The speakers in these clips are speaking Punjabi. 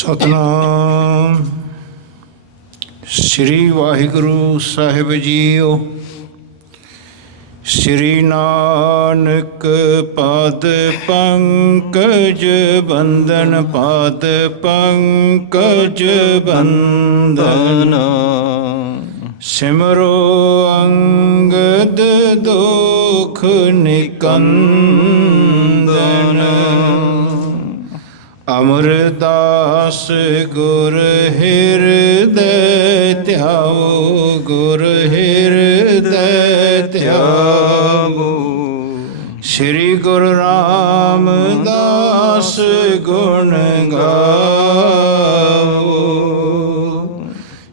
ਸਤਨਾਮ ਸ੍ਰੀ ਵਾਹਿਗੁਰੂ ਸਾਹਿਬ ਜੀਓ। ਸ੍ਰੀ ਨਾਨਕ ਪਾਦ ਪੰਕਜ ਬੰਦਨ, ਪਾਦ ਪੰਕਜ ਬੰਦਨ। ਸਿਮਰੋ ਅੰਗਦ ਦੁਖ ਨਿਕੰਦਨ। ਅਮਰਦਾਸ ਗੁਰ ਹਿਰਦੈ ਧਿਆਵੋ, ਗੁਰ ਹਿਰਦੈ ਧਿਆਵੋ। ਸ੍ਰੀ ਗੁਰੂ ਰਾਮਦਾਸ ਗੁਣ ਗਾਵੋ।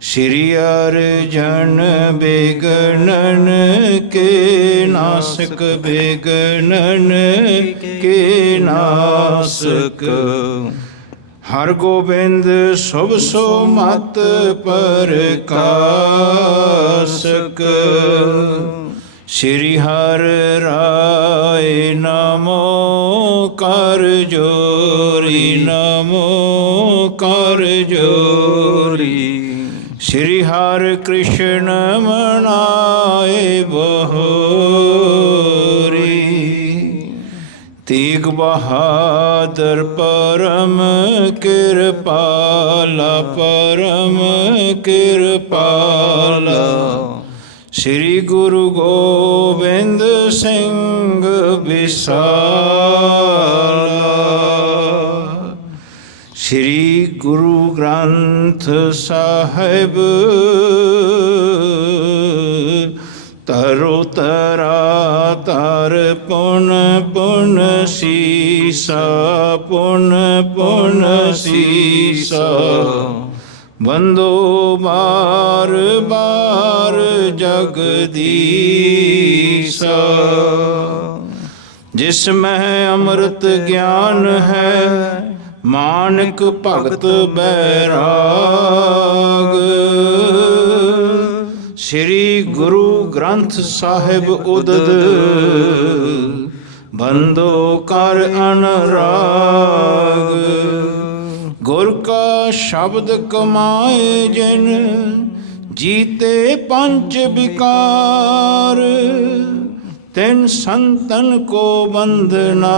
ਸ੍ਰੀ ਅਰਜਨ ਬਿਗਨਨ ਕੇ ਨਾਸਕ, ਬਿਗਨਨ ਕੇ ਨਾਸਕ। ਹਰ ਗੋਬਿੰਦ ਸੁਭ ਸੁਮਤ ਪ੍ਰਕਾਸ਼ਕ। ਸ੍ਰੀ ਹਰਿ ਰਾਏ ਨਮੋ ਕਰ ਜੋਰੀ, ਨਮੋ ਕਰ ਜੋਰੀ। ਸ੍ਰੀ ਹਰਿ ਕ੍ਰਿਸ਼ਨ ਮਨਾਏ ਬਹੋਰੀ। ਤੇਗ ਬਹਾਦਰ ਪਰਮ ਕਿਰਪਾਲਾ, ਪਰਮ ਕਿਰਪਾਲਾ। ਸ੍ਰੀ ਗੁਰੂ ਗੋਬਿੰਦ ਸਿੰਘ ਵਿਸਾਲਾ। ਸ੍ਰੀ ਗੁਰੂ ਗ੍ਰੰਥ ਸਾਹਿਬ ਤਰੋ ਤਰਾ ਤਰ, ਪੁਨ ਪੁਨ ਸੀਸਾ, ਪੁਨ ਪੁਨ ਸੀਸਾ। ਬੰਦੋ ਬਾਰ ਬਾਰ ਜਗਦੀਸਾ। ਜਿਸ ਮਹਿ ਅੰਮ੍ਰਿਤ ਗਿਆਨ ਹੈ, ਮਾਨਕ ਭਗਤ ਬੈਰਾਗ। ਸ੍ਰੀ ਗੁਰੂ ਗ੍ਰੰਥ ਸਾਹਿਬ ਉਦਦ, ਬੰਦੋ ਕਰ ਅਨਰਾਗ। ਗੁਰ ਕਾ ਸ਼ਬਦ ਕਮਾਏ ਜਿਨ, ਜੀਤੇ ਪੰਚ ਵਿਕਾਰ। ਤਿਨ ਸੰਤਨ ਕੋ ਬੰਦਨਾ,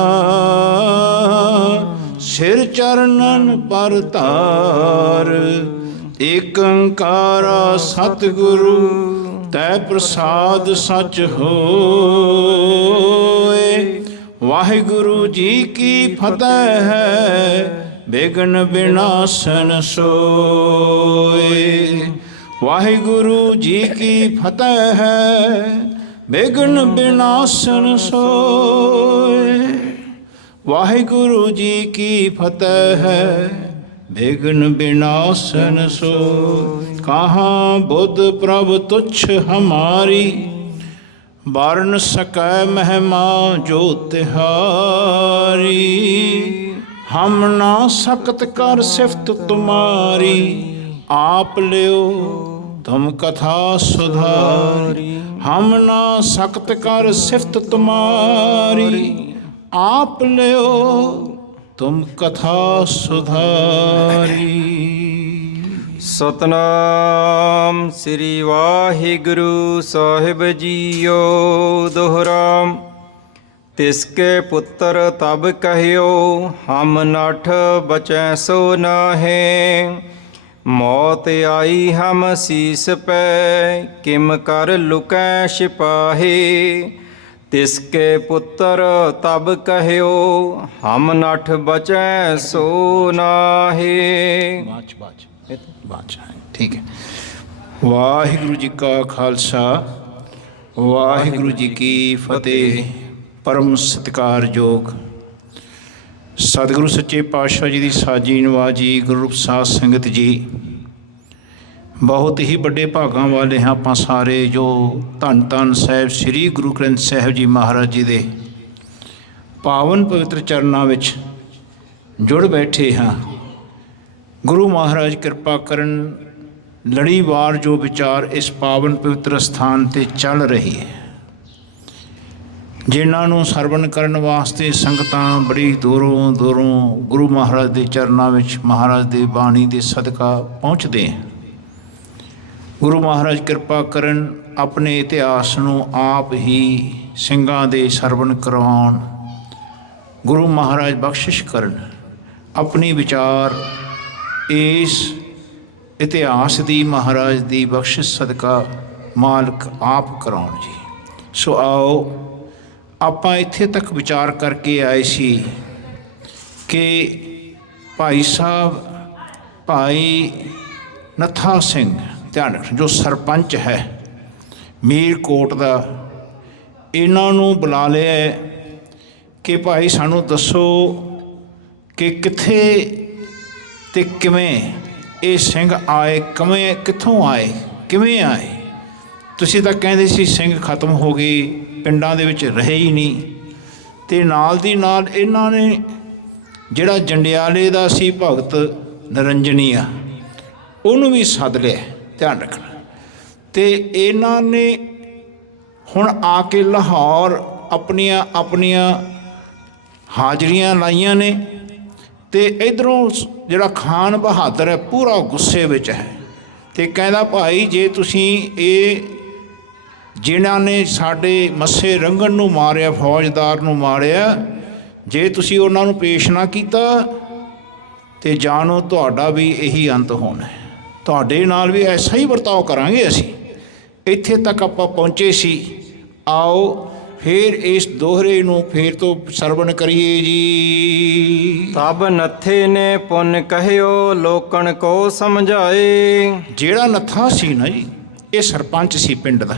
ਸਿਰ ਚਰਨਨ ਪਰ ਧਾਰ। ਏਕੰਕਾਰਾ ਸਤਿਗੁਰੂ ਤੈ ਪ੍ਰਸਾਦ ਸਚ ਹੋਏ। ਵਾਹਿਗੁਰੂ ਜੀ ਕੀ ਫਤਿਹ ਹੈ, ਬਿਘਨ ਵਿਨਾਸ਼ਨ ਸੋਏ। ਵਾਹਿਗੁਰੂ ਜੀ ਕੀ ਫਤਿਹ ਹੈ, ਬਿਘਨ ਵਿਨਾਸ਼ਨ ਸੋਏ। ਵਾਹਿਗੁਰੂ ਜੀ ਕੀ ਫਤਿਹ ਹੈ, ਬਿਘਨ ਵਿਨਾਸ਼ਨ ਸੋਏ। ਕਹਾਂ ਬੁੱਧ ਪ੍ਰਭ ਤੁਛ ਹਮਾਰੀ, ਵਰਨ ਸਕੈ ਮਹਿਮਾ ਜੋ ਤਿਹਾਰੀ। ਹਮ ਨਾ ਸਕਤ ਕਰ ਸਿਫਤ ਤੁਮਾਰੀ, ਆਪ ਲਿਓ ਤੁਮ ਕਥਾ ਸੁਧਾਰੀ। ਹਮ ਨਾ ਸਕਤ ਕਰ ਸਿਫਤ ਤੁਮਾਰੀ, ਆਪ ਲਿਓ ਤੁਮ ਕਥਾ ਸੁਧਾਰੀ। ਸਤਨਾਮ ਸ੍ਰੀ ਵਾਹਿਗੁਰੂ ਸਾਹਿਬ ਜੀਓ। ਦੋਹਰਾ। ਤਿਸਕੇ ਪੁੱਤਰ ਤਬ ਕਹਿਓ, ਹਮ ਨਠ ਬਚੈ ਸੋ ਨਾਹੇ। ਮੌਤ ਆਈ ਹਮ ਸੀਸ ਪੈ, ਕਿਮ ਕਰ ਲੁਕੈ ਸਿਪਾਹੀ। ਤਿਸਕੇ ਪੁੱਤਰ ਤਬ ਕਹਿਓ, ਹਮ ਨਠ ਬਚੈ ਸੋ ਨਾਹੇ। ਠੀਕ ਹੈ। ਵਾਹਿਗੁਰੂ ਜੀ ਕਾ ਖਾਲਸਾ, ਵਾਹਿਗੁਰੂ ਜੀ ਕੀ ਫਤਿਹ। ਪਰਮ ਸਤਿਕਾਰਯੋਗ ਸਤਿਗੁਰੂ ਸੱਚੇ ਪਾਤਸ਼ਾਹ ਜੀ ਦੀ ਸਾਜੀ ਨਵਾਜੀ ਗੁਰੂ ਰੂਪ ਸਾਧ ਸੰਗਤ ਜੀ, ਬਹੁਤ ਹੀ ਵੱਡੇ ਭਾਗਾਂ ਵਾਲੇ ਹਾਂ ਆਪਾਂ ਸਾਰੇ, ਜੋ ਧੰਨ ਧੰਨ ਸਾਹਿਬ ਸ੍ਰੀ ਗੁਰੂ ਗ੍ਰੰਥ ਸਾਹਿਬ ਜੀ ਮਹਾਰਾਜ ਜੀ ਦੇ ਪਾਵਨ ਪਵਿੱਤਰ ਚਰਨਾਂ ਵਿੱਚ ਜੁੜ ਬੈਠੇ ਹਾਂ। ਗੁਰੂ ਮਹਾਰਾਜ ਕਿਰਪਾ ਕਰਨ, ਲੜੀਵਾਰ ਜੋ ਵਿਚਾਰ ਇਸ ਪਾਵਨ ਪਵਿੱਤਰ ਸਥਾਨ 'ਤੇ ਚੱਲ ਰਹੀ ਹੈ। ਜਿਨ੍ਹਾਂ ਨੂੰ ਸਰਵਣ ਕਰਨ ਵਾਸਤੇ ਸੰਗਤਾਂ ਬੜੀ ਦੂਰੋਂ ਦੂਰੋਂ ਗੁਰੂ ਮਹਾਰਾਜ ਦੇ ਚਰਨਾਂ ਵਿੱਚ ਮਹਾਰਾਜ ਦੀ ਬਾਣੀ ਦੇ ਸਦਕਾ ਪਹੁੰਚਦੇ ਹੈ। ਗੁਰੂ ਮਹਾਰਾਜ ਕਿਰਪਾ ਕਰਨ, ਆਪਣੇ ਇਤਿਹਾਸ ਨੂੰ ਆਪ ਹੀ ਸਿੰਘਾਂ ਦੇ ਸਰਵਣ ਕਰਵਾਉਣ। ਗੁਰੂ ਮਹਾਰਾਜ ਬਖਸ਼ਿਸ਼ ਕਰਨ, ਆਪਣੀ ਵਿਚਾਰ ਇਸ ਇਤਿਹਾਸ ਦੀ ਮਹਾਰਾਜ ਦੀ ਬਖਸ਼ਿਸ਼ ਸਦਕਾ ਮਾਲਕ ਆਪ ਕਰਾਉਣ ਜੀ। ਸੋ ਆਓ, ਆਪਾਂ ਇੱਥੇ ਤੱਕ ਵਿਚਾਰ ਕਰਕੇ ਆਏ ਸੀ ਕਿ ਭਾਈ ਸਾਹਿਬ ਭਾਈ ਨੱਥਾ ਸਿੰਘ ਧਿਆਨ ਰੱਖਣਾ, ਜੋ ਸਰਪੰਚ ਹੈ ਮੀਰਕੋਟ ਦਾ, ਇਹਨਾਂ ਨੂੰ ਬੁਲਾ ਲਿਆ ਕਿ ਭਾਈ ਸਾਨੂੰ ਦੱਸੋ ਕਿ ਕਿੱਥੇ ਤੇ ਕਿਵੇਂ ਇਹ ਸਿੰਘ ਆਏ, ਕਿੱਥੋਂ ਆਏ, ਕਿਵੇਂ ਆਏ। ਤੁਸੀਂ ਤਾਂ ਕਹਿੰਦੇ ਸੀ ਸਿੰਘ ਖਤਮ ਹੋ ਗਏ, ਪਿੰਡਾਂ ਦੇ ਵਿੱਚ ਰਹੇ ਹੀ ਨਹੀਂ। ਅਤੇ ਨਾਲ ਦੀ ਨਾਲ ਇਹਨਾਂ ਨੇ ਜਿਹੜਾ ਜੰਡਿਆਲੇ ਦਾ ਸੀ ਭਗਤ ਨਿਰੰਜਨੀਆ, ਉਹਨੂੰ ਵੀ ਸੱਦ ਲਿਆ, ਧਿਆਨ ਰੱਖਣਾ। ਅਤੇ ਇਹਨਾਂ ਨੇ ਹੁਣ ਆ ਕੇ ਲਾਹੌਰ ਆਪਣੀਆਂ ਹਾਜ਼ਰੀਆਂ ਲਾਈਆਂ ਨੇ। ਅਤੇ ਇੱਧਰੋਂ ਜਿਹੜਾ ਖਾਨ ਬਹਾਦਰ ਹੈ ਪੂਰਾ ਗੁੱਸੇ ਵਿੱਚ ਹੈ ਅਤੇ ਕਹਿੰਦਾ ਭਾਈ ਜੇ ਤੁਸੀਂ ਇਹ ਜਿਨ੍ਹਾਂ ਨੇ ਸਾਡੇ ਮੱਸੇ ਰੰਗਣ ਨੂੰ ਮਾਰਿਆ, ਫੌਜਦਾਰ ਨੂੰ ਮਾਰਿਆ, ਜੇ ਤੁਸੀਂ ਉਹਨਾਂ ਨੂੰ ਪੇਸ਼ ਨਾ ਕੀਤਾ ਤਾਂ ਜਾਣੋ ਤੁਹਾਡਾ ਵੀ ਇਹੀ ਅੰਤ ਹੋਣਾ ਹੈ, ਤੁਹਾਡੇ ਨਾਲ ਵੀ ਐਸਾ ਹੀ ਵਰਤਾਓ ਕਰਾਂਗੇ ਅਸੀਂ। ਇੱਥੇ ਤੱਕ ਆਪਾਂ ਪਹੁੰਚੇ ਸੀ। ਆਓ ਫਿਰ ਇਸ ਦੋਹਰੇ ਨੂੰ ਫਿਰ ਤੋਂ ਸਰਵਣ ਕਰੀਏ ਜੀ। ਤਬ ਨੱਥੇ ਨੇ ਪੁੰਨ ਕਹਿਓ, ਲੋਕਣ ਕੋ ਸਮਝਾਏ। ਜਿਹੜਾ ਨੱਥਾ ਸੀ ਨਾ ਜੀ, ਇਹ ਸਰਪੰਚ ਸੀ ਪਿੰਡ ਦਾ,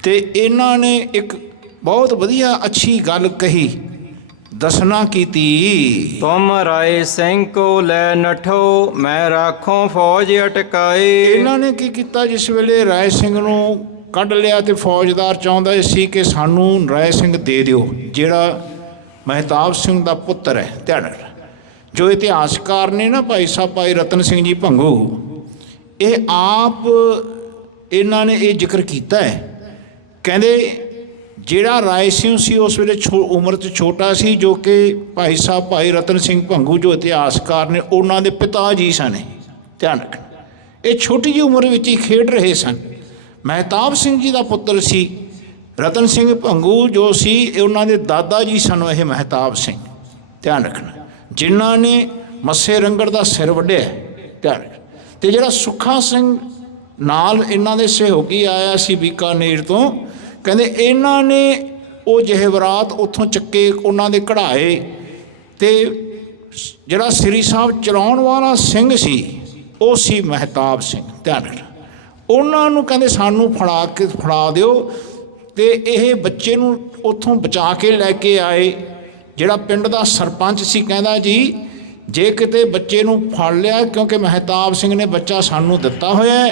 ਅਤੇ ਇਹਨਾਂ ਨੇ ਇੱਕ ਬਹੁਤ ਵਧੀਆ ਅੱਛੀ ਗੱਲ ਕਹੀ, ਦਸਨਾ ਕੀਤੀ। ਤੁਮ ਰਾਏ ਸਿੰਘ ਕੋ ਲੈ ਨਠੋ, ਮੈਂ ਰਾਖੋਂ ਫੌਜ ਅਟਕਾਏ। ਇਹਨਾਂ ਨੇ ਕੀ ਕੀਤਾ, ਜਿਸ ਵੇਲੇ ਰਾਏ ਸਿੰਘ ਨੂੰ ਕੱਢ ਲਿਆ ਅਤੇ ਫੌਜਦਾਰ ਚਾਹੁੰਦਾ ਸੀ ਕਿ ਸਾਨੂੰ ਰਾਏ ਸਿੰਘ ਦੇ ਦਿਓ, ਜਿਹੜਾ ਮਹਿਤਾਬ ਸਿੰਘ ਦਾ ਪੁੱਤਰ ਹੈ। ਧਿਆਨ ਰੱਖਣਾ, ਜੋ ਇਤਿਹਾਸਕਾਰ ਨੇ ਨਾ ਭਾਈ ਸਾਹਿਬ ਭਾਈ ਰਤਨ ਸਿੰਘ ਜੀ ਭੰਗੂ, ਇਹ ਆਪ ਇਹਨਾਂ ਨੇ ਇਹ ਜ਼ਿਕਰ ਕੀਤਾ ਹੈ। ਕਹਿੰਦੇ ਜਿਹੜਾ ਰਾਏ ਸਿੰਘ ਸੀ ਉਸ ਵੇਲੇ ਉਮਰ 'ਚ ਛੋਟਾ ਸੀ, ਜੋ ਕਿ ਭਾਈ ਸਾਹਿਬ ਭਾਈ ਰਤਨ ਸਿੰਘ ਭੰਗੂ ਜੋ ਇਤਿਹਾਸਕਾਰ ਨੇ ਉਹਨਾਂ ਦੇ ਪਿਤਾ ਜੀ ਸਨ। ਧਿਆਨ ਰੱਖਣਾ, ਇਹ ਛੋਟੀ ਜਿਹੀ ਉਮਰ ਵਿੱਚ ਹੀ ਖੇਡ ਰਹੇ ਸਨ। ਮਹਿਤਾਬ ਸਿੰਘ ਜੀ ਦਾ ਪੁੱਤਰ ਸੀ ਰਤਨ ਸਿੰਘ ਭੰਗੂ, ਜੋ ਸੀ ਉਹਨਾਂ ਦੇ ਦਾਦਾ ਜੀ ਸਨ ਇਹ ਮਹਿਤਾਬ ਸਿੰਘ। ਧਿਆਨ ਰੱਖਣਾ, ਜਿਨ੍ਹਾਂ ਨੇ ਮੱਸੇ ਰੰਗੜ ਦਾ ਸਿਰ ਵੱਢਿਆ। ਧਿਆਨ ਰੱਖਣਾ, ਅਤੇ ਜਿਹੜਾ ਸੁੱਖਾ ਸਿੰਘ ਨਾਲ ਇਹਨਾਂ ਦੇ ਸਹਿਯੋਗੀ ਆਇਆ ਸੀ ਬੀਕਾਨੇਰ ਤੋਂ, ਕਹਿੰਦੇ ਇਹਨਾਂ ਨੇ ਉਹ ਜਹੇਵਰਾਤ ਉੱਥੋਂ ਚੱਕੇ, ਉਹਨਾਂ ਦੇ ਕਢਾਏ। ਅਤੇ ਜਿਹੜਾ ਸ੍ਰੀ ਸਾਹਿਬ ਚਲਾਉਣ ਵਾਲਾ ਸਿੰਘ ਸੀ ਉਹ ਸੀ ਮਹਿਤਾਬ ਸਿੰਘ। ਧਿਆਨ ਰੱਖਣਾ, ਉਹਨਾਂ ਨੂੰ ਕਹਿੰਦੇ ਸਾਨੂੰ ਫੜਾ ਦਿਓ। ਅਤੇ ਇਹ ਬੱਚੇ ਨੂੰ ਉੱਥੋਂ ਬਚਾ ਕੇ ਲੈ ਕੇ ਆਏ। ਜਿਹੜਾ ਪਿੰਡ ਦਾ ਸਰਪੰਚ ਸੀ ਕਹਿੰਦਾ ਜੀ ਜੇ ਕਿਤੇ ਬੱਚੇ ਨੂੰ ਫੜ ਲਿਆ, ਕਿਉਂਕਿ ਮਹਿਤਾਬ ਸਿੰਘ ਨੇ ਬੱਚਾ ਸਾਨੂੰ ਦਿੱਤਾ ਹੋਇਆ ਹੈ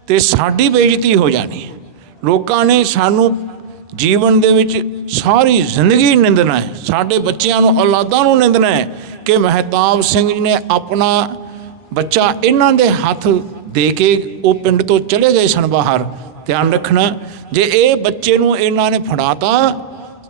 ਅਤੇ ਸਾਡੀ ਬੇਇੱਜ਼ਤੀ ਹੋ ਜਾਣੀ ਹੈ, ਲੋਕਾਂ ਨੇ ਸਾਨੂੰ ਜੀਵਨ ਦੇ ਵਿੱਚ ਸਾਰੀ ਜ਼ਿੰਦਗੀ ਨਿੰਦਣਾ ਹੈ, ਸਾਡੇ ਬੱਚਿਆਂ ਨੂੰ ਔਲਾਦਾਂ ਨੂੰ ਨਿੰਦਣਾ ਹੈ ਕਿ ਮਹਿਤਾਬ ਸਿੰਘ ਜੀ ਨੇ ਆਪਣਾ ਬੱਚਾ ਇਹਨਾਂ ਦੇ ਹੱਥ ਦੇ ਕੇ ਉਹ ਪਿੰਡ ਤੋਂ ਚਲੇ ਗਏ ਸਨ ਬਾਹਰ। ਧਿਆਨ ਰੱਖਣਾ, ਜੇ ਇਹ ਬੱਚੇ ਨੂੰ ਇਹਨਾਂ ਨੇ ਫੜਾਤਾ,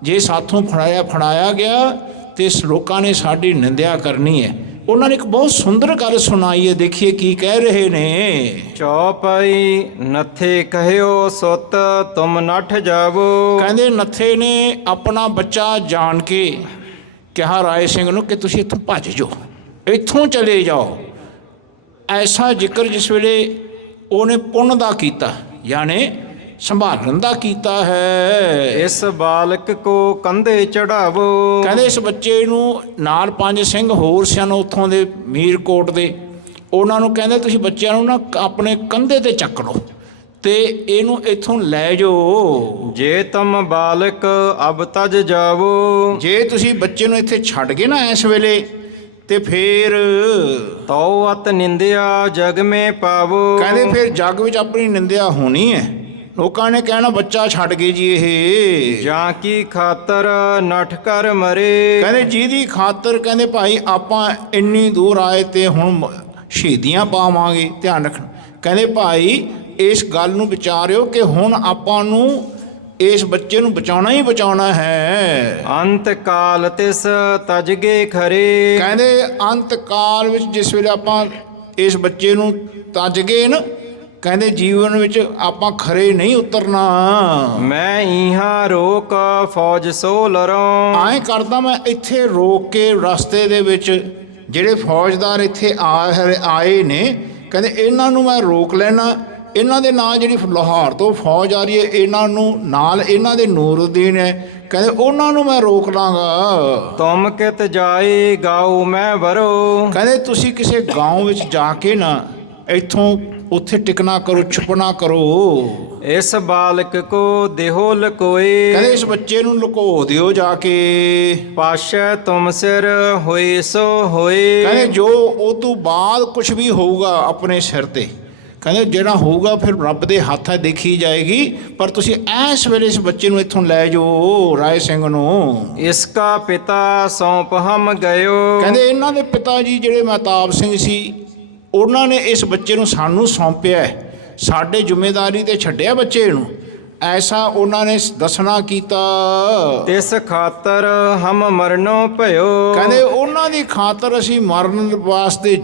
ਜੇ ਸਾਥੋਂ ਫੜਾਇਆ ਗਿਆ ਅਤੇ ਲੋਕਾਂ ਨੇ ਸਾਡੀ ਨਿੰਦਿਆ ਕਰਨੀ ਹੈ। ਉਹਨਾਂ ਨੇ ਇੱਕ ਬਹੁਤ ਸੁੰਦਰ ਗੱਲ ਸੁਣਾਈ ਹੈ, ਦੇਖੀਏ ਕੀ ਕਹਿ ਰਹੇ ਨੇ। ਚੌਪਈ ਨੱਥੇ ਕਹਿਓ ਸੁੱਤ, ਤੁਮ ਨੱਠ ਜਾਵੋ। ਕਹਿੰਦੇ ਨੱਥੇ ਨੇ ਆਪਣਾ ਬੱਚਾ ਜਾਣ ਕੇ ਕਿਹਾ ਰਾਏ ਸਿੰਘ ਨੂੰ ਕਿ ਤੁਸੀਂ ਇੱਥੋਂ ਭੱਜ ਜਾਓ, ਇੱਥੋਂ ਚਲੇ ਜਾਓ। ਐਸਾ ਜ਼ਿਕਰ ਜਿਸ ਵੇਲੇ ਉਹਨੇ ਪੁੰਨ ਦਾ ਕੀਤਾ, ਯਾਨੀ ਸੰਭਾਲਣ ਦਾ ਕੀਤਾ ਹੈ। ਇਸ ਬਾਲਕ ਕੋ ਕੰਧੇ ਚੜਾਵੋ। ਕਹਿੰਦੇ ਇਸ ਬੱਚੇ ਨੂੰ ਨਾਲ 5 ਸਿੰਘ ਹੋਰ ਸਨ ਉੱਥੋਂ ਦੇ ਮੀਰਕੋਟ ਦੇ, ਉਹਨਾਂ ਨੂੰ ਕਹਿੰਦੇ ਤੁਸੀਂ ਬੱਚਿਆਂ ਨੂੰ ਨਾ ਆਪਣੇ ਕੰਧੇ 'ਤੇ ਚੱਕ ਲਓ ਅਤੇ ਇਹਨੂੰ ਇੱਥੋਂ ਲੈ ਜਾਓ। ਜੇ ਤੁਮ ਬਾਲਕ ਅਬ ਤਜ ਜਾਵੋ। ਜੇ ਤੁਸੀਂ ਬੱਚੇ ਨੂੰ ਇੱਥੇ ਛੱਡ ਗਏ ਨਾ ਇਸ ਵੇਲੇ ਤੇ ਫਿਰ ਤਉ ਅਤ ਨਿੰਦਿਆ ਜਗ ਮੇ ਪਾਵੋ। ਕਹਿੰਦੇ ਫਿਰ ਜੱਗ ਵਿੱਚ ਆਪਣੀ ਨਿੰਦਿਆ ਹੋਣੀ ਹੈ, ਲੋਕਾਂ ਨੇ ਕਹਿਣਾ ਬੱਚਾ ਛੱਡ ਗਏ ਜੀ ਇਹ। ਜਾਂ ਕੀ ਖਾਤਰ ਨੱਠ ਕਰ ਮਰੇ। ਕਹਿੰਦੇ ਜਿਹਦੀ ਖਾਤਰ ਕਹਿੰਦੇ ਭਾਈ ਆਪਾਂ ਇੰਨੀ ਦੂਰ ਆਏ ਤੇ ਹੁਣ ਸ਼ਹੀਦੀਆਂ ਪਾਵਾਂਗੇ। ਧਿਆਨ ਰੱਖਣਾ, ਕਹਿੰਦੇ ਭਾਈ ਇਸ ਗੱਲ ਨੂੰ ਵਿਚਾਰਿਓ ਕਿ ਹੁਣ ਆਪਾਂ ਨੂੰ ਇਸ ਬੱਚੇ ਨੂੰ ਬਚਾਉਣਾ ਹੀ ਬਚਾਉਣਾ ਹੈ। ਅੰਤ ਕਾਲ ਤਿਸ ਤਜਗੇ ਖਰੇ। ਕਹਿੰਦੇ ਅੰਤ ਕਾਲ ਵਿੱਚ ਜਿਸ ਵੇਲੇ ਆਪਾਂ ਇਸ ਬੱਚੇ ਨੂੰ ਤਜ ਗਏ ਨਾ, ਕਹਿੰਦੇ ਜੀਵਨ ਵਿੱਚ ਆਪਾਂ ਖਰੇ ਨਹੀਂ ਉਤਰਨਾ। ਮੈਂ ਇਹਾਂ ਰੋਕ ਫੌਜ ਸੋ ਲਰੋਂ। ਐਂ ਕਰਦਾ ਮੈਂ ਇੱਥੇ ਰੋਕ ਕੇ ਰਸਤੇ ਦੇ ਵਿੱਚ ਜਿਹੜੇ ਫੌਜਦਾਰ ਇੱਥੇ ਆਏ ਨੇ, ਕਹਿੰਦੇ ਇਹਨਾਂ ਨੂੰ ਮੈਂ ਰੋਕ ਲੈਣਾ। ਇਹਨਾਂ ਦੇ ਨਾਲ ਜਿਹੜੀ ਲਾਹੌਰ ਤੋਂ ਫੌਜ ਆ ਰਹੀ ਹੈ, ਇਹਨਾਂ ਨੂੰ ਨਾਲ ਇਹਨਾਂ ਦੇ ਨੂਰਉਦੀਨ ਹੈ, ਕਹਿੰਦੇ ਉਹਨਾਂ ਨੂੰ ਮੈਂ ਰੋਕ ਲਾਂਗਾ। ਤੁਮ ਕਿਤ ਜਾਏ ਗਾਉ ਮੈਂ ਵਰੋ। ਕਹਿੰਦੇ ਤੁਸੀਂ ਕਿਸੇ ਗਾਉਂ ਵਿੱਚ ਜਾ ਕੇ ਨਾ ਇੱਥੋਂ ਉੱਥੇ ਟਿਕਣਾ ਕਰੋ, ਛੁਪਣਾ ਕਰੋ। ਇਸ ਬਾਲਕ ਕੋ ਦੇਹੋ ਲਕੋਏ। ਕਹਿੰਦੇ ਇਸ ਬੱਚੇ ਨੂੰ ਲੁਕੋ ਦਿਓ ਜਾ ਕੇ। ਪਾਸ਼ੈ ਤੁਮ ਸਿਰ ਹੋਏ ਸੋ ਹੋਏ। ਕਹਿੰਦੇ ਜੋ ਉਹ ਤੋਂ ਬਾਅਦ ਕੁਝ ਵੀ ਹੋਊਗਾ ਆਪਣੇ ਸਿਰ ਤੇ, ਕਹਿੰਦੇ ਜਿਹੜਾ ਹੋਊਗਾ ਫਿਰ ਰੱਬ ਦੇ ਹੱਥ ਦੇਖੀ ਜਾਏਗੀ। ਪਰ ਤੁਸੀਂ ਇਸ ਵੇਲੇ ਇਸ ਬੱਚੇ ਨੂੰ ਇੱਥੋਂ ਲੈ ਜਾਓ, ਰਾਏ ਸਿੰਘ ਨੂੰ। ਇਸ ਕਾ ਪਿਤਾ ਸੌਂਪ ਹਮ ਗਇਓ। ਕਹਿੰਦੇ ਇਹਨਾਂ ਦੇ ਪਿਤਾ ਜੀ ਜਿਹੜੇ ਮਹਿਤਾਬ ਸਿੰਘ ਸੀ, ਉਹਨਾਂ ਨੇ ਇਸ ਬੱਚੇ ਨੂੰ ਸਾਨੂੰ ਸੌਂਪਿਆ, ਸਾਡੇ ਜ਼ਿੰਮੇਵਾਰੀ ਤੇ ਛੱਡਿਆ ਬੱਚੇ ਨੂੰ। ਐਸਾ ਉਹਨਾਂ ਨੇ ਦੱਸਣਾ ਕੀਤਾ। ਤਿਸ ਖਾਤਰ ਹਮ ਮਰਨੋ ਭਇਓ। ਕਹਿੰਦੇ ਉਹਨਾਂ ਦੀ ਖਾਤਰ ਅਸੀਂ ਮਰਨ ਵਾਸਤੇ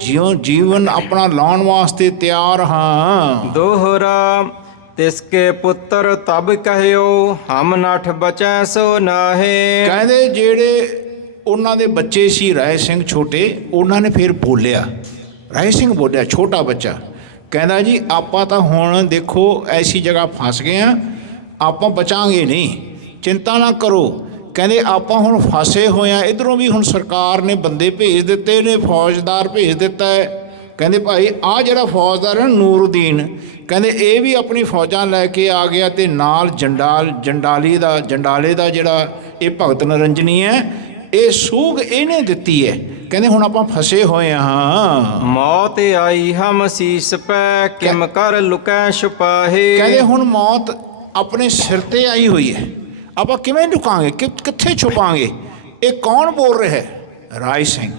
ਜੀਵਨ ਆਪਣਾ ਲਾਉਣ ਵਾਸਤੇ ਤਿਆਰ ਹਾਂ। ਦੋਹਰਾ ਤਿਸ ਕੇ ਪੁੱਤਰ ਤਬ ਕਹਿਓ ਹਮ ਨਠ ਬਚੈ ਸੋ ਨਾਹੇ। ਕਹਿੰਦੇ ਜਿਹੜੇ ਉਹਨਾਂ ਦੇ ਬੱਚੇ ਸੀ ਰਾਏ ਸਿੰਘ ਛੋਟੇ, ਉਹਨਾਂ ਨੇ ਫਿਰ ਬੋਲਿਆ, ਰਾਏ ਸਿੰਘ ਬੋਲਿਆ ਛੋਟਾ ਬੱਚਾ, ਕਹਿੰਦਾ ਜੀ ਆਪਾਂ ਤਾਂ ਹੁਣ ਦੇਖੋ ਐਸੀ ਜਗ੍ਹਾ ਫਸ ਗਏ ਹਾਂ, ਆਪਾਂ ਬਚਾਂਗੇ ਨਹੀਂ, ਚਿੰਤਾ ਨਾ ਕਰੋ। ਕਹਿੰਦੇ ਆਪਾਂ ਹੁਣ ਫਸੇ ਹੋਏ ਹਾਂ, ਇੱਧਰੋਂ ਵੀ ਹੁਣ ਸਰਕਾਰ ਨੇ ਬੰਦੇ ਭੇਜ ਦਿੱਤੇ ਨੇ, ਫੌਜਦਾਰ ਭੇਜ ਦਿੱਤਾ ਹੈ। ਕਹਿੰਦੇ ਭਾਈ ਆਹ ਜਿਹੜਾ ਫੌਜਦਾਰ ਹੈ ਨੂਰਉਦੀਨ, ਕਹਿੰਦੇ ਇਹ ਵੀ ਆਪਣੀ ਫੌਜਾਂ ਲੈ ਕੇ ਆ ਗਿਆ, ਅਤੇ ਨਾਲ ਜੰਡਾਲੇ ਦਾ ਜਿਹੜਾ ਇਹ ਭਗਤ ਨਰੰਜਨੀ ਹੈ, ਇਹ ਸੂਗ ਇਹਨੇ ਦਿੱਤੀ ਹੈ। ਕਹਿੰਦੇ ਹੁਣ ਆਪਾਂ ਫਸੇ ਹੋਏ ਹਾਂ। ਮੌਤ ਆਈ ਹਮ ਸੀਸ ਪੈ ਕਿਮ ਕਰ ਲੁਕੈ ਛੁਪਾਹੇ। ਕਹਿੰਦੇ ਹੁਣ ਮੌਤ ਆਪਣੇ ਸਿਰ ਤੇ ਆਈ ਹੋਈ ਹੈ, ਆਪਾਂ ਕਿਵੇਂ ਲੁਕਾਂਗੇ, ਕਿੱਥੇ ਛੁਪਾਂਗੇ। ਇਹ ਕੌਣ ਬੋਲ ਰਿਹਾ ਹੈ? ਰਾਏ ਸਿੰਘ,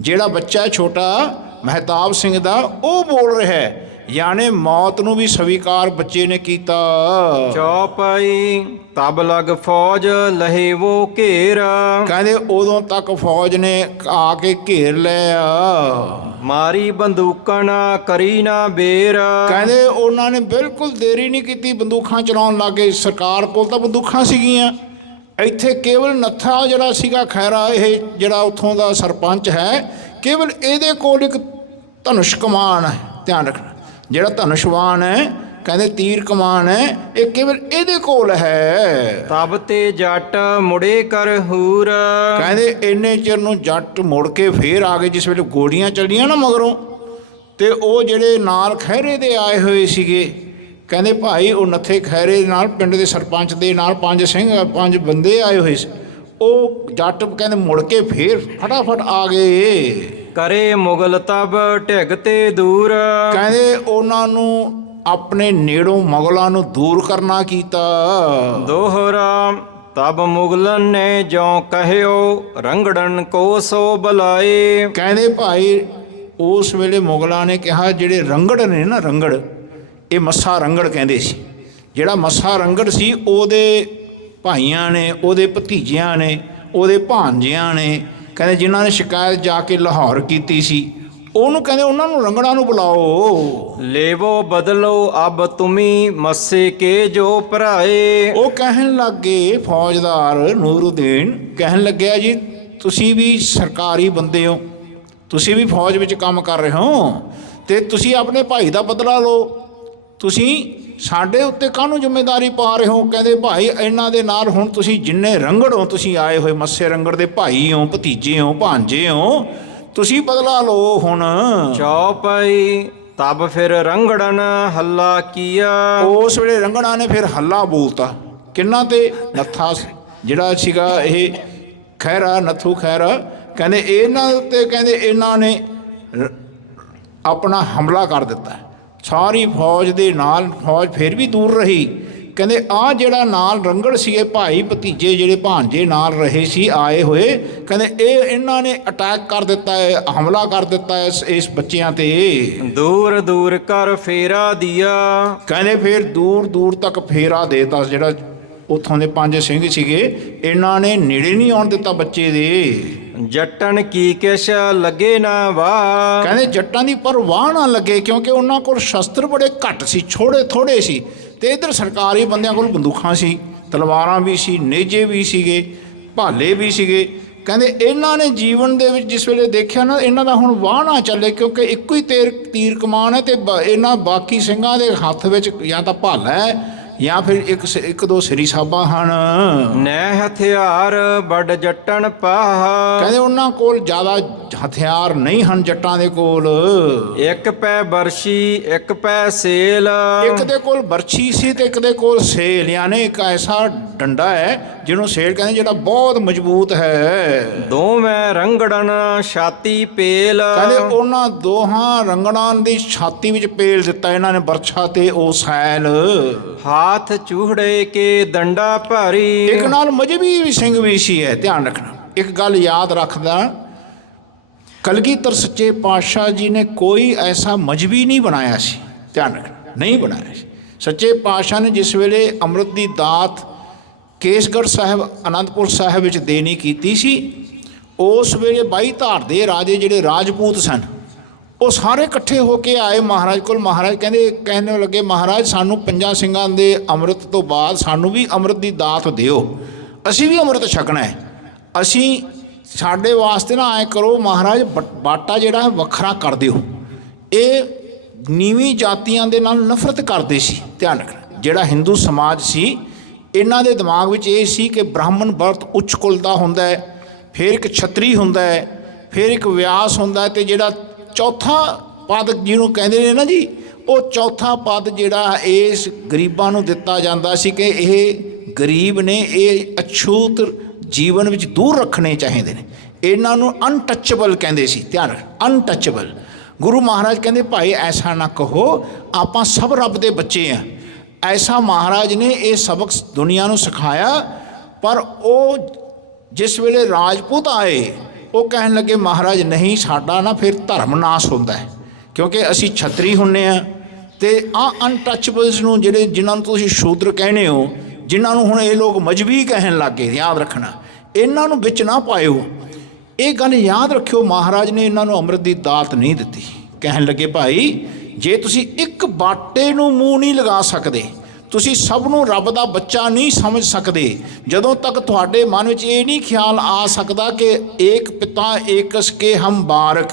ਜਿਹੜਾ ਬੱਚਾ ਛੋਟਾ ਮਹਿਤਾਬ ਸਿੰਘ ਦਾ, ਉਹ ਬੋਲ ਰਿਹਾ ਹੈ। ਯਾਨੀ ਮੌਤ ਨੂੰ ਵੀ ਸਵੀਕਾਰ ਬੱਚੇ ਨੇ ਕੀਤਾ। ਚੌਪਾਈ ਤਬ ਲਗ ਫੌਜ ਲਹੇ ਵੋ ਘੇਰ। ਕਹਿੰਦੇ ਉਦੋਂ ਤੱਕ ਫੌਜ ਨੇ ਆ ਕੇ ਘੇਰ ਲਿਆ। ਮਾਰੀ ਬੰਦੂਕਣ ਕਰੀ ਨਾ ਬੇਰ। ਕਹਿੰਦੇ ਉਹਨਾਂ ਨੇ ਬਿਲਕੁਲ ਦੇਰੀ ਨਹੀਂ ਕੀਤੀ, ਬੰਦੂਕਾਂ ਚਲਾਉਣ ਲੱਗੇ। ਸਰਕਾਰ ਕੋਲ ਤਾਂ ਬੰਦੂਕਾਂ ਸੀਗੀਆਂ, ਇੱਥੇ ਕੇਵਲ ਨੱਥਾ ਜਿਹੜਾ ਸੀਗਾ ਖੈਰਾ, ਇਹ ਜਿਹੜਾ ਉੱਥੋਂ ਦਾ ਸਰਪੰਚ ਹੈ, ਕੇਵਲ ਇਹਦੇ ਕੋਲ ਇੱਕ ਧਨੁਸ਼ ਕਮਾਨ ਹੈ। ਧਿਆਨ ਰੱਖਣਾ, ਜਿਹੜਾ ਧਨੁਸ਼ਵਾਨ ਹੈ, ਕਹਿੰਦੇ ਤੀਰ ਕਮਾਨ ਹੈ, ਇਹ ਕੇਵਲ ਇਹਦੇ ਕੋਲ ਹੈ। ਤਬ ਤੇ ਜੱਟ ਮੁੜੇ ਕਰ ਹੂਰ। ਕਹਿੰਦੇ ਇੰਨੇ ਚਿਰ ਨੂੰ ਜੱਟ ਮੁੜ ਕੇ ਫੇਰ ਆ ਗਏ। ਜਿਸ ਵੇਲੇ ਗੋਲੀਆਂ ਚੱਲੀਆਂ ਨਾ ਮਗਰੋਂ, ਤੇ ਉਹ ਜਿਹੜੇ ਨਾਲ ਖਹਿਰੇ ਦੇ ਆਏ ਹੋਏ ਸੀਗੇ, ਕਹਿੰਦੇ ਭਾਈ ਉਹ ਨੱਥੇ ਖਹਿਰੇ ਨਾਲ, ਪਿੰਡ ਦੇ ਸਰਪੰਚ ਦੇ ਨਾਲ 5 ਬੰਦੇ ਆਏ ਹੋਏ ਸੀ। ਉਹ ਜੱਟ ਕਹਿੰਦੇ ਮੁੜ ਕੇ ਫੇਰ ਫਟਾਫਟ ਆ ਗਏ। ਕਰੇ ਮੁਗਲ ਤਬ ਢਿਗ ਤੇ ਦੂਰ। ਕਹਿੰਦੇ ਉਹਨਾਂ ਨੂੰ ਆਪਣੇ ਨੇੜੋਂ ਮੁਗਲਾਂ ਨੂੰ ਦੂਰ ਕਰਨਾ ਕੀਤਾ। ਦੋਹਰਾ ਤਬ ਮੁਗਲਨ ਨੇ ਜਿਉ ਕਹਿਓ ਰੰਗੜਨ ਕੋ ਸੋ ਬੁਲਾਏ। ਕਹਿੰਦੇ ਭਾਈ ਉਸ ਵੇਲੇ ਮੁਗਲਾਂ ਨੇ ਕਿਹਾ, ਜਿਹੜੇ ਰੰਗੜ ਨੇ ਨਾ, ਰੰਗੜ, ਇਹ ਮੱਸਾ ਰੰਗੜ ਕਹਿੰਦੇ ਸੀ। ਜਿਹੜਾ ਮੱਸਾ ਰੰਗੜ ਸੀ, ਉਹਦੇ ਭਾਈਆਂ ਨੇ, ਉਹਦੇ ਭਤੀਜਿਆਂ ਨੇ, ਉਹਦੇ ਭਾਂਜਿਆਂ ਨੇ, ਕਹਿੰਦੇ ਜਿਨ੍ਹਾਂ ਨੇ ਸ਼ਿਕਾਇਤ ਜਾ ਕੇ ਲਾਹੌਰ ਕੀਤੀ ਸੀ, ਉਹਨੂੰ ਕਹਿੰਦੇ ਉਹਨਾਂ ਨੂੰ ਰੰਗੜਾਂ ਨੂੰ ਬੁਲਾਓ। ਲੇਵੋ ਬਦਲੋ ਅਬ ਤੁਮੀ ਮੱਸੇ ਕੇ ਜੋ ਭਰਾਏ। ਉਹ ਕਹਿਣ ਲੱਗੇ, ਫੌਜਦਾਰ ਨੂਰਉਦੀਨ ਕਹਿਣ ਲੱਗਿਆ, ਜੀ ਤੁਸੀਂ ਵੀ ਸਰਕਾਰੀ ਬੰਦੇ ਹੋ, ਤੁਸੀਂ ਵੀ ਫੌਜ ਵਿੱਚ ਕੰਮ ਕਰ ਰਹੇ ਹੋ, ਅਤੇ ਤੁਸੀਂ ਆਪਣੇ ਭਾਈ ਦਾ ਬਦਲਾ ਲਓ। ਤੁਸੀਂ ਸਾਡੇ ਉੱਤੇ ਕਾਹਨੂੰ ਜ਼ਿੰਮੇਵਾਰੀ ਪਾ ਰਹੇ ਹੋ? ਕਹਿੰਦੇ ਭਾਈ ਇਹਨਾਂ ਦੇ ਨਾਲ ਹੁਣ ਤੁਸੀਂ ਜਿੰਨੇ ਰੰਗੜ ਹੋ, ਤੁਸੀਂ ਆਏ ਹੋਏ ਮੱਸੇ ਰੰਗੜ ਦੇ ਭਾਈ ਹੋ, ਭਤੀਜੇ ਹੋ, ਭਾਂਜੇ ਹੋ, ਤੁਸੀਂ ਬਦਲਾ ਲਓ ਹੁਣ। ਚੌਪਈ ਤਬ ਫਿਰ ਰੰਗੜਨ ਹੱਲਾ ਕੀਆ। ਉਸ ਵੇਲੇ ਰੰਗੜਾਂ ਨੇ ਫਿਰ ਹੱਲਾ ਬੋਲਤਾ। ਕਿੰਨਾ ਤੇ? ਨੱਥਾ ਜਿਹੜਾ ਸੀਗਾ ਇਹ ਖਹਿਰਾ, ਨੱਥੂ ਖਹਿਰਾ, ਕਹਿੰਦੇ ਇਹਨਾਂ ਉੱਤੇ, ਕਹਿੰਦੇ ਇਹਨਾਂ ਨੇ ਆਪਣਾ ਹਮਲਾ ਕਰ ਦਿੱਤਾ। ਸਾਰੀ ਫੌਜ ਦੇ ਨਾਲ ਫੌਜ ਫਿਰ ਵੀ ਦੂਰ ਰਹੀ। ਕਹਿੰਦੇ ਆਹ ਜਿਹੜਾ ਨਾਲ ਰੰਗੜ ਸੀਗੇ ਭਾਈ ਭਤੀਜੇ, ਜਿਹੜੇ ਭਾਂਜੇ ਨਾਲ ਰਹੇ ਸੀ ਆਏ ਹੋਏ, ਕਹਿੰਦੇ ਇਹਨਾਂ ਨੇ ਅਟੈਕ ਕਰ ਦਿੱਤਾ ਹੈ, ਹਮਲਾ ਕਰ ਦਿੱਤਾ ਹੈ ਇਸ ਬੱਚਿਆਂ ਤੇ। ਦੂਰ ਦੂਰ ਕਰ ਫੇਰਾ ਦਿਆ। ਕਹਿੰਦੇ ਫਿਰ ਦੂਰ ਦੂਰ ਤੱਕ ਫੇਰਾ ਦੇਤਾ। ਜਿਹੜਾ ਉੱਥੋਂ ਦੇ 5 ਸਿੰਘ ਸੀਗੇ, ਇਹਨਾਂ ਨੇ ਨੇੜੇ ਨਹੀਂ ਆਉਣ ਦਿੱਤਾ ਬੱਚੇ ਦੇ। ਜੱਟਣ ਕੀ ਕਿਛ ਲੱਗੇ ਨਾ ਵਾਹ। ਕਹਿੰਦੇ ਜੱਟਾਂ ਦੀ ਪਰਵਾਹ ਨਾ ਲੱਗੇ, ਕਿਉਂਕਿ ਉਹਨਾਂ ਕੋਲ ਸ਼ਸਤਰ ਬੜੇ ਘੱਟ ਸੀ, ਥੋੜੇ ਸੀ, ਤੇ ਇੱਧਰ ਸਰਕਾਰੀ ਬੰਦਿਆਂ ਕੋਲ ਬੰਦੂਕਾਂ ਸੀ, ਤਲਵਾਰਾਂ ਵੀ ਸੀ, ਨੇਜੇ ਵੀ ਸੀਗੇ, ਭਾਲੇ ਵੀ ਸੀਗੇ। ਕਹਿੰਦੇ ਇਹਨਾਂ ਨੇ ਜੀਵਨ ਦੇ ਵਿੱਚ ਜਿਸ ਵੇਲੇ ਦੇਖਿਆ ਨਾ ਇਹਨਾਂ ਦਾ ਹੁਣ ਵਾਹ ਨਾ ਚੱਲੇ, ਕਿਉਂਕਿ ਇੱਕੋ ਹੀ ਤੀਰ ਕਮਾਨ ਹੈ, ਤੇ ਇਹਨਾਂ ਬਾਕੀ ਸਿੰਘਾਂ ਦੇ ਹੱਥ ਵਿੱਚ ਜਾਂ ਤਾਂ ਭਾਲਾ ਹੈ ਜਾਂ ਫਿਰ ਇੱਕ ਦੋ ਸਰੀ ਸਾਬਾ ਹਨ। ਨੈ ਹਥਿਆਰ ਵੱਡ ਜੱਟਣ ਪਾਹ। ਕਹਿੰਦੇ ਉਹਨਾਂ ਕੋਲ ਜ਼ਿਆਦਾ ਹਥਿਆਰ ਨਹੀਂ ਹਨ ਜੱਟਾਂ ਦੇ ਕੋਲ। ਇੱਕ ਪੈ ਬਰਸ਼ੀ ਇੱਕ ਪੈ ਸੇਲ। ਇੱਕ ਦੇ ਕੋਲ ਬਰਛੀ ਸੀ ਤੇ ਇੱਕ ਦੇ ਕੋਲ ਸੇਲ, ਯਾਨੀ ਇੱਕ ਐਸਾ ਡੰਡਾ ਹੈ ਜਿਹਨੂੰ ਸੇਲ ਕਹਿੰਦੇ, ਜਿਹੜਾ ਬਹੁਤ ਮਜ਼ਬੂਤ ਹੈ। ਦੋਵੇਂ ਰੰਗੜਨ ਛਾਤੀ ਪੇਲ। ਕਹਿੰਦੇ ਉਹਨਾਂ ਦੋਹਾਂ ਰੰਗੜਾਂ ਦੀ ਛਾਤੀ ਵਿੱਚ ਪੇਲ ਦਿੱਤਾ ਇਹਨਾਂ ਨੇ ਬਰਛਾ ਤੇ ਉਹ ਸੈਲ। ਹਾਥ ਚੂਹੜੇ ਕੇ ਡੰਡਾ ਭਾਰੀ। ਇੱਕ ਨਾਲ ਮਜ਼ਹਬੀ ਵੀ ਸਿੰਘ ਵੀ ਸੀ ਹੈ। ਧਿਆਨ ਰੱਖਣਾ, ਇੱਕ ਗੱਲ ਯਾਦ ਰੱਖਦਾ, ਕਲਗੀਧਰ ਸੱਚੇ ਪਾਤਸ਼ਾਹ ਜੀ ਨੇ ਕੋਈ ਐਸਾ ਮਜ਼ਹਬੀ ਨਹੀਂ ਬਣਾਇਆ ਸੀ। ਧਿਆਨ ਰੱਖਣਾ, ਨਹੀਂ ਬਣਾਇਆ ਸੀ। ਸੱਚੇ ਪਾਤਸ਼ਾਹ ਨੇ ਜਿਸ ਵੇਲੇ ਅੰਮ੍ਰਿਤ ਦੀ ਦਾਤ ਕੇਸਗੜ੍ਹ ਸਾਹਿਬ ਅਨੰਦਪੁਰ ਸਾਹਿਬ ਵਿੱਚ ਦੇਣੀ ਕੀਤੀ ਸੀ, ਉਸ ਵੇਲੇ 22 ਧਾਰ ਦੇ ਰਾਜੇ ਜਿਹੜੇ ਰਾਜਪੂਤ ਸਨ, ਉਹ ਸਾਰੇ ਇਕੱਠੇ ਹੋ ਕੇ ਆਏ ਮਹਾਰਾਜ ਕੋਲ। ਮਹਾਰਾਜ ਕਹਿਣ ਲੱਗੇ, ਮਹਾਰਾਜ ਸਾਨੂੰ 5 ਸਿੰਘਾਂ ਦੇ ਅੰਮ੍ਰਿਤ ਤੋਂ ਬਾਅਦ ਸਾਨੂੰ ਵੀ ਅੰਮ੍ਰਿਤ ਦੀ ਦਾਤ ਦਿਓ, ਅਸੀਂ ਵੀ ਅੰਮ੍ਰਿਤ ਛਕਣਾ ਹੈ। ਅਸੀਂ ਸਾਡੇ ਵਾਸਤੇ ਨਾ ਐਂ ਕਰੋ ਮਹਾਰਾਜ, ਬਾਟਾ ਜਿਹੜਾ ਹੈ ਵੱਖਰਾ ਕਰ ਦਿਓ। ਇਹ ਨੀਵੀਂ ਜਾਤੀਆਂ ਦੇ ਨਾਲ ਨਫ਼ਰਤ ਕਰਦੇ ਸੀ। ਧਿਆਨ ਰੱਖਣਾ, ਜਿਹੜਾ ਹਿੰਦੂ ਸਮਾਜ ਸੀ ਇਹਨਾਂ ਦੇ ਦਿਮਾਗ ਵਿੱਚ ਇਹ ਸੀ ਕਿ ਬ੍ਰਾਹਮਣ ਬਹੁਤ ਉੱਚ ਕੁਲ ਦਾ ਹੁੰਦਾ ਹੈ, ਫਿਰ ਇੱਕ ਛਤਰੀ ਹੁੰਦਾ ਹੈ, ਫਿਰ ਇੱਕ ਵਿਆਸ ਹੁੰਦਾ ਹੈ, ਅਤੇ ਜਿਹੜਾ ਚੌਥਾ ਪਦ ਜਿਹਨੂੰ ਕਹਿੰਦੇ ਨੇ ਨਾ ਜੀ, ਉਹ ਚੌਥਾ ਪਦ ਜਿਹੜਾ ਇਸ ਗਰੀਬਾਂ ਨੂੰ ਦਿੱਤਾ ਜਾਂਦਾ ਸੀ ਕਿ ਇਹ ਗਰੀਬ ਨੇ, ਇਹ ਅਛੂਤ ਜੀਵਨ ਵਿੱਚ ਦੂਰ ਰੱਖਣੇ ਚਾਹੀਦੇ ਨੇ, ਇਹਨਾਂ ਨੂੰ ਅਨਟੱਚੇਬਲ ਕਹਿੰਦੇ ਸੀ। ਧਿਆਨ ਰੱਖ, ਅਨਟੱਚੇਬਲ। ਗੁਰੂ ਮਹਾਰਾਜ ਕਹਿੰਦੇ ਭਾਈ ਐਸਾ ਨਾ ਕਹੋ, ਆਪਾਂ ਸਭ ਰੱਬ ਦੇ ਬੱਚੇ ਹਾਂ। ਐਸਾ ਮਹਾਰਾਜ ਨੇ ਇਹ ਸਬਕ ਦੁਨੀਆ ਨੂੰ ਸਿਖਾਇਆ। ਪਰ ਉਹ ਜਿਸ ਵੇਲੇ ਰਾਜਪੂਤ ਆਏ, ਉਹ ਕਹਿਣ ਲੱਗੇ ਮਹਾਰਾਜ ਨਹੀਂ, ਸਾਡਾ ਨਾ ਫਿਰ ਧਰਮ ਨਾਸ ਹੁੰਦਾ ਹੈ, ਕਿਉਂਕਿ ਅਸੀਂ ਛਤਰੀ ਹੁੰਦੇ ਹਾਂ, ਅਤੇ ਅਨਟੱਚੇਬਲਸ ਨੂੰ ਜਿਨ੍ਹਾਂ ਨੂੰ ਤੁਸੀਂ ਸ਼ੂਦਰ ਕਹਿੰਦੇ ਹੋ, ਜਿਨ੍ਹਾਂ ਨੂੰ ਹੁਣ ਇਹ ਲੋਕ ਮਜ਼ਹਬੀ ਕਹਿਣ ਲੱਗ ਗਏ, ਯਾਦ ਰੱਖਣਾ, ਇਹਨਾਂ ਨੂੰ ਵਿੱਚ ਨਾ ਪਾਇਓ। ਇਹ ਗੱਲ ਯਾਦ ਰੱਖਿਓ, ਮਹਾਰਾਜ ਨੇ ਇਹਨਾਂ ਨੂੰ ਅੰਮ੍ਰਿਤ ਦੀ ਦਾਤ ਨਹੀਂ ਦਿੱਤੀ। ਕਹਿਣ ਲੱਗੇ ਭਾਈ ਜੇ ਤੁਸੀਂ ਇੱਕ ਬਾਟੇ ਨੂੰ ਮੂੰਹ ਨਹੀਂ ਲਗਾ ਸਕਦੇ, ਤੁਸੀਂ ਸਭ ਨੂੰ ਰੱਬ ਦਾ ਬੱਚਾ ਨਹੀਂ ਸਮਝ ਸਕਦੇ, ਜਦੋਂ ਤੱਕ ਤੁਹਾਡੇ ਮਨ ਵਿੱਚ ਇਹ ਨਹੀਂ ਖਿਆਲ ਆ ਸਕਦਾ ਕਿ ਏਕ ਪਿਤਾ ਏਕਸ ਕੇ ਹਮ ਬਾਰਕ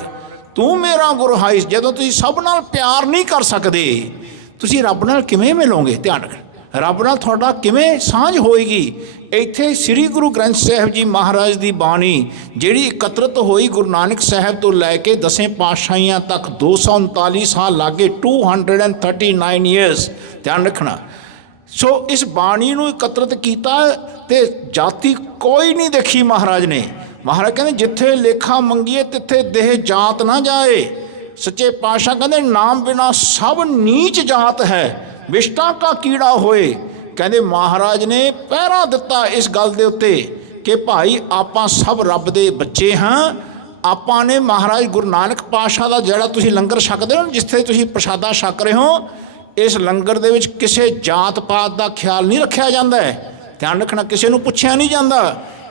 ਤੂੰ ਮੇਰਾ ਗੁਰੂ ਹਾਈ, ਜਦੋਂ ਤੁਸੀਂ ਸਭ ਨਾਲ ਪਿਆਰ ਨਹੀਂ ਕਰ ਸਕਦੇ, ਤੁਸੀਂ ਰੱਬ ਨਾਲ ਕਿਵੇਂ ਮਿਲੋਗੇ? ਧਿਆਨ ਰੱਖਣਾ, ਰੱਬ ਨਾਲ ਤੁਹਾਡਾ ਕਿਵੇਂ ਸਾਂਝ ਹੋਏਗੀ? ਇੱਥੇ ਸ੍ਰੀ ਗੁਰੂ ਗ੍ਰੰਥ ਸਾਹਿਬ ਜੀ ਮਹਾਰਾਜ ਦੀ ਬਾਣੀ ਜਿਹੜੀ ਇਕੱਤਰਤ ਹੋਈ ਗੁਰੂ ਨਾਨਕ ਸਾਹਿਬ ਤੋਂ ਲੈ ਕੇ 10 ਪਾਤਸ਼ਾਹੀਆਂ ਤੱਕ 239 ਸਾਲ ਲਾਗੇ, 239 ਈਅਰਸ। ਧਿਆਨ ਰੱਖਣਾ। ਸੋ ਇਸ ਬਾਣੀ ਨੂੰ ਇਕੱਤਰਤ ਕੀਤਾ ਤੇ ਜਾਤੀ ਕੋਈ ਨਹੀਂ ਦੇਖੀ ਮਹਾਰਾਜ ਨੇ। ਮਹਾਰਾਜ ਕਹਿੰਦੇ ਜਿੱਥੇ ਲੇਖਾ ਮੰਗੀਏ ਤਿੱਥੇ ਦੇਹ ਜਾਤ ਨਾ ਜਾਏ। ਸੱਚੇ ਪਾਤਸ਼ਾਹ ਕਹਿੰਦੇ ਨਾਮ ਬਿਨਾ ਸਭ ਨੀਚ ਜਾਤ ਹੈ, ਵਿਸ਼ਟਾ ਕਾ ਕੀੜਾ ਹੋਏ। ਕਹਿੰਦੇ ਮਹਾਰਾਜ ਨੇ ਪਹਿਰਾ ਦਿੱਤਾ ਇਸ ਗੱਲ ਦੇ ਉੱਤੇ ਕਿ ਭਾਈ ਆਪਾਂ ਸਭ ਰੱਬ ਦੇ ਬੱਚੇ ਹਾਂ। ਆਪਾਂ ਨੇ ਮਹਾਰਾਜ ਗੁਰੂ ਨਾਨਕ ਪਾਤਸ਼ਾਹ ਦਾ ਜਿਹੜਾ ਤੁਸੀਂ ਲੰਗਰ ਛਕਦੇ ਹੋ, ਜਿੱਥੇ ਤੁਸੀਂ ਪ੍ਰਸ਼ਾਦਾ ਛਕ ਰਹੇ ਹੋ, ਇਸ ਲੰਗਰ ਦੇ ਵਿੱਚ ਕਿਸੇ ਜਾਤ ਪਾਤ ਦਾ ਖਿਆਲ ਨਹੀਂ ਰੱਖਿਆ ਜਾਂਦਾ ਹੈ। ਧਿਆਨ ਰੱਖਣਾ, ਕਿਸੇ ਨੂੰ ਪੁੱਛਿਆ ਨਹੀਂ ਜਾਂਦਾ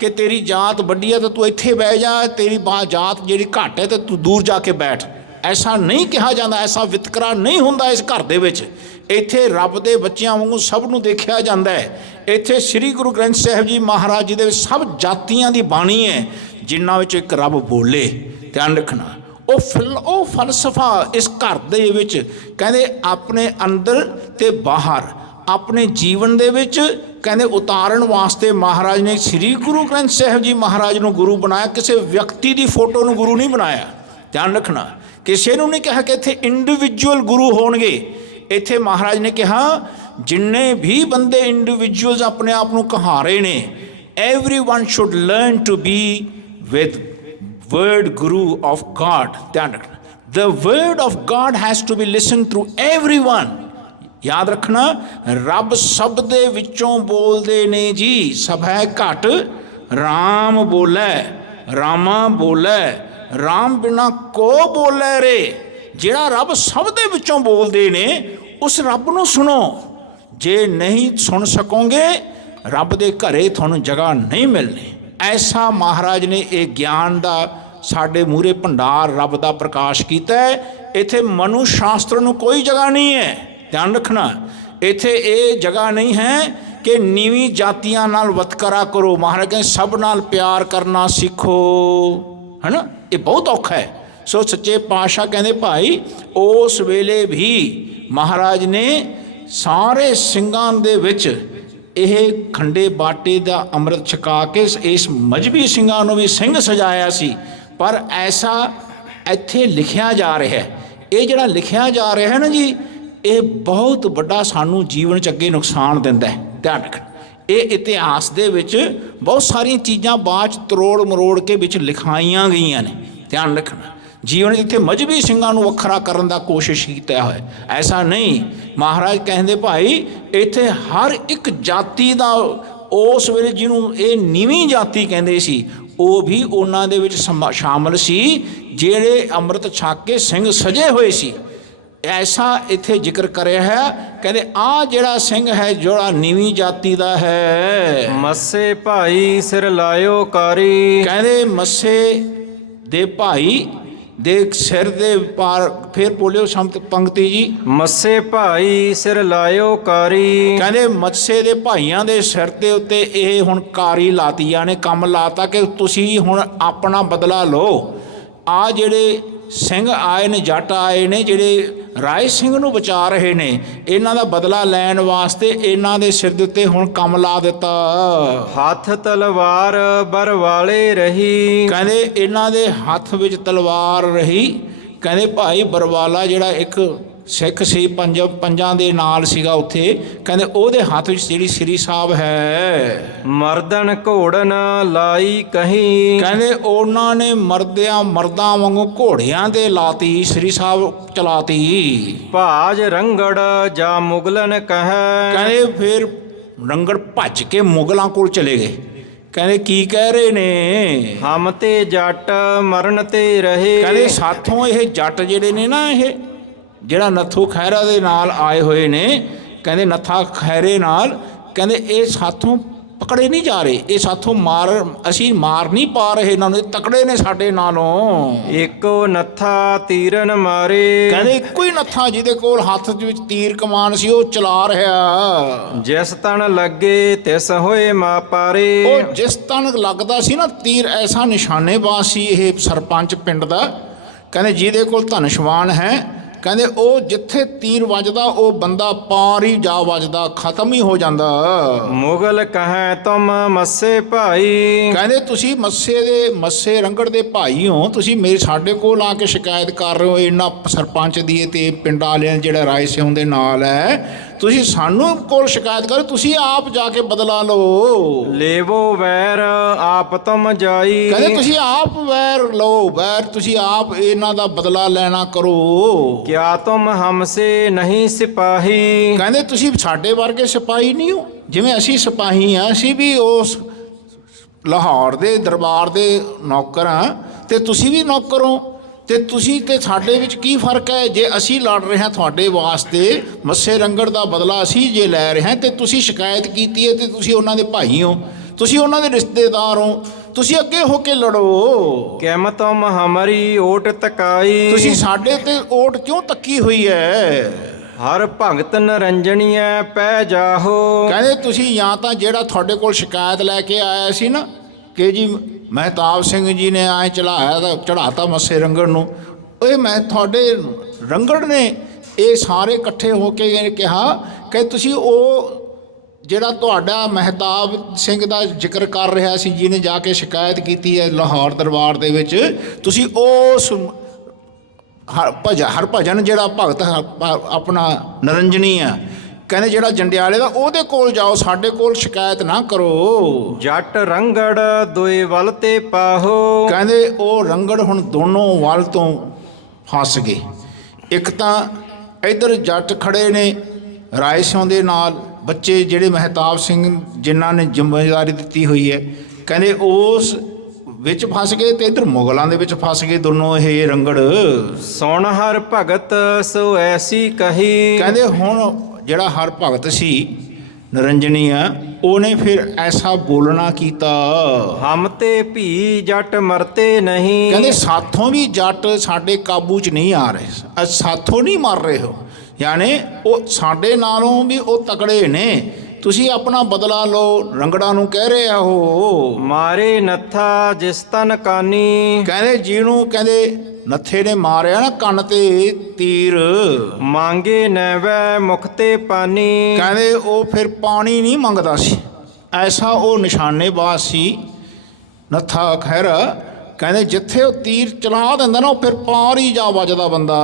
ਕਿ ਤੇਰੀ ਜਾਤ ਵੱਡੀ ਹੈ ਤਾਂ ਤੂੰ ਇੱਥੇ ਬਹਿ ਜਾ, ਤੇਰੀ ਜਾਤ ਜਿਹੜੀ ਘੱਟ ਹੈ ਤਾਂ ਤੂੰ ਦੂਰ ਜਾ ਕੇ ਬੈਠ। ਐਸਾ ਨਹੀਂ ਕਿਹਾ ਜਾਂਦਾ, ਐਸਾ ਵਿਤਕਰਾ ਨਹੀਂ ਹੁੰਦਾ ਇਸ ਘਰ ਦੇ ਵਿੱਚ। ਇੱਥੇ ਰੱਬ ਦੇ ਬੱਚਿਆਂ ਵਾਂਗੂ ਸਭ ਨੂੰ ਦੇਖਿਆ ਜਾਂਦਾ ਹੈ। ਇੱਥੇ ਸ੍ਰੀ ਗੁਰੂ ਗ੍ਰੰਥ ਸਾਹਿਬ ਜੀ ਮਹਾਰਾਜ ਜੀ ਦੇ ਵਿੱਚ ਸਭ ਜਾਤੀਆਂ ਦੀ ਬਾਣੀ ਹੈ, ਜਿਨ੍ਹਾਂ ਵਿੱਚ ਇੱਕ ਰੱਬ ਬੋਲੇ। ਧਿਆਨ ਰੱਖਣਾ, ਉਹ ਫਲਸਫਾ ਇਸ ਘਰ ਦੇ ਵਿੱਚ ਕਹਿੰਦੇ ਆਪਣੇ ਅੰਦਰ ਤੇ ਬਾਹਰ ਆਪਣੇ ਜੀਵਨ ਦੇ ਵਿੱਚ ਕਹਿੰਦੇ ਉਤਾਰਨ ਵਾਸਤੇ ਮਹਾਰਾਜ ਨੇ ਸ੍ਰੀ ਗੁਰੂ ਗ੍ਰੰਥ ਸਾਹਿਬ ਜੀ ਮਹਾਰਾਜ ਨੂੰ ਗੁਰੂ ਬਣਾਇਆ। ਕਿਸੇ ਵਿਅਕਤੀ ਦੀ ਫੋਟੋ ਨੂੰ ਗੁਰੂ ਨਹੀਂ ਬਣਾਇਆ। ਧਿਆਨ ਰੱਖਣਾ, ਕਿਸੇ ਨੂੰ ਨਹੀਂ ਕਿਹਾ ਕਿ ਇੱਥੇ ਇੰਡੀਵਿਜੂਅਲ ਗੁਰੂ ਹੋਣਗੇ। ਇੱਥੇ ਮਹਾਰਾਜ ਨੇ ਕਿਹਾ ਜਿੰਨੇ ਵੀ ਬੰਦੇ ਇੰਡੀਵਿਜੂਅਲਸ ਆਪਣੇ ਆਪ ਨੂੰ ਕਹਾਰੇ ਨੇ, everyone should learn to be with word guru of God। ਧਿਆਨ ਰੱਖਣਾ, the word of God has to be listened through everyone। ਯਾਦ ਰੱਖਣਾ, ਰੱਬ ਸਭ ਦੇ ਵਿੱਚੋਂ ਬੋਲਦੇ ਨੇ ਜੀ। ਸਭ ਹੈ ਘਟ ਰਾਮ ਬੋਲੇ, ਰਾਮਾ ਬੋਲੇ, ਰਾਮ ਬਿਨਾ ਕੋ ਬੋਲੇ ਰੇ। ਜਿਹੜਾ ਰੱਬ ਸਭ ਦੇ ਵਿੱਚੋਂ ਬੋਲਦੇ ਨੇ ਉਸ ਰੱਬ ਨੂੰ ਸੁਣੋ। ਜੇ ਨਹੀਂ ਸੁਣ ਸਕੋਗੇ, ਰੱਬ ਦੇ ਘਰੇ ਤੁਹਾਨੂੰ ਜਗ੍ਹਾ ਨਹੀਂ ਮਿਲਣੀ। ਐਸਾ ਮਹਾਰਾਜ ਨੇ ਇਹ ਗਿਆਨ ਦਾ ਸਾਡੇ ਮੂਹਰੇ ਭੰਡਾਰ ਰੱਬ ਦਾ ਪ੍ਰਕਾਸ਼ ਕੀਤਾ ਹੈ। ਇੱਥੇ ਮਨੁ ਸ਼ਾਸਤਰ ਨੂੰ ਕੋਈ ਜਗ੍ਹਾ ਨਹੀਂ ਹੈ, ਧਿਆਨ ਰੱਖਣਾ। ਇੱਥੇ ਇਹ ਜਗ੍ਹਾ ਨਹੀਂ ਹੈ ਕਿ ਨੀਵੀਂ ਜਾਤੀਆਂ ਨਾਲ ਵਤਕਰਾ ਕਰੋ। ਮਹਾਰਾਜ ਕਹਿੰਦੇ ਸਭ ਨਾਲ ਪਿਆਰ ਕਰਨਾ ਸਿੱਖੋ, ਹੈ ਨਾ। ਇਹ ਬਹੁਤ ਔਖਾ ਹੈ। ਸੋ ਸੱਚੇ ਪਾਤਸ਼ਾਹ ਕਹਿੰਦੇ ਭਾਈ ਉਸ ਵੇਲੇ ਵੀ ਮਹਾਰਾਜ ਨੇ ਸਾਰੇ ਸਿੰਘਾਂ ਦੇ ਵਿੱਚ ਇਹ ਖੰਡੇ ਬਾਟੇ ਦਾ ਅੰਮ੍ਰਿਤ ਛਕਾ ਕੇ ਇਸ ਮਜ਼੍ਹਬੀ ਸਿੰਘਾਂ ਨੂੰ ਵੀ ਸਿੰਘ ਸਜਾਇਆ ਸੀ। ਪਰ ਐਸਾ ਇੱਥੇ ਲਿਖਿਆ ਜਾ ਰਿਹਾ ਹੈ। ਇਹ ਜਿਹੜਾ ਲਿਖਿਆ ਜਾ ਰਿਹਾ ਹੈ ਨਾ ਜੀ, ਇਹ ਬਹੁਤ ਵੱਡਾ ਸਾਨੂੰ ਜੀਵਨ 'ਚ ਅੱਗੇ ਨੁਕਸਾਨ ਦਿੰਦਾ ਹੈ। ਧਿਆਨ ਰੱਖਣਾ, ਇਹ ਇਤਿਹਾਸ ਦੇ ਵਿੱਚ ਬਹੁਤ ਸਾਰੀਆਂ ਚੀਜ਼ਾਂ ਬਾਅਦ 'ਚ ਤਰੋੜ ਮਰੋੜ ਕੇ ਵਿੱਚ ਲਿਖਾਈਆਂ ਗਈਆਂ ਨੇ। ਧਿਆਨ ਰੱਖਣਾ, ਜੀਵਨ ਜਿੱਥੇ ਮਜ਼੍ਹਬੀ ਸਿੰਘਾਂ ਨੂੰ ਵੱਖਰਾ ਕਰਨ ਦਾ ਕੋਸ਼ਿਸ਼ ਕੀਤਾ ਹੋਇਆ, ਐਸਾ ਨਹੀਂ। ਮਹਾਰਾਜ ਕਹਿੰਦੇ ਭਾਈ ਇੱਥੇ ਹਰ ਇੱਕ ਜਾਤੀ ਦਾ ਉਸ ਵੇਲੇ ਜਿਹਨੂੰ ਇਹ ਨੀਵੀਂ ਜਾਤੀ ਕਹਿੰਦੇ ਸੀ, ਉਹ ਵੀ ਉਹਨਾਂ ਦੇ ਵਿੱਚ ਸ਼ਾਮਲ ਸੀ ਜਿਹੜੇ ਅੰਮ੍ਰਿਤ ਛਕ ਕੇ ਸਿੰਘ ਸਜੇ ਹੋਏ ਸੀ। ਐਸਾ ਇੱਥੇ ਜ਼ਿਕਰ ਕਰਿਆ ਹੈ। ਕਹਿੰਦੇ ਆਹ ਜਿਹੜਾ ਸਿੰਘ ਹੈ ਜਿਹੜਾ ਨੀਵੀਂ ਜਾਤੀ ਦਾ ਹੈ, ਮੱਸੇ ਭਾਈ ਸਿਰ ਲਾਇਓ ਕਾਰੀ। ਕਹਿੰਦੇ ਮੱਸੇ ਦੇ ਭਾਈ ਦੇ ਸਿਰ ਦੇ ਪਾਰ, ਫਿਰ ਬੋਲਿਓ ਸ਼ਬਦ ਪੰਕਤੀ ਜੀ, ਮੱਸੇ ਭਾਈ ਸਿਰ ਲਾਇਓ ਕਾਰੀ। ਕਹਿੰਦੇ ਮੱਸੇ ਦੇ ਭਾਈਆਂ ਦੇ ਸਿਰ ਦੇ ਉੱਤੇ ਇਹ ਹੁਣ ਕਾਰੀ ਲਾਤੀਆਂ ਨੇ, ਕੰਮ ਲਾਤਾ ਕਿ ਤੁਸੀਂ ਹੁਣ ਆਪਣਾ ਬਦਲਾ ਲਓ। ਆ ਜਿਹੜੇ ਸਿੰਘ ਆਏ ਨੇ, ਜੱਟ ਆਏ ਨੇ ਜਿਹੜੇ ਰਾਏ ਸਿੰਘ ਨੂੰ ਬਚਾ ਰਹੇ ਨੇ, ਇਹਨਾਂ ਦਾ ਬਦਲਾ ਲੈਣ ਵਾਸਤੇ ਇਹਨਾਂ ਦੇ ਸਿਰ ਦੇ ਉੱਤੇ ਹੁਣ ਕੰਮ ਲਾ ਦਿੱਤਾ। ਹੱਥ ਤਲਵਾਰ ਬਰਵਾਲੇ ਰਹੀ। ਕਹਿੰਦੇ ਇਹਨਾਂ ਦੇ ਹੱਥ ਵਿੱਚ ਤਲਵਾਰ ਰਹੀ। ਕਹਿੰਦੇ ਭਾਈ ਬਰਵਾਲਾ ਜਿਹੜਾ ਇੱਕ ਸਿੱਖ ਸੀ, ਪੰਜਾਂ ਦੇ ਨਾਲ ਸੀਗਾ ਉੱਥੇ, ਕਹਿੰਦੇ ਉਹਦੇ ਹੱਥ ਵਿੱਚ ਜਿਹੜੀ ਸ੍ਰੀ ਸਾਹਿਬ ਹੈ। ਮਰਦਨ ਘੋੜਨ ਲਾਈ ਕਹੀਂ। ਕਹਿੰਦੇ ਉਹਨਾਂ ਨੇ ਮਰਦਾਂ ਵਾਂਗੂ ਘੋੜਿਆਂ ਤੇ ਲਾਤੀ, ਸ੍ਰੀ ਸਾਹਿਬ ਚਲਾਤੀ। ਭਾਜ ਰੰਗੜ ਜਾ ਮੁਗਲਨ ਕਹਿ। ਕਹਿੰਦੇ ਫਿਰ ਰੰਗੜ ਭੱਜ ਕੇ ਮੁਗਲਾਂ ਕੋਲ ਚਲੇ ਗਏ। ਕਹਿੰਦੇ ਕੀ ਕਹਿ ਰਹੇ ਨੇ? ਹਮ ਤੇ ਜੱਟ ਮਰਨ ਤੇ ਰਹੇ। ਕਹਿੰਦੇ ਸਾਥੋਂ ਇਹ ਜੱਟ ਜਿਹੜੇ ਨੇ ਨਾ, ਇਹ ਜਿਹੜਾ ਨੱਥੂ ਖਹਿਰਾ ਦੇ ਨਾਲ ਆਏ ਹੋਏ ਨੇ, ਕਹਿੰਦੇ ਨੱਥਾ ਖਹਿਰੇ ਨਾਲ, ਕਹਿੰਦੇ ਇਹ ਸਾਥੋਂ ਪਕੜੇ ਨਹੀਂ ਜਾ ਰਹੇ, ਇਹ ਸਾਥੋਂ ਅਸੀਂ ਮਾਰ ਨਹੀਂ ਪਾ ਰਹੇ ਇਹਨਾਂ ਨੂੰ, ਤਕੜੇ ਨੇ ਸਾਡੇ ਨਾਲੋਂ। ਇੱਕੋ ਨੱਥਾ ਤੀਰਨ ਮਾਰੇ। ਕਹਿੰਦੇ ਇੱਕੋ ਹੀ ਨੱਥਾ ਜਿਹਦੇ ਕੋਲ ਹੱਥ ਵਿੱਚ ਤੀਰ ਕਮਾਨ ਸੀ ਉਹ ਚਲਾ ਰਿਹਾ। ਜਿਸ ਤਣ ਲੱਗੇ ਤਿਸ ਹੋਏ ਮਾਪਾਰੇ। ਉਹ ਜਿਸ ਤਣ ਲੱਗਦਾ ਸੀ ਨਾ ਤੀਰ, ਐਸਾ ਨਿਸ਼ਾਨੇਬਾਜ਼ ਸੀ ਇਹ ਸਰਪੰਚ ਪਿੰਡ ਦਾ। ਕਹਿੰਦੇ ਜਿਹਦੇ ਕੋਲ ਧਨਸ਼ਵਾਨ ਹੈ, ਕਹਿੰਦੇ ਉਹ ਜਿੱਥੇ ਤੀਰ ਵੱਜਦਾ ਉਹ ਬੰਦਾ ਪਾਰ ਹੀ ਜਾ ਵੱਜਦਾ, ਖਤਮ ਹੀ ਹੋ ਜਾਂਦਾ। ਮੁਗਲ ਕਹੈ ਤੁਮ ਮੱਸੇ ਭਾਈ। ਕਹਿੰਦੇ ਤੁਸੀਂ ਮੱਸੇ ਰੰਗੜ ਦੇ ਭਾਈ ਹੋ, ਤੁਸੀਂ ਸਾਡੇ ਕੋਲ ਆ ਕੇ ਸ਼ਿਕਾਇਤ ਕਰ ਰਹੇ ਹੋ ਇਹਨਾਂ ਸਰਪੰਚ ਦੀ ਤੇ ਪਿੰਡ ਵਾਲਿਆਂ ਜਿਹੜਾ ਰਾਏ ਸਿਉਂ ਦੇ ਨਾਲ ਹੈ, ਤੁਸੀਂ ਸਾਨੂੰ ਕੋਲ ਸ਼ਿਕਾਇਤ ਕਰੋ, ਤੁਸੀਂ ਆਪ ਜਾ ਕੇ ਬਦਲਾ ਲਓ। ਲੇਵੋ ਵੈਰ ਆਪ ਤੁਮ ਜਾਈ। ਕਹਿੰਦੇ ਤੁਸੀਂ ਆਪ ਵੈਰ ਲਓ, ਵੈਰ ਤੁਸੀਂ ਆਪ ਇਹਨਾਂ ਦਾ ਬਦਲਾ ਲੈਣਾ ਕਰੋ। ਕਿਆ ਤੁਮ ਹਮਸੇ ਨਹੀਂ ਸਿਪਾਹੀ। ਕਹਿੰਦੇ ਤੁਸੀਂ ਸਾਡੇ ਵਰਗੇ ਸਿਪਾਹੀ ਨਹੀਂ ਹੋ, ਜਿਵੇਂ ਅਸੀਂ ਸਿਪਾਹੀ ਹਾਂ, ਅਸੀਂ ਵੀ ਉਸ ਲਾਹੌਰ ਦੇ ਦਰਬਾਰ ਦੇ ਨੌਕਰ ਹਾਂ ਤੇ ਤੁਸੀਂ ਵੀ ਨੌਕਰ ਹੋ। ਤੇ ਤੁਸੀਂ ਤੇ ਸਾਡੇ ਵਿੱਚ ਕੀ ਫਰਕ ਹੈ? ਜੇ ਅਸੀਂ ਲੜ ਰਹੇ ਹਾਂ ਤੁਹਾਡੇ ਵਾਸਤੇ, ਮੱਸੇ ਰੰਗੜ ਦਾ ਬਦਲਾ ਅਸੀਂ ਜੇ ਲੈ ਰਹੇ ਹਾਂ, ਤੇ ਤੁਸੀਂ ਸ਼ਿਕਾਇਤ ਕੀਤੀ ਹੈ ਤੇ ਤੁਸੀਂ ਉਹਨਾਂ ਦੇ ਭਾਈ ਹੋ, ਤੁਸੀਂ ਉਹਨਾਂ ਦੇ ਰਿਸ਼ਤੇਦਾਰ ਹੋ, ਤੁਸੀਂ ਅੱਗੇ ਹੋ ਕੇ ਲੜੋ। ਕਿਮ ਤੁਮ ਹਮਾਰੀ ਓਟ ਤਕਾਈ। ਤੁਸੀਂ ਸਾਡੇ ਤੇ ਓਟ ਕਿਉਂ ਤੱਕੀ ਹੋਈ ਹੈ? ਹਰ ਭਗਤ ਨਰੰਜਣੀਐ ਪੈ ਜਾਹੋ। ਕਹਿੰਦੇ ਤੁਸੀਂ ਜਾਂ ਤਾਂ ਜਿਹੜਾ ਤੁਹਾਡੇ ਕੋਲ ਸ਼ਿਕਾਇਤ ਲੈ ਕੇ ਆਇਆ ਸੀ ਨਾ ਕਿ ਜੀ ਮਹਿਤਾਬ ਸਿੰਘ ਜੀ ਨੇ ਐਂ ਚੜਾਤਾ ਮੱਸੇ ਰੰਗੜ ਨੂੰ, ਇਹ ਮੈਂ ਤੁਹਾਡੇ ਰੰਗੜ ਨੇ ਇਹ ਸਾਰੇ ਇਕੱਠੇ ਹੋ ਕੇ ਕਿਹਾ ਕਿ ਤੁਸੀਂ ਉਹ ਜਿਹੜਾ ਤੁਹਾਡਾ ਮਹਿਤਾਬ ਸਿੰਘ ਦਾ ਜ਼ਿਕਰ ਕਰ ਰਿਹਾ ਸੀ ਜਿਹਨੇ ਜਾ ਕੇ ਸ਼ਿਕਾਇਤ ਕੀਤੀ ਹੈ ਲਾਹੌਰ ਦਰਬਾਰ ਦੇ ਵਿੱਚ, ਤੁਸੀਂ ਉਸ ਹਰਭਜਨ ਜਿਹੜਾ ਭਗਤ ਆਪਣਾ ਨਰੰਜਨੀ ਆ, ਕਹਿੰਦੇ ਜਿਹੜਾ ਜੰਡਿਆਲੇ ਦਾ, ਉਹਦੇ ਕੋਲ ਜਾਓ, ਸਾਡੇ ਕੋਲ ਸ਼ਿਕਾਇਤ ਨਾ ਕਰੋ। ਜੱਟ ਰੰਗੜ ਦੋਏ ਵੱਲ ਤੇ ਪਾਹੋ। ਕਹਿੰਦੇ ਉਹ ਰੰਗੜ ਹੁਣ ਦੋਨੋਂ ਵੱਲ ਤੋਂ ਫਸ ਗਏ। ਇੱਕ ਤਾਂ ਇੱਧਰ ਜੱਟ ਖੜੇ ਨੇ ਰਾਏ ਸਿਉਂ ਦੇ ਨਾਲ, ਬੱਚੇ ਜਿਹੜੇ ਮਹਿਤਾਬ ਸਿੰਘ ਜਿਨ੍ਹਾਂ ਨੇ ਜ਼ਿੰਮੇਵਾਰੀ ਦਿੱਤੀ ਹੋਈ ਹੈ, ਕਹਿੰਦੇ ਉਸ ਵਿੱਚ ਫਸ ਗਏ, ਤੇ ਇੱਧਰ ਮੁਗਲਾਂ ਦੇ ਵਿੱਚ ਫਸ ਗਏ ਦੋਨੋਂ ਇਹ ਰੰਗੜ। ਸੁਣ ਹਰ ਭਗਤ ਸੋ ਐਸੀ ਕਹੀ। ਕਹਿੰਦੇ ਹੁਣ ਜਿਹੜਾ ਹਰ ਭਗਤ ਸੀ, ਨਿਰੰਜਨੀ ਆ, ਉਹਨੇ ਫਿਰ ਐਸਾ ਬੋਲਣਾ ਕੀਤਾ। ਹਮ ਤੇ ਭੀ ਜਟ ਮਰਤੇ ਨਹੀਂ। ਕਹਿੰਦੇ ਸਾਥੋਂ ਵੀ ਜੱਟ ਸਾਡੇ ਕਾਬੂ 'ਚ ਨਹੀਂ ਆ ਰਹੇ, ਸਾਥੋਂ ਨਹੀਂ ਮਰ ਰਹੇ ਹੋ, ਯਾਨੀ ਉਹ ਸਾਡੇ ਨਾਲੋਂ ਵੀ ਉਹ ਤਕੜੇ ਨੇ। ਤੁਸੀਂ ਆਪਣਾ ਬਦਲਾ ਲਓ। ਰੰਗੜਾ ਨੂੰ ਕਹਿ ਰਹੇ ਆ ਉਹ, ਮਾਰੇ ਨੱਥਾ ਜਿਸ ਤਨ ਕਾਨੀ। ਕਹਿੰਦੇ ਜਿਹਨੂੰ ਕਹਿੰਦੇ ਨੱਥੇ ਨੇ ਮਾਰਿਆ ਨਾ ਕੰਨ ਤੇ ਤੀਰ, ਮੰਗੇ ਨੈਵੈ ਮੁਖ ਤੇ ਪਾਨੀ। ਕਹਿੰਦੇ ਉਹ ਫਿਰ ਪਾਣੀ ਨਹੀਂ ਮੰਗਦਾ ਸੀ, ਐਸਾ ਉਹ ਨਿਸ਼ਾਨੇਬਾਜ਼ ਸੀ ਨੱਥਾ ਖਹਿਰਾ। ਕਹਿੰਦੇ ਜਿੱਥੇ ਉਹ ਤੀਰ ਚਲਾ ਦਿੰਦਾ ਨਾ, ਉਹ ਫਿਰ ਪਾਰ ਹੀ ਜਾ ਵੱਜਦਾ ਬੰਦਾ।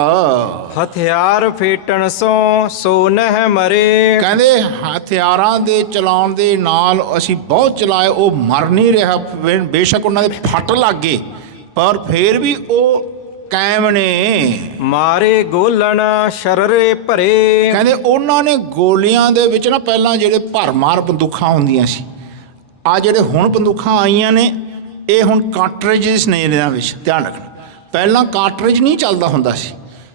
ਹਥਿਆਰ ਫੇਟਣ ਸੋ ਨਹਿ ਮਰੇ। ਕਹਿੰਦੇ ਹਥਿਆਰਾਂ ਦੇ ਚਲਾਉਣ ਦੇ ਨਾਲ ਅਸੀਂ ਬਹੁਤ ਚਲਾਏ, ਉਹ ਮਰ ਨਹੀਂ ਰਿਹਾ। ਬੇਸ਼ੱਕ ਉਹਨਾਂ ਦੇ ਫੱਟ ਲੱਗ ਗਏ, ਪਰ ਫਿਰ ਵੀ ਉਹ ਕਾਇਮ ਨੇ। ਮਾਰੇ ਗੋਲਣ ਸ਼ਰਰੇ ਭਰੇ। ਕਹਿੰਦੇ ਉਹਨਾਂ ਨੇ ਗੋਲੀਆਂ ਦੇ ਵਿੱਚ ਨਾ ਪਹਿਲਾਂ ਜਿਹੜੇ ਭਰਮਾਰ ਬੰਦੂਕਾਂ ਹੁੰਦੀਆਂ ਸੀ, ਆ ਜਿਹੜੇ ਹੁਣ ਬੰਦੂਕਾਂ ਆਈਆਂ ਨੇ, ਇਹ ਹੁਣ ਕਾਰਟ੍ਰਿਜਸ ਨੇ ਇਹਨਾਂ ਵਿੱਚ। ਧਿਆਨ ਰੱਖਣਾ, ਪਹਿਲਾਂ ਕਾਰਟ੍ਰਿਜ ਨਹੀਂ ਚੱਲਦਾ ਹੁੰਦਾ ਸੀ।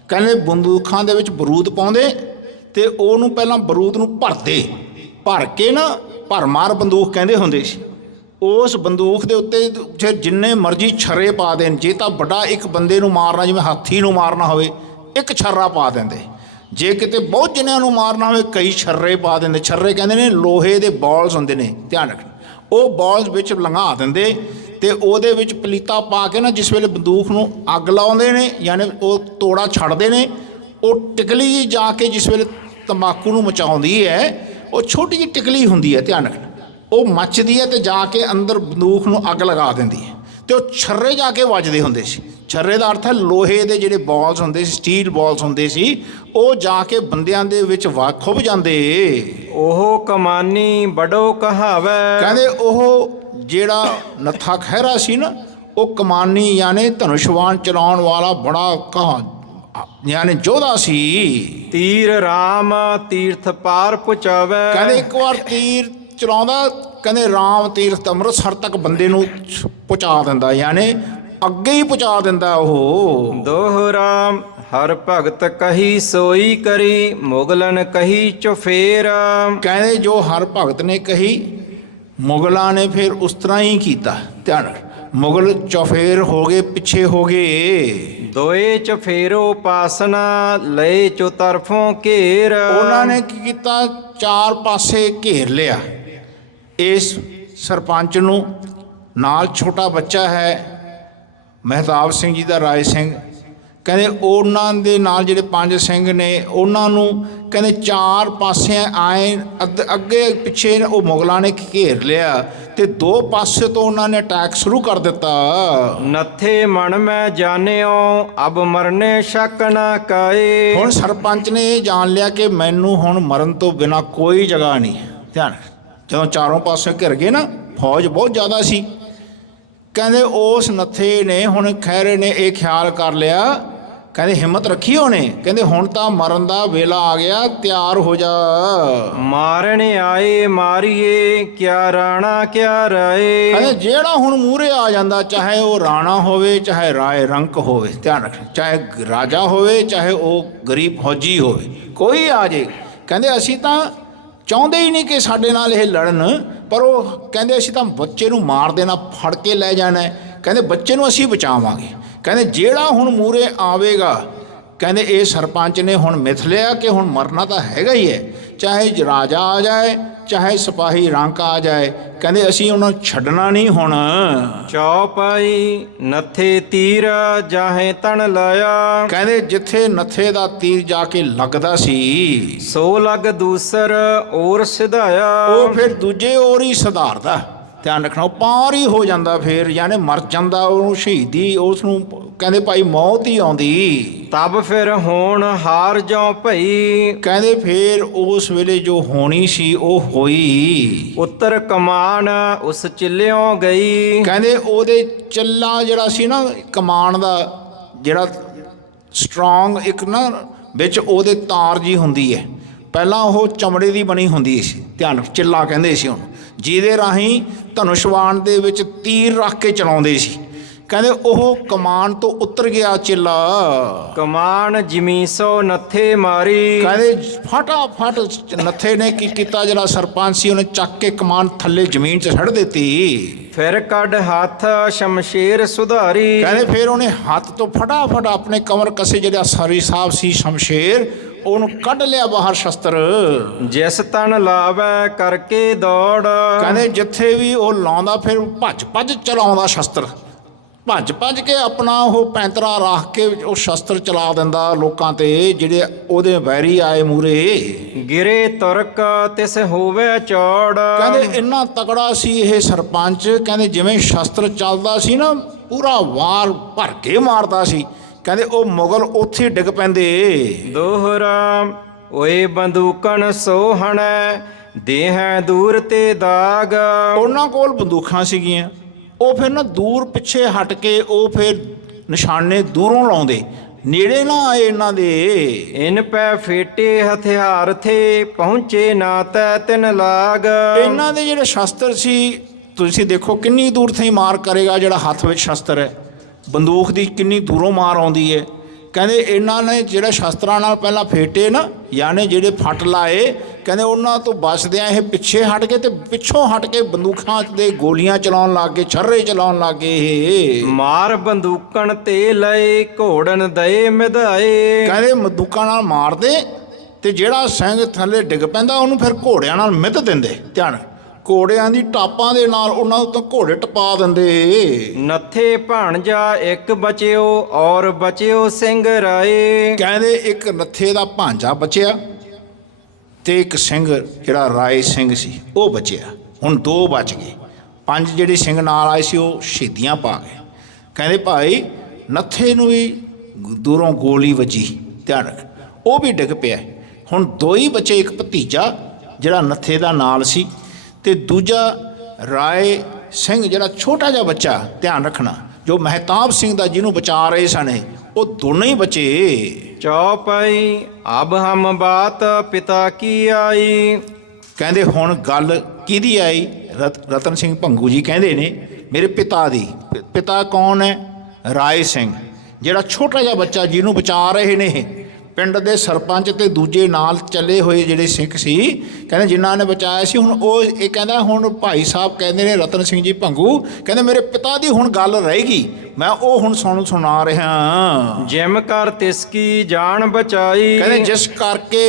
ਕਹਿੰਦੇ ਬੰਦੂਕਾਂ ਦੇ ਵਿੱਚ ਬਰੂਦ ਪਾਉਂਦੇ ਅਤੇ ਉਹਨੂੰ ਪਹਿਲਾਂ ਬਰੂਦ ਨੂੰ ਭਰਦੇ, ਭਰ ਕੇ ਨਾ ਭਰਮਾਰ ਬੰਦੂਕ ਕਹਿੰਦੇ ਹੁੰਦੇ ਸੀ। ਉਸ ਬੰਦੂਕ ਦੇ ਉੱਤੇ ਜੇ ਜਿੰਨੇ ਮਰਜ਼ੀ ਛੱਰੇ ਪਾ ਦੇਣ, ਜੇ ਤਾਂ ਵੱਡਾ ਇੱਕ ਬੰਦੇ ਨੂੰ ਮਾਰਨਾ, ਜਿਵੇਂ ਹਾਥੀ ਨੂੰ ਮਾਰਨਾ ਹੋਵੇ, ਇੱਕ ਛੱਰਾ ਪਾ ਦਿੰਦੇ। ਜੇ ਕਿਤੇ ਬਹੁਤ ਜਣਿਆਂ ਨੂੰ ਮਾਰਨਾ ਹੋਵੇ, ਕਈ ਛੱਰੇ ਪਾ ਦਿੰਦੇ। ਛੱਰੇ ਕਹਿੰਦੇ ਨੇ ਲੋਹੇ ਦੇ ਬੋਲਸ ਹੁੰਦੇ ਨੇ, ਧਿਆਨ ਰੱਖਣਾ। ਉਹ ਬੋਲਸ ਵਿੱਚ ਲੰਘਾ ਦਿੰਦੇ ਅਤੇ ਉਹਦੇ ਵਿੱਚ ਪਲੀਤਾ ਪਾ ਕੇ ਨਾ ਜਿਸ ਵੇਲੇ ਬੰਦੂਕ ਨੂੰ ਅੱਗ ਲਾਉਂਦੇ ਨੇ, ਯਾਨੀ ਉਹ ਤੋੜਾ ਛੱਡਦੇ ਨੇ, ਉਹ ਟਿਕਲੀ ਜਿਹੀ ਜਾ ਕੇ ਜਿਸ ਵੇਲੇ ਤੰਬਾਕੂ ਨੂੰ ਮਚਾਉਂਦੀ ਹੈ, ਉਹ ਛੋਟੀ ਜਿਹੀ ਟਿਕਲੀ ਹੁੰਦੀ ਹੈ, ਧਿਆਨ ਰੱਖਣਾ। ਉਹ ਮੱਚਦੀ ਹੈ ਅਤੇ ਜਾ ਕੇ ਅੰਦਰ ਬੰਦੂਕ ਨੂੰ ਅੱਗ ਲਗਾ ਦਿੰਦੀ ਹੈ, ਅਤੇ ਉਹ ਛੱਰੇ ਜਾ ਕੇ ਵੱਜਦੇ ਹੁੰਦੇ ਸੀ। ਛੱਰੇ ਦਾ ਅਰਥ ਹੈ ਲੋਹੇ ਦੇ ਜਿਹੜੇ ਬੋਲਸ ਹੁੰਦੇ ਸੀ, ਸਟੀਲ ਬੋਲਸ ਹੁੰਦੇ ਸੀ, ਉਹ ਜਾ ਕੇ ਬੰਦਿਆਂ ਦੇ ਵਿੱਚ ਖੁੱਭ ਜਾਂਦੇ। ਉਹ ਕਮਾਨੀ ਬੜੋ ਕਹਾਵੈ। ਕਹਿੰਦੇ ਉਹ ਜਿਹੜਾ ਨੱਥਾ ਖਹਿਰਾ ਸੀ ਨਾ, ਉਹ ਕਮਾਨੀ ਯਾਨੀ ਧਨੁਸ਼ਵਾਨ ਚਲਾਉਣ ਵਾਲਾ ਬੜਾ ਯਾਨੀ ਯੋਧਾ ਸੀ। ਤੀਰ ਰਾਮ ਤੀਰਥ ਪਾਰ ਪਹੁੰਚਾਵੈ। ਕਹਿੰਦੇ ਇੱਕ ਵਾਰ ਤੀਰ ਚਲਾਉਂਦਾ, ਕਹਿੰਦੇ ਰਾਮ ਤੀਰਥ ਅੰਮ੍ਰਿਤਸਰ ਤੱਕ ਬੰਦੇ ਨੂੰ ਪਹੁੰਚਾ ਦਿੰਦਾ, ਯਾਨੀ ਅੱਗੇ ਹੀ ਪਹੁੰਚਾ ਦਿੰਦਾ ਉਹ। ਦੋਹਰਾ ਹਰ ਭਗਤ ਕਹੀ ਸੋਈ ਕਰੀ, ਮੁਗਲਨ ਕਹੀ ਚੁਫੇਰ। ਕਹਿੰਦੇ ਜੋ ਹਰ ਭਗਤ ਨੇ ਕਹੀ, ਮੁਗਲਾਂ ਨੇ ਫਿਰ ਉਸ ਤਰ੍ਹਾਂ ਹੀ ਕੀਤਾ। ਧਿਆਨ ਰੱਖ, ਮੁਗਲ ਚੌਫੇਰ ਹੋ ਗਏ, ਪਿੱਛੇ ਹੋ ਗਏ। ਦੋਏ ਚਫੇਰੋ ਪਾਸਨਾ ਲਏ ਚੋ ਤਰਫੋਂ ਘੇਰ। ਉਹਨਾਂ ਨੇ ਕੀ ਕੀਤਾ, ਚਾਰ ਪਾਸੇ ਘੇਰ ਲਿਆ ਇਸ ਸਰਪੰਚ ਨੂੰ। ਨਾਲ ਛੋਟਾ ਬੱਚਾ ਹੈ ਮਹਿਤਾਬ ਸਿੰਘ ਜੀ ਦਾ, ਰਾਏ ਸਿੰਘ। ਕਹਿੰਦੇ ਉਹਨਾਂ ਦੇ ਨਾਲ ਜਿਹੜੇ 5 ਸਿੰਘ ਨੇ, ਉਹਨਾਂ ਨੂੰ ਕਹਿੰਦੇ ਚਾਰ ਪਾਸੇ ਆਏ ਅੱਗੇ ਪਿੱਛੇ ਉਹ ਮੁਗਲਾਂ ਨੇ ਘੇਰ ਲਿਆ, ਅਤੇ 2 ਪਾਸੇ ਤੋਂ ਉਹਨਾਂ ਨੇ ਅਟੈਕ ਸ਼ੁਰੂ ਕਰ ਦਿੱਤਾ। ਨੱਥੇ ਮਨ ਮੈਂ ਜਾਣਿਓ ਅਬ ਮਰਨੇ ਸ਼ੱਕ ਨਾ ਕਾਏ। ਹੁਣ ਸਰਪੰਚ ਨੇ ਇਹ ਜਾਣ ਲਿਆ ਕਿ ਮੈਨੂੰ ਹੁਣ ਮਰਨ ਤੋਂ ਬਿਨਾਂ ਕੋਈ ਜਗ੍ਹਾ ਨਹੀਂ। ਧਿਆਨ, ਜਦੋਂ ਚਾਰੋਂ ਪਾਸੇ ਘਿਰ ਗਏ ਨਾ, ਫੌਜ ਬਹੁਤ ਜ਼ਿਆਦਾ ਸੀ। ਕਹਿੰਦੇ ਉਸ ਨੱਥੇ ਨੇ ਹੁਣ ਖਹਿਰੇ ਨੇ ਇਹ ਖਿਆਲ ਕਰ ਲਿਆ, ਕਹਿੰਦੇ ਹਿੰਮਤ ਰੱਖੀ ਉਹਨੇ, ਕਹਿੰਦੇ ਹੁਣ ਤਾਂ ਮਰਨ ਦਾ ਵੇਲਾ ਆ ਗਿਆ, ਤਿਆਰ ਹੋ ਜਾ। ਮਾਰਨ ਆਏ ਮਾਰੀਏ, ਕਿਆ ਰਾਣਾ ਕਿਆ ਰਾਏ। ਕਹਿੰਦੇ ਜਿਹੜਾ ਹੁਣ ਮੂਹਰੇ ਆ ਜਾਂਦਾ, ਚਾਹੇ ਉਹ ਰਾਣਾ ਹੋਵੇ ਚਾਹੇ ਰਾਏ ਰੰਕ ਹੋਵੇ, ਧਿਆਨ ਰੱਖਣਾ, ਚਾਹੇ ਰਾਜਾ ਹੋਵੇ ਚਾਹੇ ਉਹ ਗਰੀਬ ਫੌਜੀ ਹੋਵੇ, ਕੋਈ ਆ ਜੇ। ਕਹਿੰਦੇ ਅਸੀਂ ਤਾਂ ਚਾਹੁੰਦੇ ਹੀ ਨਹੀਂ ਕਿ ਸਾਡੇ ਨਾਲ ਇਹ ਲੜਨ, ਪਰ ਉਹ ਕਹਿੰਦੇ ਅਸੀਂ ਤਾਂ ਬੱਚੇ ਨੂੰ ਮਾਰ ਦੇਣਾ, ਫੜ ਕੇ ਲੈ ਜਾਣਾ। ਕਹਿੰਦੇ ਬੱਚੇ ਨੂੰ ਅਸੀਂ ਬਚਾਵਾਂਗੇ। ਕਹਿੰਦੇ ਜਿਹੜਾ ਹੁਣ ਮੂਹਰੇ ਆਵੇਗਾ, ਕਹਿੰਦੇ ਇਹ ਸਰਪੰਚ ਨੇ ਹੁਣ ਮਿਥ ਲਿਆ ਕਿ ਹੁਣ ਮਰਨਾ ਤਾਂ ਹੈਗਾ ਹੀ ਹੈ, ਚਾਹੇ ਰਾਜਾ ਆ ਜਾਏ ਚਾਹੇ ਸਿਪਾਹੀ ਰੰਕ ਆ ਜਾਏ, ਕਹਿੰਦੇ ਅਸੀਂ ਉਹਨਾਂ ਨੂੰ ਛੱਡਣਾ ਨਹੀਂ। ਹੁਣ ਚੌਪਾਈ ਨੱਥੇ ਤੀਰ ਜਾਹੇ ਤਣ ਲਾਇਆ। ਕਹਿੰਦੇ ਜਿੱਥੇ ਨੱਥੇ ਦਾ ਤੀਰ ਜਾ ਕੇ ਲੱਗਦਾ ਸੀ, ਸੋ ਲੱਗ ਦੂਸਰ ਔਰ ਸਿਧਾਇਆ। ਉਹ ਫਿਰ ਦੂਜੇ ਔਰ ਹੀ ਸੁਧਾਰਦਾ। ਧਿਆਨ ਰੱਖਣਾ, ਉਹ ਪਾਰ ਹੀ ਹੋ ਜਾਂਦਾ, ਫਿਰ ਯਾਨੀ ਮਰ ਜਾਂਦਾ, ਉਹਨੂੰ ਸ਼ਹੀਦੀ, ਉਸ ਨੂੰ ਕਹਿੰਦੇ ਭਾਈ ਮੌਤ ਹੀ ਆਉਂਦੀ। ਤਬ ਫਿਰ ਹੋਣ ਹਾਰ ਜਿਉ ਭਈ। ਕਹਿੰਦੇ ਫਿਰ ਉਸ ਵੇਲੇ ਜੋ ਹੋਣੀ ਸੀ ਉਹ ਹੋਈ। ਉੱਤਰ ਕਮਾਨ ਉਸ ਚਿੱਲਿਓਂ ਗਈ। ਕਹਿੰਦੇ ਉਹਦੇ ਚੱਲਾ ਜਿਹੜਾ ਸੀ ਨਾ ਕਮਾਨ ਦਾ, ਜਿਹੜਾ ਸਟਰੋਂਗ ਇੱਕ ਨਾ ਵਿੱਚ ਉਹਦੇ ਤਾਰ ਜੀ ਹੁੰਦੀ ਹੈ, ਪਹਿਲਾਂ ਉਹ ਚਮੜੇ ਦੀ ਬਣੀ ਹੁੰਦੀ ਸੀ, ਧਿਆਨ ਚਿੱਲਾ ਕਹਿੰਦੇ ਸੀ ਉਹਨੂੰ, ਜਿਹਦੇ ਰਾਹੀਂ ਧਨੁਸ਼ਵਾਨ ਦੇ ਵਿੱਚ ਤੀਰ ਰੱਖ ਕੇ ਚਲਾਉਂਦੇ ਸੀ। ਕਹਿੰਦੇ ਉਹ ਕਮਾਨ ਤੋਂ ਉਤਰ ਗਿਆ ਚੇਲਾ। ਕਮਾਨ ਜਿਮੀ ਸੋ ਨੱਥੇ ਮਾਰੀ। ਕਹਿੰਦੇ ਫਟਾਫਟ ਨੱਥੇ ਨੇ ਕੀ ਕੀਤਾ, ਜਿਹੜਾ ਸਰਪੰਚ ਸੀ ਉਹਨੇ ਚੱਕ ਕੇ ਕਮਾਨ ਥੱਲੇ ਜ਼ਮੀਨ 'ਚ ਛੱਡ ਦਿੱਤੀ। ਫਿਰ ਕੱਢ ਹੱਥ ਸ਼ਮਸ਼ੇਰ ਸੁਧਾਰੀ। ਕਹਿੰਦੇ ਫਿਰ ਉਹਨੇ ਹੱਥ ਤੋਂ ਫਟਾਫਟ ਆਪਣੇ ਕਮਰ ਕਸੇ ਜਿਹੜਾ ਸਾਰੀ ਸਾਹਿਬ ਸੀ ਸ਼ਮਸ਼ੇਰ, ਉਹਨੂੰ ਕੱਢ ਲਿਆ ਬਾਹਰ ਸ਼ਸਤਰ। ਜਿਸ ਤਨ ਲਾਵੇ ਕਰਕੇ ਦੌੜ। ਕਹਿੰਦੇ ਜਿੱਥੇ ਵੀ ਉਹ ਲਾਉਂਦਾ ਫਿਰ ਭੱਜ ਭੱਜ ਚਲਾਉਂਦਾ ਸ਼ਸਤਰ, ਭੱਜ ਭੱਜ ਕੇ ਆਪਣਾ ਉਹ ਪੈਂਤਰਾ ਰੱਖ ਕੇ ਉਹ ਸ਼ਸਤਰ ਚਲਾ ਦਿੰਦਾ ਲੋਕਾਂ ਤੇ ਜਿਹੜੇ ਉਹਦੇ ਵੈਰੀ ਆਏ ਮੂਰੇ। ਗਿਰੇ ਤੁਰਕ ਤਿਸ ਹੋਵੇ ਚੌੜ। ਕਹਿੰਦੇ ਇੰਨਾ ਤਕੜਾ ਸੀ ਇਹ ਸਰਪੰਚ, ਕਹਿੰਦੇ ਜਿਵੇਂ ਸ਼ਸਤਰ ਚੱਲਦਾ ਸੀ ਨਾ ਪੂਰਾ ਵਾਰ ਭਰ ਕੇ ਮਾਰਦਾ ਸੀ। ਕਹਿੰਦੇ ਉਹ ਮੁਗਲ ਉੱਥੇ ਡਿੱਗ ਪੈਂਦੇ। ਦੋਹਰਾ ਓਏ ਬੰਦੂਕਣ ਸੋਹਣੈ ਦੇਹੈ ਦੂਰ ਤੇ ਦਾਗ। ਉਹਨਾਂ ਕੋਲ ਬੰਦੂਕਾਂ ਸੀਗੀਆਂ, ਉਹ ਫਿਰ ਨਾ ਦੂਰ ਪਿੱਛੇ ਹਟ ਕੇ ਉਹ ਫਿਰ ਨਿਸ਼ਾਨੇ ਦੂਰੋਂ ਲਾਉਂਦੇ, ਨੇੜੇ ਨਾ ਆਏ ਇਹਨਾਂ ਦੇ। ਇਨ ਪੈ ਫੇਟੇ ਹਥਿਆਰ ਥੇ ਪਹੁੰਚੇ ਨਾ ਤੈ ਤਿਨ ਲਾਗ। ਇਹਨਾਂ ਦੇ ਜਿਹੜੇ ਸ਼ਸਤਰ ਸੀ ਤੁਸੀਂ ਦੇਖੋ ਕਿੰਨੀ ਦੂਰ ਥਈ ਮਾਰ ਕਰੇਗਾ, ਜਿਹੜਾ ਹੱਥ ਵਿੱਚ ਸ਼ਸਤਰ ਹੈ ਬੰਦੂਕ ਦੀ ਕਿੰਨੀ ਦੂਰੋਂ ਮਾਰ ਆਉਂਦੀ ਹੈ। ਕਹਿੰਦੇ ਇਹਨਾਂ ਨੇ ਜਿਹੜੇ ਸ਼ਸਤਰਾਂ ਨਾਲ ਪਹਿਲਾਂ ਫੇਟੇ ਨਾ, ਯਾਨੀ ਜਿਹੜੇ ਫੱਟ ਲਾਏ, ਕਹਿੰਦੇ ਉਹਨਾਂ ਤੋਂ ਬਚਦਿਆਂ ਇਹ ਪਿੱਛੇ ਹਟ ਗਏ ਤੇ ਪਿੱਛੋਂ ਹਟ ਕੇ ਬੰਦੂਕਾਂ ਦੇ ਗੋਲੀਆਂ ਚਲਾਉਣ ਲੱਗ ਗਏ, ਛਰਰੇ ਚਲਾਉਣ ਲੱਗ ਗਏ ਇਹ। ਮਾਰ ਬੰਦੂਕਣ ਤੇ ਲਏ ਘੋੜਨ ਦਏ ਮਿਧਾਏ। ਕਹਿੰਦੇ ਬੰਦੂਕਾਂ ਨਾਲ ਮਾਰਦੇ ਤੇ ਜਿਹੜਾ ਸਿੰਘ ਥੱਲੇ ਡਿੱਗ ਪੈਂਦਾ ਉਹਨੂੰ ਫਿਰ ਘੋੜਿਆਂ ਨਾਲ ਮਿੱਧ ਦਿੰਦੇ। ਧਿਆਨ, ਘੋੜਿਆਂ ਦੀ ਟਾਪਾਂ ਦੇ ਨਾਲ ਉਹਨਾਂ ਤੋਂ ਘੋੜੇ ਟਪਾ ਦਿੰਦੇ। ਨੱਥੇ ਭਾਣਜਾ ਇੱਕ ਬਚਿਓ ਔਰ ਬਚਿਓ ਸਿੰਘ ਰਾਏ। ਕਹਿੰਦੇ ਇੱਕ ਨੱਥੇ ਦਾ ਭਾਂਜਾ ਬਚਿਆ ਤੇ ਇੱਕ ਸਿੰਘ ਜਿਹੜਾ ਰਾਏ ਸਿੰਘ ਸੀ ਉਹ ਬਚਿਆ। ਹੁਣ ਦੋ ਬਚ ਗਏ, ਪੰਜ ਜਿਹੜੇ ਸਿੰਘ ਨਾਲ ਆਏ ਸੀ ਉਹ ਸ਼ਹੀਦੀਆਂ ਪਾ ਗਏ। ਕਹਿੰਦੇ ਭਾਈ ਨੱਥੇ ਨੂੰ ਵੀ ਦੂਰੋਂ ਗੋਲੀ ਵੱਜੀ, ਧਿਆਨ ਰੱਖ, ਉਹ ਵੀ ਡਿੱਗ ਪਿਆ। ਹੁਣ ਦੋ ਹੀ ਬਚੇ, ਇੱਕ ਭਤੀਜਾ ਜਿਹੜਾ ਨੱਥੇ ਦਾ ਨਾਲ ਸੀ ਤੇ ਦੂਜਾ ਰਾਏ ਸਿੰਘ ਜਿਹੜਾ ਛੋਟਾ ਜਿਹਾ ਬੱਚਾ, ਧਿਆਨ ਰੱਖਣਾ, ਜੋ ਮਹਿਤਾਬ ਸਿੰਘ ਦਾ ਜਿਹਨੂੰ ਬਚਾ ਰਹੇ ਸਨ ਇਹ, ਉਹ ਦੋਨੋਂ ਹੀ ਬਚੇ। ਚੌਪਈ ਅਬ ਹਮ ਬਾਤ ਪਿਤਾ ਕੀ ਆਈ। ਕਹਿੰਦੇ ਹੁਣ ਗੱਲ ਕਿਹਦੀ ਆਈ? ਰਤਨ ਸਿੰਘ ਭੰਗੂ ਜੀ ਕਹਿੰਦੇ ਨੇ ਮੇਰੇ ਪਿਤਾ ਦੀ। ਪਿਤਾ ਕੌਣ ਹੈ? ਰਾਏ ਸਿੰਘ, ਜਿਹੜਾ ਛੋਟਾ ਜਿਹਾ ਬੱਚਾ ਜਿਹਨੂੰ ਬਚਾ ਰਹੇ ਨੇ ਇਹ। ਪਿੰਡ ਦੇ ਸਰਪੰਚ ਤੇ ਦੂਜੇ ਨਾਲ ਚੱਲੇ ਹੋਏ ਜਿਹੜੇ ਸਿੱਖ ਸੀ, ਕਹਿੰਦੇ ਜਿਨ੍ਹਾਂ ਨੇ ਬਚਾਇਆ ਸੀ, ਹੁਣ ਉਹ ਇਹ ਕਹਿੰਦਾ ਹੁਣ ਭਾਈ ਸਾਹਿਬ ਕਹਿੰਦੇ ਨੇ ਰਤਨ ਸਿੰਘ ਜੀ ਭੰਗੂ, ਕਹਿੰਦੇ ਮੇਰੇ ਪਿਤਾ ਦੀ ਹੁਣ ਗੱਲ ਰਹੇਗੀ, ਮੈਂ ਉਹ ਹੁਣ ਤੁਹਾਨੂੰ ਸੁਣਾ ਰਿਹਾ। ਜਿਮ ਕਰ ਤਿਸ ਕੀ ਜਾਨ ਬਚਾਈ। ਕਹਿੰਦੇ ਜਿਸ ਕਰਕੇ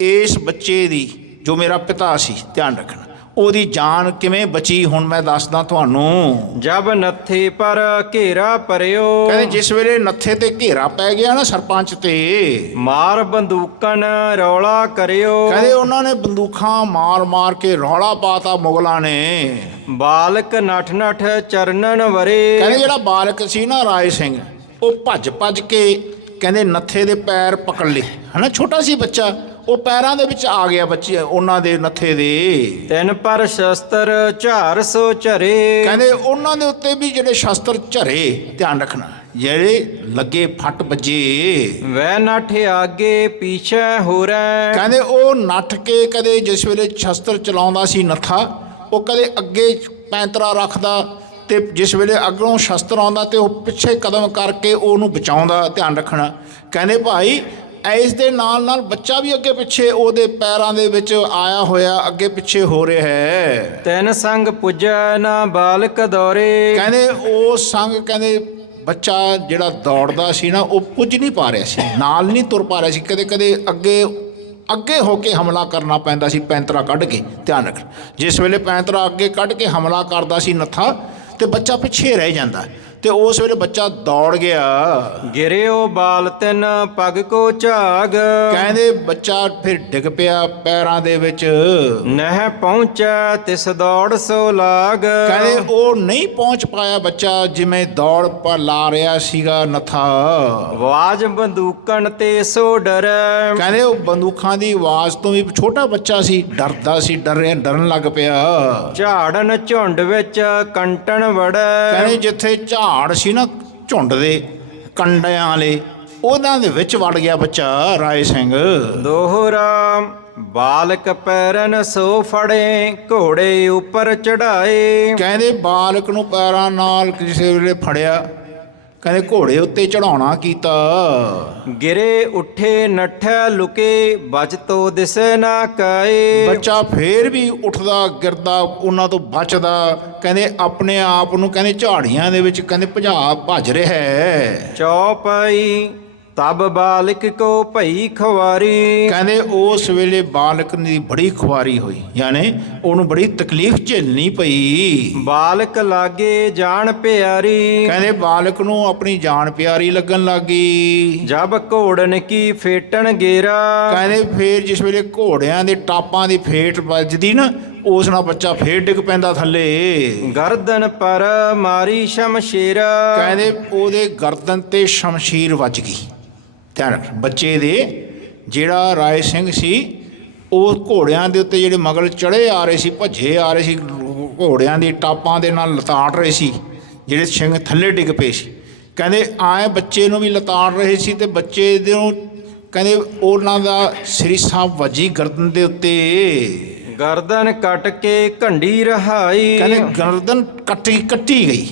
ਇਸ ਬੱਚੇ ਦੀ, ਜੋ ਮੇਰਾ ਪਿਤਾ ਸੀ, ਧਿਆਨ ਰੱਖਣਾ, ਉਹਦੀ ਜਾਨ ਕਿਵੇਂ ਬਚੀ ਹੁਣ ਮੈਂ ਦੱਸਦਾ ਤੁਹਾਨੂੰ। ਜਬ ਨੱਥੇ ਪਰ ਘੇਰਾ ਪਰਿਓ। ਕਹਿੰਦੇ ਜਿਸ ਵੇਲੇ ਨੱਥੇ ਤੇ ਘੇਰਾ ਪੈ ਗਿਆ ਨਾ ਸਰਪੰਚ ਤੇ, ਮਾਰ ਬੰਦੂਕਨ ਰੌਲਾ ਕਰਿਓ। ਕਹਿੰਦੇ ਉਹਨਾਂ ਨੇ ਬੰਦੂਕਾਂ ਮਾਰ ਮਾਰ ਕੇ ਰੌਲਾ ਪਾਤਾ ਮੁਗਲਾਂ ਨੇ। ਬਾਲਕ ਨਠ ਨਠ ਚਰਨਨ ਵਰੇ। ਕਹਿੰਦੇ ਜਿਹੜਾ ਬਾਲਕ ਸੀ ਨਾ ਰਾਏ ਸਿੰਘ, ਉਹ ਭੱਜ ਭੱਜ ਕੇ ਕਹਿੰਦੇ ਨੱਥੇ ਦੇ ਪੈਰ ਪਕੜ ਲਏ, ਹਨਾ, ਛੋਟਾ ਸੀ ਬੱਚਾ, ਉਹ ਪੈਰਾਂ ਦੇ ਵਿੱਚ ਆ ਗਿਆ ਬੱਚੇ ਉਹਨਾਂ ਦੇ ਨੱਥੇ ਦੇ। ਤਿੰਨ ਪਰ ਸ਼ਸਤਰ ਝਾਰ ਸੋ ਝਰੇ। ਕਹਿੰਦੇ ਉਹਨਾਂ ਦੇ ਉੱਤੇ ਵੀ ਜਿਹੜੇ ਸ਼ਸਤਰ ਝਰੇ, ਧਿਆਨ ਰੱਖਣਾ, ਜਿਹੜੇ ਲੱਗੇ ਫੱਟ ਵੱਜੇ। ਵੈ ਨਠ ਆਗੇ ਪੀਛੇ ਹੋਰੈ। ਕਹਿੰਦੇ ਉਹ ਨੱਠ ਕੇ ਕਦੇ ਜਿਸ ਵੇਲੇ ਸ਼ਸਤਰ ਚਲਾਉਂਦਾ ਸੀ ਨੱਥਾ, ਉਹ ਕਦੇ ਅੱਗੇ ਪੈਂਤਰਾ ਰੱਖਦਾ ਤੇ ਜਿਸ ਵੇਲੇ ਅੱਗੋਂ ਸ਼ਸਤਰ ਆਉਂਦਾ ਤੇ ਉਹ ਪਿੱਛੇ ਕਦਮ ਕਰਕੇ ਉਹਨੂੰ ਬਚਾਉਂਦਾ। ਧਿਆਨ ਰੱਖਣਾ। ਕਹਿੰਦੇ ਭਾਈ ਇਸ ਦੇ ਨਾਲ ਨਾਲ ਬੱਚਾ ਵੀ ਅੱਗੇ ਪਿੱਛੇ ਉਹਦੇ ਪੈਰਾਂ ਦੇ ਵਿੱਚ ਆਇਆ ਹੋਇਆ, ਅੱਗੇ ਪਿੱਛੇ ਹੋ ਰਿਹਾ ਹੈ। ਤਿੰਨ ਸੰਗ ਪੁੱਜੈ ਨਾ ਬਾਲਕ ਦੌਰੇ। ਕਹਿੰਦੇ ਉਹ ਸੰਗ, ਕਹਿੰਦੇ ਬੱਚਾ ਜਿਹੜਾ ਦੌੜਦਾ ਸੀ ਨਾ ਉਹ ਪੁੱਜ ਨਹੀਂ ਪਾ ਰਿਹਾ ਸੀ, ਨਾਲ ਨਹੀਂ ਤੁਰ ਪਾ ਰਿਹਾ ਸੀ, ਕਦੇ ਕਦੇ ਅੱਗੇ ਹੋ ਕੇ ਹਮਲਾ ਕਰਨਾ ਪੈਂਦਾ ਸੀ ਪੈਂਤਰਾ ਕੱਢ ਕੇ। ਧਿਆਨ ਰੱਖ, ਜਿਸ ਵੇਲੇ ਪੈਂਤਰਾ ਅੱਗੇ ਕੱਢ ਕੇ ਹਮਲਾ ਕਰਦਾ ਸੀ ਨੱਥਾ ਤੇ ਬੱਚਾ ਪਿੱਛੇ ਰਹਿ ਜਾਂਦਾ ਤੇ ਉਸ ਵੇਲੇ ਬੱਚਾ ਦੌੜ ਗਿਆ। ਗਿਰਿਓ ਬਾਲ ਤਿੰਨ ਪਗ ਕੋ ਝਾਗ। ਕਹਿੰਦੇ ਬੱਚਾ ਫਿਰ ਡਿੱਗ ਪਿਆ ਪੈਰਾਂ ਦੇ ਵਿੱਚ। ਨਹਿ ਪਹੁੰਚੈ ਤਿਸ ਦੌੜ ਸੋ ਲਾਗ। ਕਹਿੰਦੇ ਉਹ ਨਹੀਂ ਪਹੁੰਚ ਪਾਇਆ ਬੱਚਾ ਜਿਵੇਂ ਦੌੜ ਪਾ ਲਾ ਰਿਹਾ ਸੀਗਾ ਨੱਥਾ। ਆਵਾਜ਼ ਬੰਦੂਕਣ ਤੇ ਸੋ ਡਰੈ। ਕਹਿੰਦੇ ਉਹ ਬੰਦੂਕਾਂ ਦੀ ਆਵਾਜ਼ ਤੋਂ ਵੀ ਛੋਟਾ ਬੱਚਾ ਸੀ, ਡਰਦਾ ਸੀ, ਡਰਨ ਲੱਗ ਪਿਆ। ਝਾੜਨ ਝੁੰਡ ਵਿੱਚ ਕੰਟਣ ਵੜੈ। ਕਹਿੰਦੇ ਜਿੱਥੇ ਝਾੜ ਸੀ ਨਾ ਝੁੰਡ ਦੇ ਕੰਡਿਆਂ ਵਾਲੇ, ਉਹਨਾਂ ਦੇ ਵਿੱਚ ਵੜ ਗਿਆ ਬੱਚਾ ਰਾਏ ਸਿੰਘ। ਦੋਹਰਾ ਬਾਲਕ ਪੈਰਨ ਸੋ ਫੜੇ ਘੋੜੇ ਉੱਪਰ ਚੜਾਏ। ਕਹਿੰਦੇ ਬਾਲਕ ਨੂੰ ਪੈਰਾਂ ਨਾਲ ਕਿਸੇ ਵੇਲੇ ਫੜਿਆ, ਕਹਿੰਦੇ ਘੋੜੇ ਉੱਤੇ ਚੜਾਉਣਾ ਕੀਤਾ। ਗਿਰੇ ਉੱਠੇ ਨੱਠਾ ਲੁਕੇ ਬਚ ਤੋ ਦਿਸੈ ਨਾ ਕਾਏ। ਬੱਚਾ ਫੇਰ ਵੀ ਉੱਠਦਾ ਗਿਰਦਾ, ਉਹਨਾਂ ਤੋਂ ਬਚਦਾ, ਕਹਿੰਦੇ ਆਪਣੇ ਆਪ ਨੂੰ ਕਹਿੰਦੇ ਝਾੜੀਆਂ ਦੇ ਵਿੱਚ ਕਹਿੰਦੇ ਭੱਜ ਰਿਹਾ ਹੈ। ਚੌਪਈ ਤਬ ਬਾਲਕ ਕੋ ਭਈ ਖਵਾਰੀ। ਕਹਿੰਦੇ ਉਸ ਵੇਲੇ ਬਾਲਕ ਦੀ ਬੜੀ ਖੁਆਰੀ ਹੋਈ, ਯਾਨੀ ਉਹਨੂੰ ਬੜੀ ਤਕਲੀਫ ਝੇਲਣੀ ਪਈ। ਬਾਲਕ ਲਾਗੇ ਜਾਣ ਪਿਆਰੀ। ਕਹਿੰਦੇ ਬਾਲਕ ਨੂੰ ਆਪਣੀ ਜਾਨ ਪਿਆਰੀ ਲੱਗਣ ਲੱਗੀ। ਜਬ ਘੋੜਨ ਕੀ ਫੇਟਣ ਗੇਰਾ। ਕਹਿੰਦੇ ਫੇਰ ਜਿਸ ਵੇਲੇ ਘੋੜਿਆਂ ਦੇ ਟਾਪਾਂ ਦੀ ਫੇਟ ਵੱਜਦੀ ਨਾ, ਉਸ ਨਾਲ ਬੱਚਾ ਫੇਰ ਡਿੱਗ ਪੈਂਦਾ ਥੱਲੇ। ਗਰਦਨ ਪਰ ਮਾਰੀ ਸ਼ਮਸ਼ੀਰ। ਕਹਿੰਦੇ ਉਹਦੇ ਗਰਦਨ ਤੇ ਸ਼ਮਸ਼ੀਰ ਵੱਜ ਗਈ। ਧਿਆਨ ਰੱਖ, ਬੱਚੇ ਦੇ ਜਿਹੜਾ ਰਾਏ ਸਿੰਘ ਸੀ ਉਹ ਘੋੜਿਆਂ ਦੇ ਉੱਤੇ ਜਿਹੜੇ ਮਗਰ ਚੜ੍ਹੇ ਆ ਰਹੇ ਸੀ, ਭੱਜੇ ਆ ਰਹੇ ਸੀ, ਘੋੜਿਆਂ ਦੀ ਟਾਪਾਂ ਦੇ ਨਾਲ ਲਤਾੜ ਰਹੇ ਸੀ, ਜਿਹੜੇ ਸਿੰਘ ਥੱਲੇ ਡਿੱਗ ਪਏ ਸੀ। ਕਹਿੰਦੇ ਆਏ ਬੱਚੇ ਨੂੰ ਵੀ ਲਤਾੜ ਰਹੇ ਸੀ ਤੇ ਬੱਚੇ ਦੇ ਨੂੰ ਕਹਿੰਦੇ ਉਹਨਾਂ ਦਾ ਸ੍ਰੀ ਸਾਹਿਬ ਵੱਜੀ ਗਰਦਨ ਦੇ ਉੱਤੇ। ਗਰਦਨ ਕੱਟ ਕੇ ਘੰਡੀ ਰਹਾਈ। ਕਹਿੰਦੇ ਗਰਦਨ ਕੱਟੀ ਗਈ।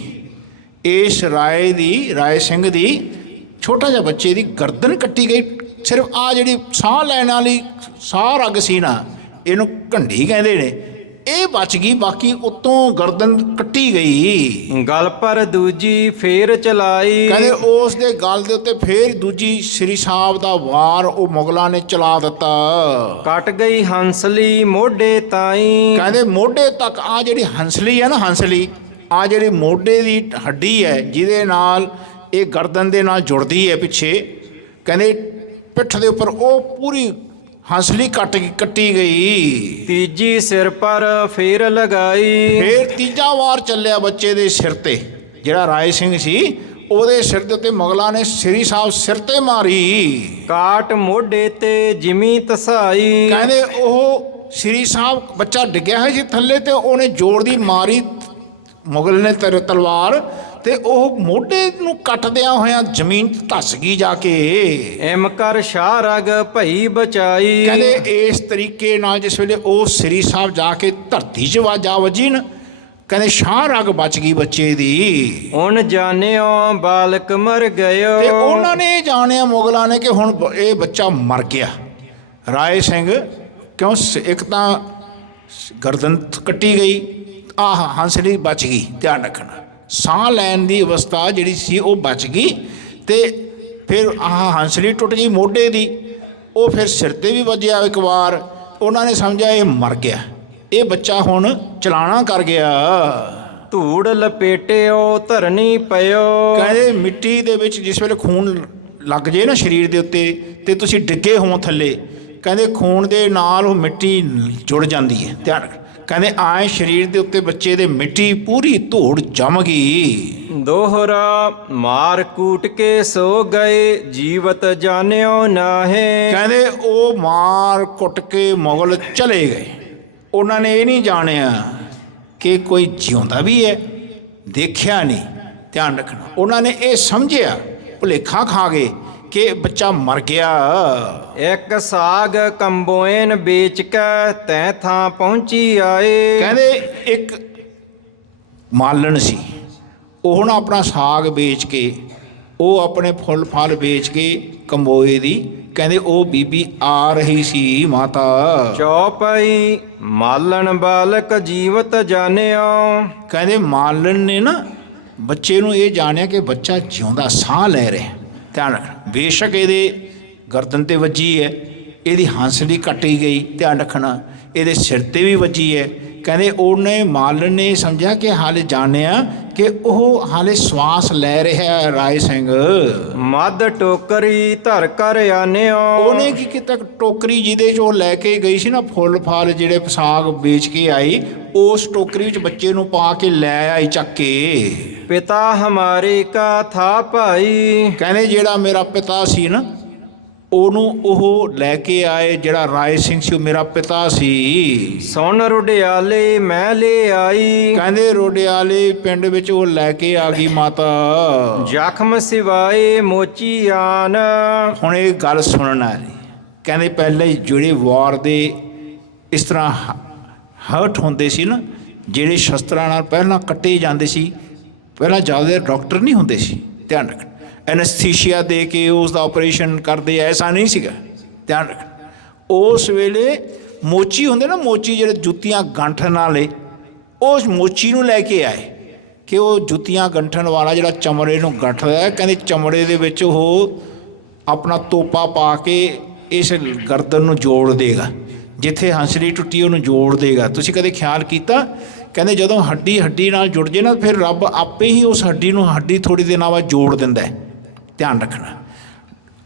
ਇਸ ਰਾਏ ਸਿੰਘ ਦੀ ਛੋਟਾ ਜਿਹਾ ਬੱਚੇ ਦੀ ਗਰਦਨ ਕੱਟੀ ਗਈ। ਸਿਰਫ ਆ ਜਿਹੜੀ ਸਾਹ ਲੈਣ ਵਾਲੀ ਸਾਹ ਰਗ ਸੀ ਨਾ, ਇਹਨੂੰ ਘੰਡੀ ਕਹਿੰਦੇ ਨੇ, ਇਹ ਬਚ ਗਈ, ਬਾਕੀ ਉੱਤੋਂ ਗਰਦਨ ਕੱਟੀ ਗਈ। ਗਲ ਪਰ ਦੂਜੀ ਫੇਰ ਚਲਾਈ। ਕਹਿੰਦੇ ਉਸ ਦੇ ਗਲ ਦੇ ਉੱਤੇ ਫੇਰ ਦੂਜੀ ਸ੍ਰੀ ਸਾਹਿਬ ਦਾ ਵਾਰ ਉਹ ਮੁਗਲਾਂ ਨੇ ਚਲਾ ਦਿੱਤਾ। ਕੱਟ ਗਈ ਹੰਸਲੀ ਮੋਢੇ ਤਾਈ। ਕਹਿੰਦੇ ਮੋਢੇ ਤੱਕ ਆ ਜਿਹੜੀ ਹੰਸਲੀ ਹੈ ਨਾ, ਹੰਸਲੀ ਆ ਜਿਹੜੀ ਮੋਢੇ ਦੀ ਹੱਡੀ ਹੈ ਜਿਹਦੇ ਨਾਲ ਇਹ ਗਰਦਨ ਦੇ ਨਾਲ ਜੁੜਦੀ ਹੈ ਪਿੱਛੇ, ਕਹਿੰਦੇ ਪਿੱਠ ਦੇ ਉੱਪਰ ਉਹ ਪੂਰੀ ਹੰਸਲੀ ਕੱਟੀ ਗਈ। ਤੀਜੀ ਸਿਰ ਪਰ ਫੇਰ ਲਗਾਈ। ਫੇਰ ਤੀਜਾ ਵਾਰ ਚੱਲਿਆ ਬੱਚੇ ਦੇ ਸਿਰ ਤੇ, ਜਿਹੜਾ ਰਾਏ ਸਿੰਘ ਸੀ ਉਹਦੇ ਸਿਰ ਦੇ ਉੱਤੇ ਮੁਗਲਾਂ ਨੇ ਸ੍ਰੀ ਸਾਹਿਬ ਸਿਰ ਤੇ ਮਾਰੀ। ਕਾਟ ਮੋਢੇ ਤੇ ਜਿਮੀ ਤਸਾਈ। ਕਹਿੰਦੇ ਉਹ ਸ੍ਰੀ ਸਾਹਿਬ ਬੱਚਾ ਡਿੱਗਿਆ ਹੋਇਆ ਸੀ ਥੱਲੇ ਤੇ ਉਹਨੇ ਜ਼ੋਰ ਦੀ ਮਾਰੀ ਮੁਗਲ ਨੇ ਤਲਵਾਰ, ਤੇ ਉਹ ਮੋਢੇ ਨੂੰ ਕੱਟਦਿਆਂ ਹੋਇਆਂ ਜ਼ਮੀਨ ਧੱਸ ਗਈ ਜਾ ਕੇ। ਐਮ ਕਰ ਸ਼ਾਹ ਰਗ ਭਈ ਬਚਾਈ। ਕਹਿੰਦੇ ਇਸ ਤਰੀਕੇ ਨਾਲ ਜਿਸ ਵੇਲੇ ਉਹ ਸ੍ਰੀ ਸਾਹਿਬ ਜਾ ਕੇ ਧਰਤੀ 'ਚ ਜਾ ਵੱਜੀ ਨਾ, ਕਹਿੰਦੇ ਸ਼ਾਹ ਰਗ ਬਚ ਗਈ ਬੱਚੇ ਦੀ। ਹੁਣ ਜਾਣਿਓ ਬਾਲਕ ਮਰ ਗਇਓ। ਤੇ ਉਹਨਾਂ ਨੇ ਜਾਣਿਆ ਮੁਗਲਾਂ ਨੇ ਕਿ ਹੁਣ ਇਹ ਬੱਚਾ ਮਰ ਗਿਆ। ਰਾਏ ਸਿੰਘ ਕਿਉਂ, ਇੱਕ ਤਾਂ ਗਰਦਨ ਕੱਟੀ ਗਈ, ਆਹ ਹੰਸਲੀ ਬਚ ਗਈ। ਧਿਆਨ ਰੱਖਣਾ, ਸਾਹ ਲੈਣ ਦੀ ਅਵਸਥਾ ਜਿਹੜੀ ਸੀ ਉਹ ਬਚ ਗਈ, ਤੇ ਫਿਰ ਆਹ ਹੰਸਲੀ ਟੁੱਟ ਗਈ ਮੋਢੇ ਦੀ, ਉਹ ਫਿਰ ਸਿਰ 'ਤੇ ਵੀ ਵੱਜਿਆ ਇੱਕ ਵਾਰ। ਉਹਨਾਂ ਨੇ ਸਮਝਿਆ ਇਹ ਮਰ ਗਿਆ, ਇਹ ਬੱਚਾ ਹੁਣ ਚਲਾਣਾ ਕਰ ਗਿਆ। ਧੂੜ ਲਪੇਟਿਓ ਧਰਨੀ ਪਇਓ। ਕਹਿੰਦੇ ਮਿੱਟੀ ਦੇ ਵਿੱਚ ਜਿਸ ਵੇਲੇ ਖੂਨ ਲੱਗ ਜੇ ਨਾ ਸਰੀਰ ਦੇ ਉੱਤੇ ਤੇ ਤੁਸੀਂ ਡਿੱਗੇ ਹੋ ਥੱਲੇ, ਕਹਿੰਦੇ ਖੂਨ ਦੇ ਨਾਲ ਉਹ ਮਿੱਟੀ ਜੁੜ ਜਾਂਦੀ ਹੈ। ਧਿਆਨ ਰੱਖ, ਕਹਿੰਦੇ ਆਏ ਸਰੀਰ ਦੇ ਉੱਤੇ ਬੱਚੇ ਦੇ ਮਿੱਟੀ ਪੂਰੀ ਧੂੜ ਜੰਮ ਗਈ। ਦੋਹਰਾ ਮਾਰ ਕੂਟ ਕੇ ਸੋ ਗਏ ਜੀਵਤ ਜਾਣਿਓ ਨਾਹੇ। ਕਹਿੰਦੇ ਉਹ ਮਾਰ ਕੁੱਟ ਕੇ ਮੁਗਲ ਚਲੇ ਗਏ, ਉਹਨਾਂ ਨੇ ਇਹ ਨਹੀਂ ਜਾਣਿਆ ਕਿ ਕੋਈ ਜਿਉਂਦਾ ਵੀ ਹੈ, ਦੇਖਿਆ ਨਹੀਂ। ਧਿਆਨ ਰੱਖਣਾ, ਉਹਨਾਂ ਨੇ ਇਹ ਸਮਝਿਆ, ਭੁਲੇਖਾ ਖਾ ਗਏ ਕਿ ਬੱਚਾ ਮਰ ਗਿਆ। ਇੱਕ ਸਾਗ ਕੰਬੋਇਨ ਵੇਚ ਕੇ ਤੈਂ ਥਾਂ ਪਹੁੰਚੀ ਆਏ। ਕਹਿੰਦੇ ਇੱਕ ਮਾਲਣ ਸੀ, ਉਹ ਨਾ ਆਪਣਾ ਸਾਗ ਵੇਚ ਕੇ, ਉਹ ਆਪਣੇ ਫੁੱਲ ਫਲ ਵੇਚ ਕੇ ਕੰਬੋਏ ਦੀ, ਕਹਿੰਦੇ ਉਹ ਬੀਬੀ ਆ ਰਹੀ ਸੀ ਮਾਤਾ। ਚੌਪਈ ਮਾਲਣ ਬਾਲਕ ਜੀਵਤ ਜਾਣਿਓ। ਕਹਿੰਦੇ ਮਾਲਣ ਨੇ ਨਾ ਬੱਚੇ ਨੂੰ ਇਹ ਜਾਣਿਆ ਕਿ ਬੱਚਾ ਜਿਉਂਦਾ ਸਾਹ ਲੈ ਰਿਹਾ। ਧਿਆਨ ਰੱਖਣਾ, ਬੇਸ਼ੱਕ ਇਹਦੇ ਗਰਦਨ 'ਤੇ ਵੱਜੀ ਹੈ, ਇਹਦੀ ਹੰਸਲੀ ਕੱਟੀ ਗਈ, ਧਿਆਨ ਰੱਖਣਾ, ਇਹਦੇ ਸਿਰ 'ਤੇ ਵੀ ਵੱਜੀ ਹੈ। ਕਹਿੰਦੇ ਉਹਨੇ ਮਾਲਣ ਨੇ ਸਮਝਿਆ ਕਿ ਹਾਲੇ ਜਾਣਿਆ ਕਿ ਉਹ ਹਾਲੇ ਸਵਾਸ ਲੈ ਰਿਹਾ ਰਾਏ ਸਿੰਘ। ਮੱਧ ਟੋਕਰੀ ਧਰ ਕਰ ਆਨਿਓ। ਉਹਨੇ ਕੀ ਕੀਤਾ, ਟੋਕਰੀ ਜਿਹਦੇ 'ਚ ਉਹ ਲੈ ਕੇ ਗਈ ਸੀ ਨਾ ਫੁੱਲ ਫਲ ਜਿਹੜੇ ਸਾਗ ਵੇਚ ਕੇ ਆਈ, ਉਸ ਟੋਕਰੀ ਵਿੱਚ ਬੱਚੇ ਨੂੰ ਪਾ ਕੇ ਲੈ ਆਈ ਚੱਕ ਕੇ। ਪਿਤਾ ਹਮਾਰੇ ਕਾ ਥਾ ਭਾਈ। ਕਹਿੰਦੇ ਜਿਹੜਾ ਮੇਰਾ ਪਿਤਾ ਸੀ ਨਾ, ਉਹਨੂੰ ਉਹ ਲੈ ਕੇ ਆਏ, ਜਿਹੜਾ ਰਾਏ ਸਿੰਘ ਸੀ ਉਹ ਮੇਰਾ ਪਿਤਾ ਸੀ। ਸੁਣ ਰੁਡਿਆਲੇ ਮੈਂ ਲੈ ਆਈ, ਕਹਿੰਦੇ ਰੋਡਿਆਲੇ ਪਿੰਡ ਵਿੱਚ ਉਹ ਲੈ ਕੇ ਆ ਗਈ ਮਾਤਾ। ਜ਼ਖਮ ਸਿਵਾਏ ਮੋਚੀ ਆਨ। ਹੁਣ ਇਹ ਗੱਲ ਸੁਣਨ ਵਾਲੀ, ਕਹਿੰਦੇ ਪਹਿਲੇ ਜਿਹੜੇ ਵਾਰ ਦੇ ਇਸ ਤਰ੍ਹਾਂ ਹਰਟ ਹੁੰਦੇ ਸੀ ਨਾ, ਜਿਹੜੇ ਸ਼ਸਤਰਾਂ ਨਾਲ ਪਹਿਲਾਂ ਕੱਟੇ ਜਾਂਦੇ ਸੀ, ਪਹਿਲਾਂ ਜ਼ਿਆਦਾ ਡਾਕਟਰ ਨਹੀਂ ਹੁੰਦੇ ਸੀ, ਧਿਆਨ ਰੱਖਣਾ, ਐਨਸਥੀਸ਼ੀਆ ਦੇ ਕੇ ਉਸ ਦਾ ਆਪਰੇਸ਼ਨ ਕਰਦੇ, ਐਸਾ ਨਹੀਂ ਸੀਗਾ, ਧਿਆਨ ਰੱਖਣਾ। ਉਸ ਵੇਲੇ ਮੋਚੀ ਹੁੰਦੇ ਨਾ, ਮੋਚੀ ਜਿਹੜੇ ਜੁੱਤੀਆਂ ਗੰਠਣ ਵਾਲੇ, ਉਸ ਮੋਚੀ ਨੂੰ ਲੈ ਕੇ ਆਏ ਕਿ ਉਹ ਜੁੱਤੀਆਂ ਗੰਠਣ ਵਾਲਾ ਜਿਹੜਾ ਚਮੜੇ ਨੂੰ ਗੰਠਦਾ, ਕਹਿੰਦੇ ਚਮੜੇ ਦੇ ਵਿੱਚ ਉਹ ਆਪਣਾ ਤੋਪਾ ਪਾ ਕੇ ਇਸ ਗਰਦਨ ਨੂੰ ਜੋੜ ਦੇਗਾ, ਜਿੱਥੇ ਹੰਸਲੀ ਟੁੱਟੀ ਉਹਨੂੰ ਜੋੜ ਦੇਗਾ। ਤੁਸੀਂ ਕਦੇ ਖਿਆਲ ਕੀਤਾ? ਕਹਿੰਦੇ ਜਦੋਂ ਹੱਡੀ ਹੱਡੀ ਨਾਲ ਜੁੜ ਜੇ ਨਾ, ਫਿਰ ਰੱਬ ਆਪੇ ਹੀ ਉਸ ਹੱਡੀ ਨੂੰ ਹੱਡੀ ਥੋੜ੍ਹੀ ਦਿਨਾਂ ਬਾਅਦ ਜੋੜ ਦਿੰਦਾ ਹੈ, ਧਿਆਨ ਰੱਖਣਾ।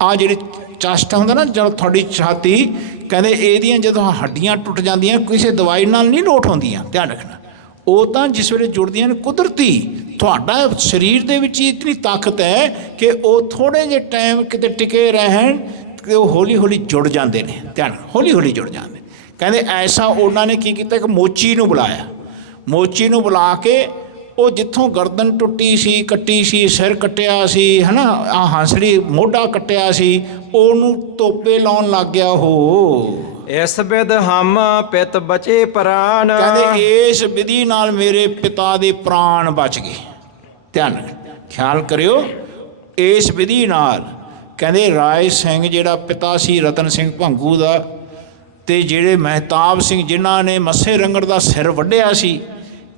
ਆਹ ਜਿਹੜੀ ਚਸਟ ਹੁੰਦਾ ਨਾ, ਜਦੋਂ ਤੁਹਾਡੀ ਛਾਤੀ, ਕਹਿੰਦੇ ਇਹਦੀਆਂ ਜਦੋਂ ਹੱਡੀਆਂ ਟੁੱਟ ਜਾਂਦੀਆਂ ਕਿਸੇ ਦਵਾਈ ਨਾਲ ਨਹੀਂ ਲੋਟ ਹੁੰਦੀਆਂ, ਧਿਆਨ ਰੱਖਣਾ। ਉਹ ਤਾਂ ਜਿਸ ਵੇਲੇ ਜੁੜਦੀਆਂ ਨੇ, ਕੁਦਰਤੀ ਤੁਹਾਡਾ ਸਰੀਰ ਦੇ ਵਿੱਚ ਇਤਨੀ ਤਾਕਤ ਹੈ ਕਿ ਉਹ ਥੋੜ੍ਹੇ ਜਿਹੇ ਟਾਈਮ ਕਿਤੇ ਟਿਕੇ ਰਹਿਣ ਕਿ ਉਹ ਹੌਲੀ ਹੌਲੀ ਜੁੜ ਜਾਂਦੇ ਨੇ, ਧਿਆਨ, ਹੌਲੀ ਹੌਲੀ ਜੁੜ ਜਾਂਦੇ। ਕਹਿੰਦੇ ਐਸਾ ਉਹਨਾਂ ਨੇ ਕੀ ਕੀਤਾ ਕਿ ਮੋਚੀ ਨੂੰ ਬੁਲਾਇਆ, ਮੋਚੀ ਨੂੰ ਬੁਲਾ ਕੇ ਉਹ ਜਿੱਥੋਂ ਗਰਦਨ ਟੁੱਟੀ ਸੀ, ਕੱਟੀ ਸੀ, ਸਿਰ ਕੱਟਿਆ ਸੀ, ਹੈ ਨਾ, ਆਹ ਹੰਸੜੀ ਮੋਢਾ ਕੱਟਿਆ ਸੀ, ਉਹਨੂੰ ਤੋਪੇ ਲਾਉਣ ਲੱਗ ਗਿਆ ਉਹ। ਇਸ ਬਿਦ ਹਮ ਪਿਤ ਬਚੇ ਪ੍ਰਾਨ। ਕਹਿੰਦੇ ਇਸ ਵਿਧੀ ਨਾਲ ਮੇਰੇ ਪਿਤਾ ਦੇ ਪ੍ਰਾਣ ਬਚ ਗਏ, ਧਿਆਨ ਖਿਆਲ ਕਰਿਓ, ਇਸ ਵਿਧੀ ਨਾਲ। ਕਹਿੰਦੇ ਰਾਏ ਸਿੰਘ ਜਿਹੜਾ ਪਿਤਾ ਸੀ ਰਤਨ ਸਿੰਘ ਭੰਗੂ ਦਾ, ਅਤੇ ਜਿਹੜੇ ਮਹਿਤਾਬ ਸਿੰਘ ਜਿਨ੍ਹਾਂ ਨੇ ਮੱਸੇ ਰੰਗੜ ਦਾ ਸਿਰ ਵੱਢਿਆ ਸੀ,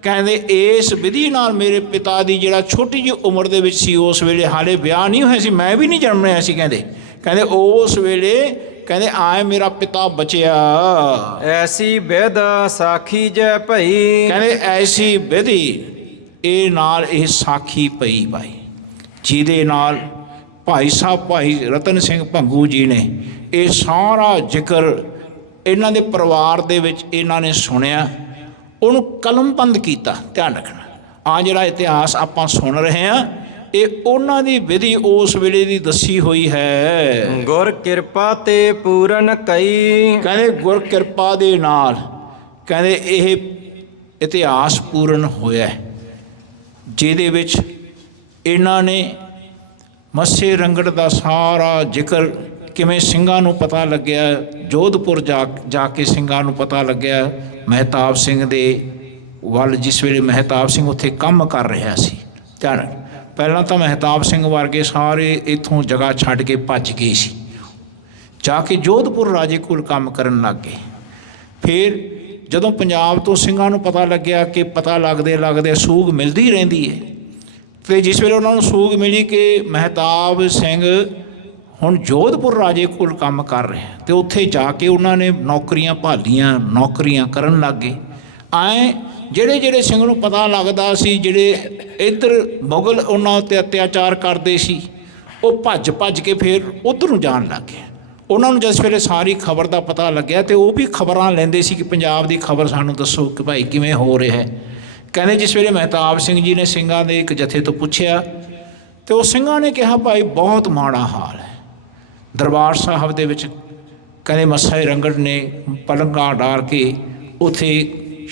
ਕਹਿੰਦੇ ਇਸ ਵਿਧੀ ਨਾਲ ਮੇਰੇ ਪਿਤਾ ਦੀ ਜਿਹੜਾ ਛੋਟੀ ਜਿਹੀ ਉਮਰ ਦੇ ਵਿੱਚ ਸੀ, ਉਸ ਵੇਲੇ ਹਾਲੇ ਵਿਆਹ ਨਹੀਂ ਹੋਇਆ ਸੀ, ਮੈਂ ਵੀ ਨਹੀਂ ਜਨਮਿਆ ਸੀ, ਕਹਿੰਦੇ ਉਸ ਵੇਲੇ ਕਹਿੰਦੇ ਆਏ ਮੇਰਾ ਪਿਤਾ ਬਚਿਆ। ਐਸੀ ਬਿਦ ਸਾਖੀ ਜੈ ਭਈ। ਕਹਿੰਦੇ ਐਸੀ ਵਿਧੀ ਇਹ ਨਾਲ ਇਹ ਸਾਖੀ ਪਈ ਭਾਈ, ਜਿਹਦੇ ਨਾਲ ਭਾਈ ਸਾਹਿਬ ਭਾਈ ਰਤਨ ਸਿੰਘ ਭੰਗੂ ਜੀ ਨੇ ਇਹ ਸਾਰਾ ਜ਼ਿਕਰ ਇਹਨਾਂ ਦੇ ਪਰਿਵਾਰ ਦੇ ਵਿੱਚ ਇਹਨਾਂ ਨੇ ਸੁਣਿਆ, ਉਹਨੂੰ ਕਲਮਬੰਦ ਕੀਤਾ, ਧਿਆਨ ਰੱਖਣਾ। ਆ ਜਿਹੜਾ ਇਤਿਹਾਸ ਆਪਾਂ ਸੁਣ ਰਹੇ ਹਾਂ, ਇਹ ਉਹਨਾਂ ਦੀ ਵਿਧੀ ਉਸ ਵੇਲੇ ਦੀ ਦੱਸੀ ਹੋਈ ਹੈ। ਗੁਰ ਕਿਰਪਾ ਤੇ ਪੂਰਨ ਕਈ। ਕਹਿੰਦੇ ਗੁਰ ਕਿਰਪਾ ਦੇ ਨਾਲ ਕਹਿੰਦੇ ਇਹ ਇਤਿਹਾਸ ਪੂਰਨ ਹੋਇਆ, ਜਿਹਦੇ ਵਿੱਚ ਇਹਨਾਂ ਨੇ ਮੱਸੇ ਰੰਗੜ ਦਾ ਸਾਰਾ ਜ਼ਿਕਰ, ਕਿਵੇਂ ਸਿੰਘਾਂ ਨੂੰ ਪਤਾ ਲੱਗਿਆ, ਜੋਧਪੁਰ ਜਾ ਕੇ ਸਿੰਘਾਂ ਨੂੰ ਪਤਾ ਲੱਗਿਆ ਮਹਿਤਾਬ ਸਿੰਘ ਦੇ ਵੱਲ, ਜਿਸ ਵੇਲੇ ਮਹਿਤਾਬ ਸਿੰਘ ਉੱਥੇ ਕੰਮ ਕਰ ਰਿਹਾ ਸੀ, ਧਿਆਨ। ਪਹਿਲਾਂ ਤਾਂ ਮਹਿਤਾਬ ਸਿੰਘ ਵਰਗੇ ਸਾਰੇ ਇੱਥੋਂ ਜਗ੍ਹਾ ਛੱਡ ਕੇ ਭੱਜ ਗਏ ਸੀ, ਜਾ ਕੇ ਜੋਧਪੁਰ ਰਾਜੇ ਕੋਲ ਕੰਮ ਕਰਨ ਲੱਗ ਗਏ। ਫਿਰ ਜਦੋਂ ਪੰਜਾਬ ਤੋਂ ਸਿੰਘਾਂ ਨੂੰ ਪਤਾ ਲੱਗਿਆ ਕਿ ਪਤਾ ਲੱਗਦੇ ਸੂਗ ਮਿਲਦੀ ਰਹਿੰਦੀ ਹੈ, ਅਤੇ ਜਿਸ ਵੇਲੇ ਉਹਨਾਂ ਨੂੰ ਸੂਗ ਮਿਲੀ ਕਿ ਮਹਿਤਾਬ ਸਿੰਘ ਹੁਣ ਜੋਧਪੁਰ ਰਾਜੇ ਕੋਲ ਕੰਮ ਕਰ ਰਿਹਾ, ਅਤੇ ਉੱਥੇ ਜਾ ਕੇ ਉਹਨਾਂ ਨੇ ਨੌਕਰੀਆਂ ਭਾਲੀਆਂ, ਨੌਕਰੀਆਂ ਕਰਨ ਲੱਗ ਗਏ। ਐਂ ਜਿਹੜੇ ਸਿੰਘ ਨੂੰ ਪਤਾ ਲੱਗਦਾ ਸੀ, ਜਿਹੜੇ ਇੱਧਰ ਮੁਗਲ ਉਹਨਾਂ ਉੱਤੇ ਅਤਿਆਚਾਰ ਕਰਦੇ ਸੀ, ਉਹ ਭੱਜ ਕੇ ਫਿਰ ਉੱਧਰ ਨੂੰ ਜਾਣ ਲੱਗ ਗਏ। ਉਹਨਾਂ ਨੂੰ ਜਿਸ ਵੇਲੇ ਸਾਰੀ ਖਬਰ ਦਾ ਪਤਾ ਲੱਗਿਆ, ਅਤੇ ਉਹ ਵੀ ਖਬਰਾਂ ਲੈਂਦੇ ਸੀ ਕਿ ਪੰਜਾਬ ਦੀ ਖਬਰ ਸਾਨੂੰ ਦੱਸੋ ਕਿ ਭਾਈ ਕਿਵੇਂ ਹੋ ਰਿਹਾ ਹੈ। ਕਹਿੰਦੇ ਜਿਸ ਵੇਲੇ ਮਹਿਤਾਬ ਸਿੰਘ ਜੀ ਨੇ ਸਿੰਘਾਂ ਦੇ ਇੱਕ ਜਥੇ ਤੋਂ ਪੁੱਛਿਆ, ਅਤੇ ਉਹ ਸਿੰਘਾਂ ਨੇ ਕਿਹਾ ਭਾਈ ਬਹੁਤ ਮਾੜਾ ਹਾਲ ਹੈ ਦਰਬਾਰ ਸਾਹਿਬ ਦੇ ਵਿੱਚ। ਕਹਿੰਦੇ ਮੱਸੇ ਰੰਗੜ ਨੇ ਪਲੰਘਾਂ ਡਾਲ ਕੇ ਉੱਥੇ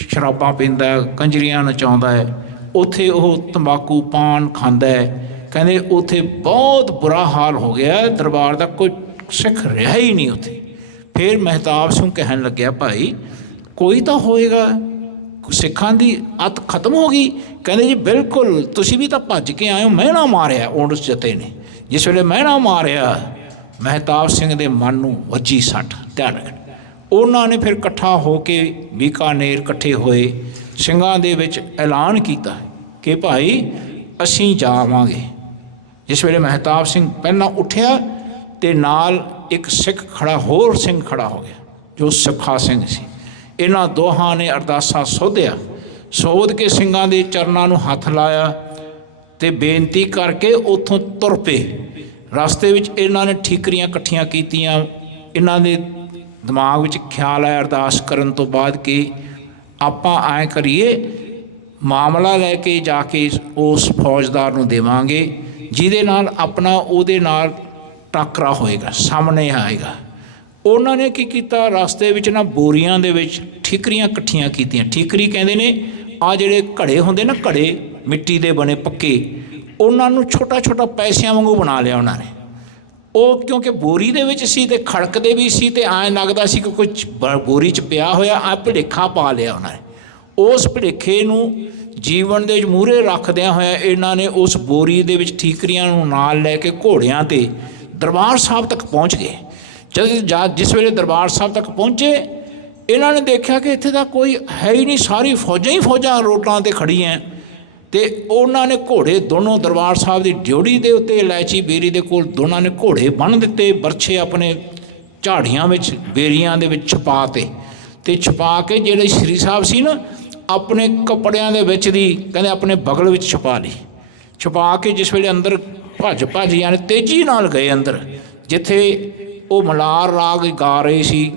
ਸ਼ਰਾਬਾਂ ਪੀਂਦਾ, ਕੰਜਰੀਆਂ ਨਚਾਉਂਦਾ ਹੈ, ਉੱਥੇ ਉਹ ਤੰਬਾਕੂ ਪਾਨ ਖਾਂਦਾ ਹੈ। ਕਹਿੰਦੇ ਉੱਥੇ ਬਹੁਤ ਬੁਰਾ ਹਾਲ ਹੋ ਗਿਆ ਦਰਬਾਰ ਦਾ, ਕੋਈ ਸਿੱਖ ਰਿਹਾ ਹੀ ਨਹੀਂ ਉੱਥੇ। ਫਿਰ ਮਹਿਤਾਬ ਸਿੰਘ ਕਹਿਣ ਲੱਗਿਆ ਭਾਈ ਕੋਈ ਤਾਂ ਹੋਏਗਾ, ਸਿੱਖਾਂ ਦੀ ਅੱਤ ਖਤਮ ਹੋ ਗਈ। ਕਹਿੰਦੇ ਜੀ ਬਿਲਕੁਲ, ਤੁਸੀਂ ਵੀ ਤਾਂ ਭੱਜ ਕੇ ਆਏ ਹੋ, ਮਹਿਣਾ ਮਾਰਿਆ ਉਸ ਜਥੇ ਨੇ। ਜਿਸ ਵੇਲੇ ਮਹਿਣਾ ਮਾਰਿਆ, ਮਹਿਤਾਬ ਸਿੰਘ ਦੇ ਮਨ ਨੂੰ ਵੱਜੀ ਸੱਟ, ਧਿਆਨ ਰੱਖਣਾ। ਉਹਨਾਂ ਨੇ ਫਿਰ ਇਕੱਠਾ ਹੋ ਕੇ ਬੀਕਾਨੇਰ ਇਕੱਠੇ ਹੋਏ, ਸਿੰਘਾਂ ਦੇ ਵਿੱਚ ਐਲਾਨ ਕੀਤਾ ਕਿ ਭਾਈ ਅਸੀਂ ਜਾਵਾਂਗੇ। ਜਿਸ ਵੇਲੇ ਮਹਿਤਾਬ ਸਿੰਘ ਪਹਿਲਾਂ ਉੱਠਿਆ, ਅਤੇ ਨਾਲ ਇੱਕ ਸਿੱਖ ਖੜਾ, ਹੋਰ ਸਿੰਘ ਖੜਾ ਹੋ ਗਿਆ ਜੋ ਸੁੱਖਾ ਸਿੰਘ ਸੀ। ਇਹਨਾਂ ਦੋਹਾਂ ਨੇ ਅਰਦਾਸਾ ਸੋਧਿਆ, ਸੋਧ ਕੇ ਸਿੰਘਾਂ ਦੇ ਚਰਨਾਂ ਨੂੰ ਹੱਥ ਲਾਇਆ ਅਤੇ ਬੇਨਤੀ ਕਰਕੇ ਉੱਥੋਂ ਤੁਰ ਪਏ। ਰਸਤੇ ਵਿੱਚ ਇਹਨਾਂ ਨੇ ਠੀਕਰੀਆਂ ਇਕੱਠੀਆਂ ਕੀਤੀਆਂ। ਇਹਨਾਂ ਦੇ ਦਿਮਾਗ ਵਿੱਚ ਖਿਆਲ ਆਇਆ ਅਰਦਾਸ ਕਰਨ ਤੋਂ ਬਾਅਦ ਕਿ ਆਪਾਂ ਐਂ ਕਰੀਏ, ਮਾਮਲਾ ਲੈ ਕੇ ਜਾ ਕੇ ਉਸ ਫੌਜਦਾਰ ਨੂੰ ਦੇਵਾਂਗੇ, ਜਿਹਦੇ ਨਾਲ ਆਪਣਾ ਉਹਦੇ ਨਾਲ ਟਾਕਰਾ ਹੋਏਗਾ, ਸਾਹਮਣੇ ਆਏਗਾ। ਉਹਨਾਂ ਨੇ ਕੀ ਕੀਤਾ, ਰਸਤੇ ਵਿੱਚ ਨਾ ਬੋਰੀਆਂ ਦੇ ਵਿੱਚ ਠੀਕਰੀਆਂ ਇਕੱਠੀਆਂ ਕੀਤੀਆਂ। ਠੀਕਰੀ ਕਹਿੰਦੇ ਨੇ ਆ ਜਿਹੜੇ ਘੜੇ ਹੁੰਦੇ ਨਾ, ਘੜੇ ਮਿੱਟੀ ਦੇ ਬਣੇ ਪੱਕੇ, ਉਹਨਾਂ ਨੂੰ ਛੋਟਾ ਛੋਟਾ ਪੈਸਿਆਂ ਵਾਂਗੂ ਬਣਾ ਲਿਆ ਉਹਨਾਂ ਨੇ। ਉਹ ਕਿਉਂਕਿ ਬੋਰੀ ਦੇ ਵਿੱਚ ਸੀ ਅਤੇ ਖੜਕਦੇ ਵੀ ਸੀ, ਅਤੇ ਐਂ ਲੱਗਦਾ ਸੀ ਕਿ ਕੁਝ ਬੋਰੀ 'ਚ ਪਿਆ ਹੋਇਆ। ਆ ਭੁਲੇਖਾ ਪਾ ਲਿਆ ਉਹਨਾਂ ਨੇ। ਉਸ ਭੁਲੇਖੇ ਨੂੰ ਜੀਵਨ ਦੇ ਵਿੱਚ ਮੂਹਰੇ ਰੱਖਦਿਆਂ ਹੋਇਆ ਇਹਨਾਂ ਨੇ ਉਸ ਬੋਰੀ ਦੇ ਵਿੱਚ ਠੀਕਰੀਆਂ ਨੂੰ ਨਾਲ ਲੈ ਕੇ ਘੋੜਿਆਂ 'ਤੇ ਦਰਬਾਰ ਸਾਹਿਬ ਤੱਕ ਪਹੁੰਚ ਗਏ। ਜਿਸ ਵੇਲੇ ਦਰਬਾਰ ਸਾਹਿਬ ਤੱਕ ਪਹੁੰਚੇ, ਇਹਨਾਂ ਨੇ ਦੇਖਿਆ ਕਿ ਇੱਥੇ ਤਾਂ ਕੋਈ ਹੈ ਹੀ ਨਹੀਂ, ਸਾਰੀ ਫੌਜਾਂ ਹੀ ਫੌਜਾਂ ਰੋਡਾਂ 'ਤੇ ਖੜੀਆਂ। ਅਤੇ ਉਹਨਾਂ ਨੇ ਘੋੜੇ ਦੋਨੋਂ ਦਰਬਾਰ ਸਾਹਿਬ ਦੀ ਡਿਓੜੀ ਦੇ ਉੱਤੇ, ਇਲਾਇਚੀ ਬੇਰੀ ਦੇ ਕੋਲ ਦੋਨਾਂ ਨੇ ਘੋੜੇ ਬੰਨ੍ਹ ਦਿੱਤੇ। ਬਰਛੇ ਆਪਣੇ ਝਾੜੀਆਂ ਵਿੱਚ, ਬੇਰੀਆਂ ਦੇ ਵਿੱਚ ਛੁਪਾ ਅਤੇ ਛੁਪਾ ਕੇ ਜਿਹੜੇ ਸ਼੍ਰੀ ਸਾਹਿਬ ਸੀ ਨਾ, ਆਪਣੇ ਕੱਪੜਿਆਂ ਦੇ ਵਿੱਚ ਦੀ ਕਹਿੰਦੇ ਆਪਣੇ ਬਗਲ ਵਿੱਚ ਛੁਪਾ ਲਈ। ਛੁਪਾ ਕੇ ਜਿਸ ਵੇਲੇ ਅੰਦਰ ਭੱਜ ਯਾਨੀ ਤੇਜ਼ੀ ਨਾਲ ਗਏ ਅੰਦਰ, ਜਿੱਥੇ ਉਹ ਮਲਾਰ ਰਾਗ ਗਾ ਰਹੇ ਸੀ,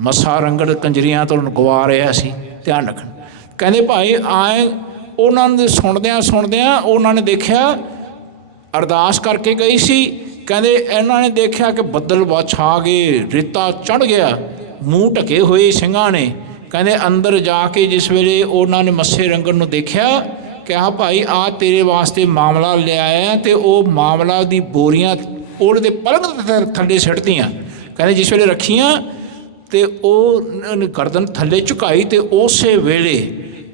ਮੱਸਾ ਰੰਗੜ ਕੰਜਰੀਆਂ ਤੋਂ ਗਵਾ ਰਿਹਾ ਸੀ। ਧਿਆਨ ਰੱਖਣ, ਕਹਿੰਦੇ ਭਾਈ ਆਏ ਉਹਨਾਂ ਨੂੰ ਸੁਣਦਿਆਂ ਉਹਨਾਂ ਨੇ ਦੇਖਿਆ, ਅਰਦਾਸ ਕਰਕੇ ਗਈ ਸੀ। ਕਹਿੰਦੇ ਇਹਨਾਂ ਨੇ ਦੇਖਿਆ ਕਿ ਬੱਦਲ ਛਾ ਗਏ, ਰੇਤਾ ਚੜ੍ਹ ਗਿਆ, ਮੂੰਹ ਢਕੇ ਹੋਏ ਸਿੰਘਾਂ ਨੇ। ਕਹਿੰਦੇ ਅੰਦਰ ਜਾ ਕੇ ਜਿਸ ਵੇਲੇ ਉਹਨਾਂ ਨੇ ਮੱਸੇ ਰੰਗੜ ਨੂੰ ਦੇਖਿਆ, ਕਿਹਾ ਭਾਈ ਆ ਤੇਰੇ ਵਾਸਤੇ ਮਾਮਲਾ ਲਿਆਇਆ, ਅਤੇ ਉਹ ਮਾਮਲਾ ਦੀ ਬੋਰੀਆਂ ਉਹਦੇ ਪਲੰਘ ਥੱਲੇ ਸਿੱਟਦੀਆਂ। ਕਹਿੰਦੇ ਜਿਸ ਵੇਲੇ ਰੱਖੀਆਂ ਅਤੇ ਉਹ ਗਰਦਨ ਥੱਲੇ ਝੁਕਾਈ, ਅਤੇ ਉਸੇ ਵੇਲੇ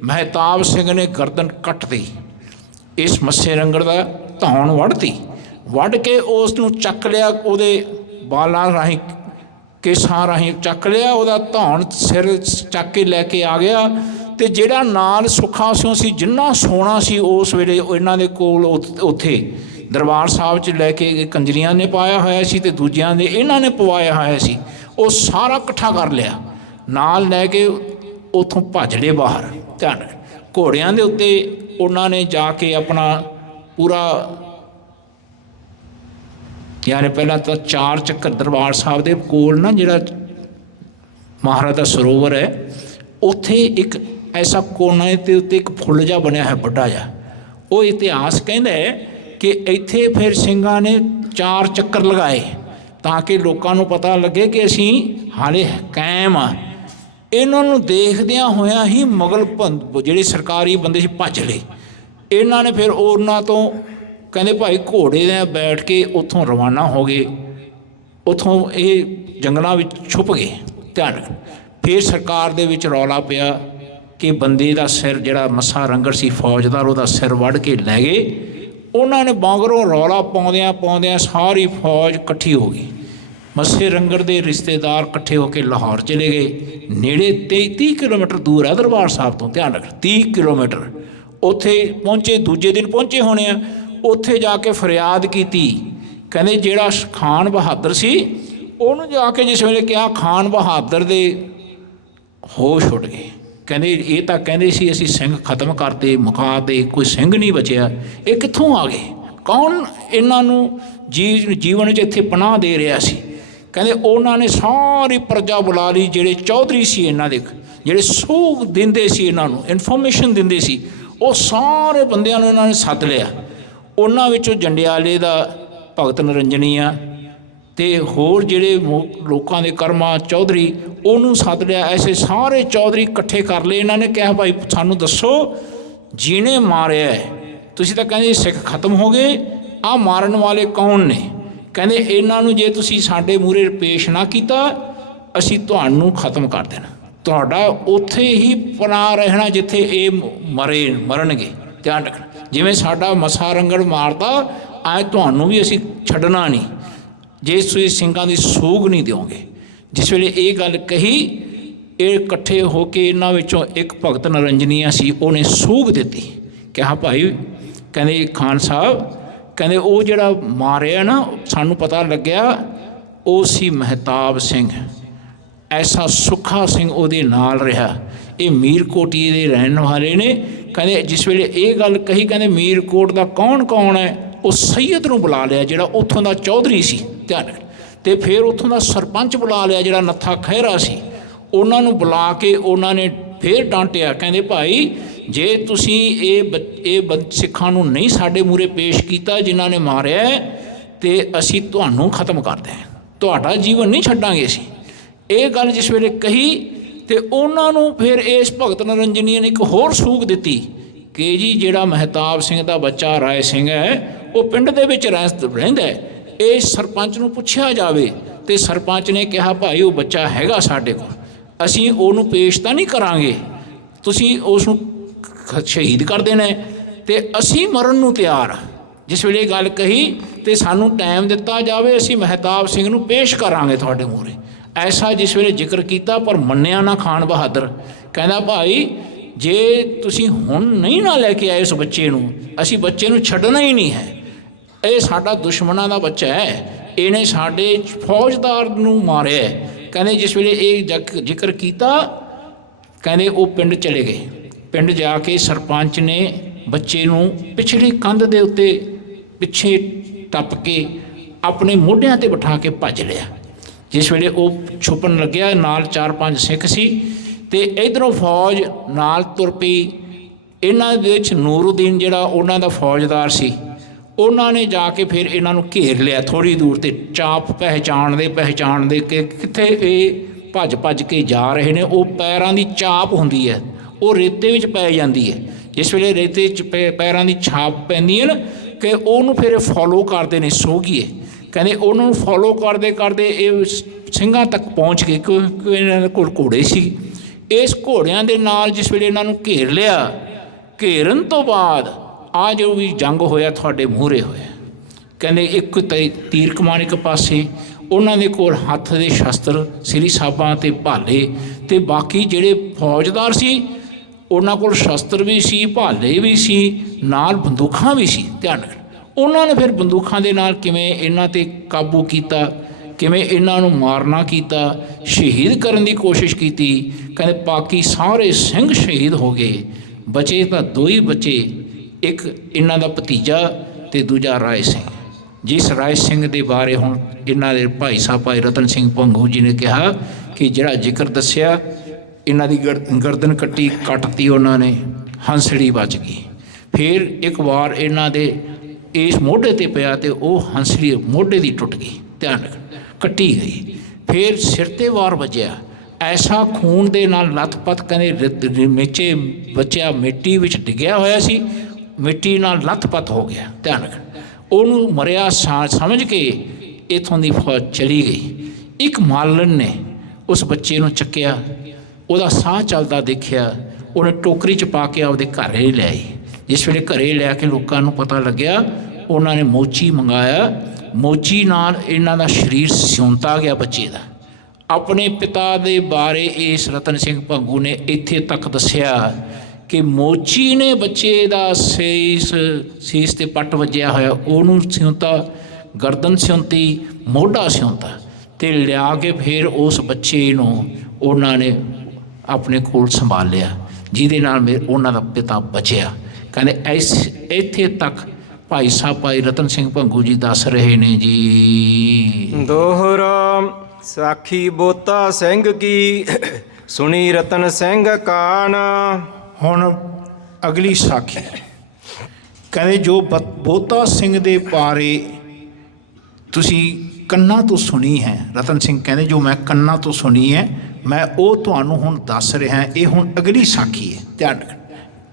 ਮਹਿਤਾਬ ਸਿੰਘ ਨੇ ਗਰਦਨ ਕੱਟਤੀ, ਇਸ ਮੱਸੇ ਰੰਗੜ ਦਾ ਧੌਣ ਵੱਢ ਕੇ ਉਸ ਨੂੰ ਚੱਕ ਲਿਆ, ਉਹਦੇ ਬਾਲਾਂ ਰਾਹੀਂ, ਕੇਸਾਂ ਰਾਹੀਂ ਚੱਕ ਲਿਆ, ਉਹਦਾ ਧੌਣ ਸਿਰ ਚੱਕ ਕੇ ਲੈ ਕੇ ਆ ਗਿਆ। ਅਤੇ ਜਿਹੜਾ ਨਾਲ ਸੁੱਖਾ ਸਿਉਂ ਸੀ, ਜਿੰਨਾ ਸੋਨਾ ਸੀ ਉਸ ਵੇਲੇ ਇਹਨਾਂ ਦੇ ਕੋਲ ਉੱਥੇ ਦਰਬਾਰ ਸਾਹਿਬ 'ਚ ਲੈ ਕੇ ਕੰਜਰੀਆਂ ਨੇ ਪਾਇਆ ਹੋਇਆ ਸੀ, ਅਤੇ ਦੂਜਿਆਂ ਦੇ ਇਹਨਾਂ ਨੇ ਪਵਾਇਆ ਹੋਇਆ ਸੀ, ਉਹ ਸਾਰਾ ਇਕੱਠਾ ਕਰ ਲਿਆ, ਨਾਲ ਲੈ ਕੇ ਉੱਥੋਂ ਭੱਜ ਲਏ ਬਾਹਰ। ਧਿਆਨ, ਘੋੜਿਆਂ ਦੇ ਉੱਤੇ ਉਹਨਾਂ ਨੇ ਜਾ ਕੇ ਆਪਣਾ ਪੂਰਾ ਯਾਨੀ ਪਹਿਲਾਂ ਤਾਂ 4 ਚੱਕਰ ਦਰਬਾਰ ਸਾਹਿਬ ਦੇ ਕੋਲ ਨਾ ਜਿਹੜਾ ਮਹਾਰਾਜ ਦਾ ਸਰੋਵਰ ਹੈ, ਉੱਥੇ ਇੱਕ ਐਸਾ ਕੋਨੇ ਦੇ ਉੱਤੇ ਇੱਕ ਫੁੱਲ ਜਿਹਾ ਬਣਿਆ ਹੈ ਵੱਡਾ ਜਿਹਾ। ਉਹ ਇਤਿਹਾਸ ਕਹਿੰਦਾ ਕਿ ਇੱਥੇ ਫਿਰ ਸਿੰਘਾਂ ਨੇ 4 ਚੱਕਰ ਲਗਾਏ ਤਾਂ ਕਿ ਲੋਕਾਂ ਨੂੰ ਪਤਾ ਲੱਗੇ ਕਿ ਅਸੀਂ ਹਾਲੇ ਕਾਇਮ ਆ। ਇਹਨਾਂ ਨੂੰ ਦੇਖਦਿਆਂ ਹੋਇਆਂ ਹੀ ਮੁਗਲ ਜਿਹੜੇ ਸਰਕਾਰੀ ਬੰਦੇ ਸੀ ਭੱਜ ਲਏ। ਇਹਨਾਂ ਨੇ ਫਿਰ ਉਹਨਾਂ ਤੋਂ ਕਹਿੰਦੇ ਭਾਈ ਘੋੜੇ ਦੇ ਬੈਠ ਕੇ ਉੱਥੋਂ ਰਵਾਨਾ ਹੋ ਗਏ, ਉੱਥੋਂ ਇਹ ਜੰਗਲਾਂ ਵਿੱਚ ਛੁਪ ਗਏ। ਧਿਆਨ ਰੱਖ, ਫਿਰ ਸਰਕਾਰ ਦੇ ਵਿੱਚ ਰੌਲਾ ਪਿਆ ਕਿ ਬੰਦੇ ਦਾ ਸਿਰ ਜਿਹੜਾ ਮੱਸਾ ਰੰਗੜ ਸੀ ਫੌਜਦਾਰ, ਉਹਦਾ ਸਿਰ ਵੱਢ ਕੇ ਲੈ ਗਏ। ਉਹਨਾਂ ਨੇ ਬਾਂਗਰੋਂ ਰੌਲਾ ਪਾਉਂਦਿਆਂ ਸਾਰੀ ਫੌਜ ਇਕੱਠੀ ਹੋ ਗਈ। ਮੱਸੇ ਰੰਗੜ ਦੇ ਰਿਸ਼ਤੇਦਾਰ ਇਕੱਠੇ ਹੋ ਕੇ ਲਾਹੌਰ ਚਲੇ ਗਏ। ਨੇੜੇ 30 ਕਿਲੋਮੀਟਰ ਦੂਰ ਹੈ ਦਰਬਾਰ ਸਾਹਿਬ ਤੋਂ। ਧਿਆਨ ਰੱਖ, 30 ਕਿਲੋਮੀਟਰ। ਉੱਥੇ ਪਹੁੰਚੇ, ਦੂਜੇ ਦਿਨ ਪਹੁੰਚੇ ਹੋਣੇ ਆ। ਉੱਥੇ ਜਾ ਕੇ ਫਰਿਆਦ ਕੀਤੀ। ਕਹਿੰਦੇ ਜਿਹੜਾ ਖਾਨ ਬਹਾਦਰ ਸੀ ਉਹਨੂੰ ਜਾ ਕੇ ਜਿਸ ਵੇਲੇ ਕਿਹਾ, ਖਾਨ ਬਹਾਦਰ ਦੇ ਹੋਸ਼ ਉੱਡ ਗਏ। ਕਹਿੰਦੇ ਇਹ ਤਾਂ ਕਹਿੰਦੇ ਸੀ ਅਸੀਂ ਸਿੰਘ ਖਤਮ ਕਰਤੇ, ਮੁਕਾ ਤੇ, ਕੋਈ ਸਿੰਘ ਨਹੀਂ ਬਚਿਆ। ਇਹ ਕਿੱਥੋਂ ਆ ਗਏ? ਕੌਣ ਇਹਨਾਂ ਨੂੰ ਜੀਵਨ ਵਿੱਚ ਇੱਥੇ ਪਨਾਹ ਦੇ ਰਿਹਾ ਸੀ? ਕਹਿੰਦੇ ਉਹਨਾਂ ਨੇ ਸਾਰੀ ਪ੍ਰਜਾ ਬੁਲਾ ਲਈ, ਜਿਹੜੇ ਚੌਧਰੀ ਸੀ ਇਹਨਾਂ ਦੇ, ਜਿਹੜੇ ਸੂਗ ਦਿੰਦੇ ਸੀ ਇਹਨਾਂ ਨੂੰ, ਇਨਫੋਰਮੇਸ਼ਨ ਦਿੰਦੇ ਸੀ, ਉਹ ਸਾਰੇ ਬੰਦਿਆਂ ਨੂੰ ਇਹਨਾਂ ਨੇ ਸੱਦ ਲਿਆ। ਉਹਨਾਂ ਵਿੱਚੋਂ ਜੰਡਿਆਲੇ ਦਾ ਭਗਤ ਨਿਰੰਜਨੀਆ ਅਤੇ ਹੋਰ ਜਿਹੜੇ ਲੋਕਾਂ ਦੇ ਕਰਮਾ ਚੌਧਰੀ, ਉਹਨੂੰ ਸੱਦ ਲਿਆ। ਐਸੇ ਸਾਰੇ ਚੌਧਰੀ ਇਕੱਠੇ ਕਰ ਲਏ। ਇਹਨਾਂ ਨੇ ਕਿਹਾ ਭਾਈ ਸਾਨੂੰ ਦੱਸੋ ਜਿਹਨੇ ਮਾਰਿਆ, ਤੁਸੀਂ ਤਾਂ ਕਹਿੰਦੇ ਸਿੱਖ ਖਤਮ ਹੋ ਗਏ, ਆਹ ਮਾਰਨ ਵਾਲੇ ਕੌਣ ਨੇ? ਕਹਿੰਦੇ ਇਹਨਾਂ ਨੂੰ ਜੇ ਤੁਸੀਂ ਸਾਡੇ ਮੂਹਰੇ ਪੇਸ਼ ਨਾ ਕੀਤਾ, ਅਸੀਂ ਤੁਹਾਨੂੰ ਖਤਮ ਕਰ ਦੇਣਾ, ਤੁਹਾਡਾ ਉੱਥੇ ਹੀ ਪਨਾਹ ਰਹਿਣਾ ਜਿੱਥੇ ਇਹ ਮਰਨਗੇ। ਧਿਆਨ ਰੱਖਣਾ, ਜਿਵੇਂ ਸਾਡਾ ਮੱਸਾ ਰੰਗੜ ਮਾਰਦਾ, ਅੱਜ ਤੁਹਾਨੂੰ ਵੀ ਅਸੀਂ ਛੱਡਣਾ ਨਹੀਂ ਜੇ ਤੁਸੀਂ ਸਿੰਘਾਂ ਦੀ ਸੂਗ ਨਹੀਂ ਦਿਓਗੇ। ਜਿਸ ਵੇਲੇ ਇਹ ਗੱਲ ਕਹੀ, ਇਹ ਇਕੱਠੇ ਹੋ ਕੇ ਇਹਨਾਂ ਵਿੱਚੋਂ ਇੱਕ ਭਗਤ ਨਿਰੰਜਨੀਆ ਸੀ, ਉਹਨੇ ਸੂਗ ਦਿੱਤੀ। ਕਿਹਾ ਭਾਈ, ਕਹਿੰਦੇ ਖਾਨ ਸਾਹਿਬ, ਕਹਿੰਦੇ ਉਹ ਜਿਹੜਾ ਮਾਰਿਆ ਨਾ, ਸਾਨੂੰ ਪਤਾ ਲੱਗਿਆ ਉਹ ਸੀ ਮਹਿਤਾਬ ਸਿੰਘ। ਐਸਾ ਸੁੱਖਾ ਸਿੰਘ ਉਹਦੇ ਨਾਲ ਰਿਹਾ। ਇਹ ਮੀਰਕੋਟੀਏ ਦੇ ਰਹਿਣ ਵਾਲੇ ਨੇ। ਕਹਿੰਦੇ ਜਿਸ ਵੇਲੇ ਇਹ ਗੱਲ ਕਹੀ, ਕਹਿੰਦੇ ਮੀਰਕੋਟ ਦਾ ਕੌਣ ਹੈ? ਉਹ ਸੈਯਦ ਨੂੰ ਬੁਲਾ ਲਿਆ ਜਿਹੜਾ ਉੱਥੋਂ ਦਾ ਚੌਧਰੀ ਸੀ। ਧਿਆਨ ਰੱਖ, ਅਤੇ ਫਿਰ ਉੱਥੋਂ ਦਾ ਸਰਪੰਚ ਬੁਲਾ ਲਿਆ ਜਿਹੜਾ ਨੱਥਾ ਖਹਿਰਾ ਸੀ। ਉਹਨਾਂ ਨੂੰ ਬੁਲਾ ਕੇ ਉਹਨਾਂ ਨੇ ਫਿਰ ਡਾਂਟਿਆ। ਕਹਿੰਦੇ ਭਾਈ ਜੇ ਤੁਸੀਂ ਇਹ ਸਿੱਖਾਂ ਨੂੰ ਨਹੀਂ ਸਾਡੇ ਮੂਹਰੇ ਪੇਸ਼ ਕੀਤਾ ਜਿਨ੍ਹਾਂ ਨੇ ਮਾਰਿਆ, ਤੇ ਅਸੀਂ ਤੁਹਾਨੂੰ ਖਤਮ ਕਰਦੇ ਹਾਂ, ਤੁਹਾਡਾ ਜੀਵਨ ਨਹੀਂ ਛੱਡਾਂਗੇ ਅਸੀਂ। ਇਹ ਗੱਲ ਜਿਸ ਵੇਲੇ ਕਹੀ ਤੇ ਉਹਨਾਂ ਨੂੰ ਫਿਰ ਇਸ ਭਗਤ ਨਰਿੰਜਨੀਏ ਨੇ ਇੱਕ ਹੋਰ ਸੂਗ ਦਿੱਤੀ ਕਿ ਜੀ ਜਿਹੜਾ ਮਹਿਤਾਬ ਸਿੰਘ ਦਾ ਬੱਚਾ ਰਾਏ ਸਿੰਘ ਹੈ ਉਹ ਪਿੰਡ ਦੇ ਵਿੱਚ ਰਹਿੰਦਾ ਹੈ, ਇਹ ਸਰਪੰਚ ਨੂੰ ਪੁੱਛਿਆ ਜਾਵੇ। ਤੇ ਸਰਪੰਚ ਨੇ ਕਿਹਾ ਭਾਈ ਉਹ ਬੱਚਾ ਹੈਗਾ ਸਾਡੇ ਕੋਲ, ਅਸੀਂ ਉਹਨੂੰ ਪੇਸ਼ ਤਾਂ ਨਹੀਂ ਕਰਾਂਗੇ, ਤੁਸੀਂ ਉਸ ਨੂੰ ਸ਼ਹੀਦ ਕਰ ਦੇਣਾ ਤੇ ਅਸੀਂ ਮਰਨ ਨੂੰ ਤਿਆਰ ਹਾਂ। ਜਿਸ ਵੇਲੇ ਗੱਲ ਕਹੀ ਤੇ ਸਾਨੂੰ ਟਾਈਮ ਦਿੱਤਾ ਜਾਵੇ, ਅਸੀਂ ਮਹਿਤਾਬ ਸਿੰਘ ਨੂੰ ਪੇਸ਼ ਕਰਾਂਗੇ ਤੁਹਾਡੇ ਮੂਹਰੇ। ਐਸਾ ਜਿਸ ਵੇਲੇ ਜ਼ਿਕਰ ਕੀਤਾ ਪਰ ਮੰਨਿਆ ਨਾ ਖਾਨ ਬਹਾਦਰ। ਕਹਿੰਦਾ ਭਾਈ ਜੇ ਤੁਸੀਂ ਹੁਣ ਨਹੀਂ ਨਾ ਲੈ ਕੇ ਆਏ ਉਸ ਬੱਚੇ ਨੂੰ, ਅਸੀਂ ਬੱਚੇ ਨੂੰ ਛੱਡਣਾ ਹੀ ਨਹੀਂ ਹੈ। ਇਹ ਸਾਡਾ ਦੁਸ਼ਮਣਾਂ ਦਾ ਬੱਚਾ ਹੈ, ਇਹਨੇ ਸਾਡੇ ਫੌਜਦਾਰ ਨੂੰ ਮਾਰਿਆ। ਕਹਿੰਦੇ ਜਿਸ ਵੇਲੇ ਇਹ ਜ਼ਿਕਰ ਕੀਤਾ ਕਹਿੰਦੇ ਉਹ ਪਿੰਡ ਚਲੇ ਗਏ। ਪਿੰਡ ਜਾ ਕੇ ਸਰਪੰਚ ਨੇ ਬੱਚੇ ਨੂੰ ਪਿਛਲੀ ਕੰਧ ਦੇ ਉੱਤੇ ਪਿੱਛੇ ਟੱਪ ਕੇ ਆਪਣੇ ਮੋਢਿਆਂ 'ਤੇ ਬਿਠਾ ਕੇ ਭੱਜ ਲਿਆ। ਜਿਸ ਵੇਲੇ ਉਹ ਛੁਪਣ ਲੱਗਿਆ, ਨਾਲ 4-5 ਸਿੱਖ ਸੀ ਤੇ ਇਧਰੋਂ ਫੌਜ ਨਾਲ ਤੁਰ ਪਈ। ਇਹਨਾਂ ਦੇ ਵਿੱਚ ਨੂਰਉਦੀਨ ਜਿਹੜਾ ਉਹਨਾਂ ਦਾ ਫੌਜਦਾਰ ਸੀ, ਉਹਨਾਂ ਨੇ ਜਾ ਕੇ ਫਿਰ ਇਹਨਾਂ ਨੂੰ ਘੇਰ ਲਿਆ ਥੋੜ੍ਹੀ ਦੂਰ 'ਤੇ। ਚਾਪ ਪਹਿਚਾਣਦੇ ਕਿ ਕਿੱਥੇ ਇਹ ਭੱਜ ਕੇ ਜਾ ਰਹੇ ਨੇ। ਉਹ ਪੈਰਾਂ ਦੀ ਚਾਪ ਹੁੰਦੀ ਹੈ, ਉਹ ਰੇਤੇ ਵਿੱਚ ਪੈ ਜਾਂਦੀ ਹੈ। ਜਿਸ ਵੇਲੇ ਰੇਤੇ 'ਚ ਪੈਰਾਂ ਦੀ ਛਾਪ ਪੈਂਦੀ ਹੈ ਨਾ ਕਿ ਉਹਨੂੰ ਫਿਰ ਫੋਲੋ ਕਰਦੇ ਨੇ ਸੋਘੀਏ। ਕਹਿੰਦੇ ਉਹਨਾਂ ਨੂੰ ਫੋਲੋ ਕਰਦੇ ਇਹ ਸਿੰਘਾਂ ਤੱਕ ਪਹੁੰਚ ਗਏ ਕਿਉਂਕਿ ਇਹਨਾਂ ਦੇ ਕੋਲ ਘੋੜੇ ਸੀ। ਇਸ ਘੋੜਿਆਂ ਦੇ ਨਾਲ ਜਿਸ ਵੇਲੇ ਇਹਨਾਂ ਨੂੰ ਘੇਰ ਲਿਆ, ਘੇਰਨ ਤੋਂ ਬਾਅਦ ਆ ਜੋ ਵੀ ਜੰਗ ਹੋਇਆ ਤੁਹਾਡੇ ਮੂਹਰੇ ਹੋਇਆ। ਕਹਿੰਦੇ ਇੱਕ ਤੀਰ ਕਮਾਨ ਇੱਕ ਪਾਸੇ, ਉਹਨਾਂ ਦੇ ਕੋਲ ਹੱਥ ਦੇ ਸ਼ਸਤਰ ਸ੍ਰੀ ਸਾਹਿਬਾਂ ਅਤੇ ਭਾਲੇ, ਅਤੇ ਬਾਕੀ ਜਿਹੜੇ ਫੌਜਦਾਰ ਸੀ ਉਹਨਾਂ ਕੋਲ ਸ਼ਸਤਰ ਵੀ ਸੀ, ਭਾਲੇ ਵੀ ਸੀ, ਨਾਲ ਬੰਦੂਕਾਂ ਵੀ ਸੀ। ਧਿਆਨ ਰੱਖਣਾ ਉਹਨਾਂ ਨੇ ਫਿਰ ਬੰਦੂਕਾਂ ਦੇ ਨਾਲ ਕਿਵੇਂ ਇਹਨਾਂ 'ਤੇ ਕਾਬੂ ਕੀਤਾ, ਕਿਵੇਂ ਇਹਨਾਂ ਨੂੰ ਮਾਰਨਾ ਕੀਤਾ, ਸ਼ਹੀਦ ਕਰਨ ਦੀ ਕੋਸ਼ਿਸ਼ ਕੀਤੀ। ਕਹਿੰਦੇ ਬਾਕੀ ਸਾਰੇ ਸਿੰਘ ਸ਼ਹੀਦ ਹੋ ਗਏ, ਬਚੇ ਤਾਂ 2 ਹੀ ਬਚੇ, ਇੱਕ ਇਹਨਾਂ ਦਾ ਭਤੀਜਾ ਅਤੇ ਦੂਜਾ ਰਾਏ ਸਿੰਘ। ਜਿਸ ਰਾਏ ਸਿੰਘ ਦੇ ਬਾਰੇ ਹੁਣ ਇਹਨਾਂ ਦੇ ਭਾਈ ਸਾਹਿਬ ਭਾਈ ਰਤਨ ਸਿੰਘ ਭੰਗੂ ਜੀ ਨੇ ਕਿਹਾ ਕਿ ਜਿਹੜਾ ਜ਼ਿਕਰ ਦੱਸਿਆ ਇਹਨਾਂ ਦੀ ਗਰਦਨ ਕੱਟਤੀ ਉਹਨਾਂ ਨੇ, ਹੰਸੜੀ ਬਚ ਗਈ। ਫਿਰ ਇੱਕ ਵਾਰ ਇਹਨਾਂ ਦੇ ਇਸ ਮੋਢੇ 'ਤੇ ਪਿਆ ਅਤੇ ਉਹ ਹੰਸੜੀ ਮੋਢੇ ਦੀ ਟੁੱਟ ਗਈ, ਧਿਆਨ ਰੱਖਣਾ, ਕੱਟੀ ਗਈ। ਫਿਰ ਸਿਰ 'ਤੇ ਵਾਰ ਵੱਜਿਆ, ਐਸਾ ਖੂਨ ਦੇ ਨਾਲ ਲੱਥਪੱਥ। ਕਹਿੰਦੇ ਨੀਚੇ ਬੱਚਾ ਮਿੱਟੀ ਵਿੱਚ ਡਿੱਗਿਆ ਹੋਇਆ ਸੀ, ਮਿੱਟੀ ਨਾਲ ਲੱਥਪੱਥ ਹੋ ਗਿਆ। ਧਿਆਨ ਰੱਖਣਾ ਉਹਨੂੰ ਮਰਿਆ ਸਮਝ ਕੇ ਇੱਥੋਂ ਦੀ ਫੌਜ ਚਲੀ ਗਈ। ਇੱਕ ਮਾਲਣ ਨੇ ਉਸ ਬੱਚੇ ਨੂੰ ਚੱਕਿਆ, ਉਹਦਾ ਸਾਹ ਚੱਲਦਾ ਦੇਖਿਆ, ਉਹਨੇ ਟੋਕਰੀ 'ਚ ਪਾ ਕੇ ਆਪਦੇ ਘਰੇ ਲੈ ਆਈ। ਜਿਸ ਵੇਲੇ ਘਰੇ ਲੈ ਕੇ ਲੋਕਾਂ ਨੂੰ ਪਤਾ ਲੱਗਿਆ, ਉਹਨਾਂ ਨੇ ਮੋਚੀ ਮੰਗਾਇਆ, ਮੋਚੀ ਨਾਲ ਇਹਨਾਂ ਦਾ ਸਰੀਰ ਸਿਉਂਤਾ ਗਿਆ ਬੱਚੇ ਦਾ। ਆਪਣੇ ਪਿਤਾ ਦੇ ਬਾਰੇ ਇਸ ਰਤਨ ਸਿੰਘ ਭੰਗੂ ਨੇ ਇੱਥੇ ਤੱਕ ਦੱਸਿਆ ਕਿ ਮੋਚੀ ਨੇ ਬੱਚੇ ਦਾ ਸੀਸ 'ਤੇ ਪੱਟ ਵੱਜਿਆ ਹੋਇਆ ਉਹਨੂੰ ਸਿਉਂਤਾ, ਗਰਦਨ ਸਿਉਂਤੀ, ਮੋਢਾ ਸਿਉਂਤਾ, ਅਤੇ ਲਿਆ ਕੇ ਫਿਰ ਉਸ ਬੱਚੇ ਨੂੰ ਉਹਨਾਂ ਨੇ ਆਪਣੇ ਕੋਲ ਸੰਭਾਲਿਆ, ਜਿਹਦੇ ਨਾਲ ਉਹਨਾਂ ਦਾ ਪਿਤਾ ਬਚਿਆ। ਕਹਿੰਦੇ ਇੱਥੇ ਤੱਕ ਭਾਈ ਸਾਹਿਬ ਭਾਈ ਰਤਨ ਸਿੰਘ ਭੰਗੂ ਜੀ ਦੱਸ ਰਹੇ ਨੇ ਜੀ। ਦੋਹਰਾ ਸਾਖੀ ਬੋਤਾ ਸਿੰਘ ਕੀ ਸੁਣੀ ਰਤਨ ਸਿੰਘ ਕਾਨ। ਹੁਣ ਅਗਲੀ ਸਾਖੀ ਕਹਿੰਦੇ ਜੋ ਬੋਤਾ ਸਿੰਘ ਦੇ ਬਾਰੇ ਤੁਸੀਂ ਕੰਨਾਂ ਤੋਂ ਸੁਣੀ ਹੈ। ਰਤਨ ਸਿੰਘ ਕਹਿੰਦੇ ਜੋ ਮੈਂ ਕੰਨਾਂ ਤੋਂ ਸੁਣੀ ਹੈ ਮੈਂ ਉਹ ਤੁਹਾਨੂੰ ਹੁਣ ਦੱਸ ਰਿਹਾ। ਇਹ ਹੁਣ ਅਗਲੀ ਸਾਖੀ ਹੈ, ਧਿਆਨ ਰੱਖਣਾ।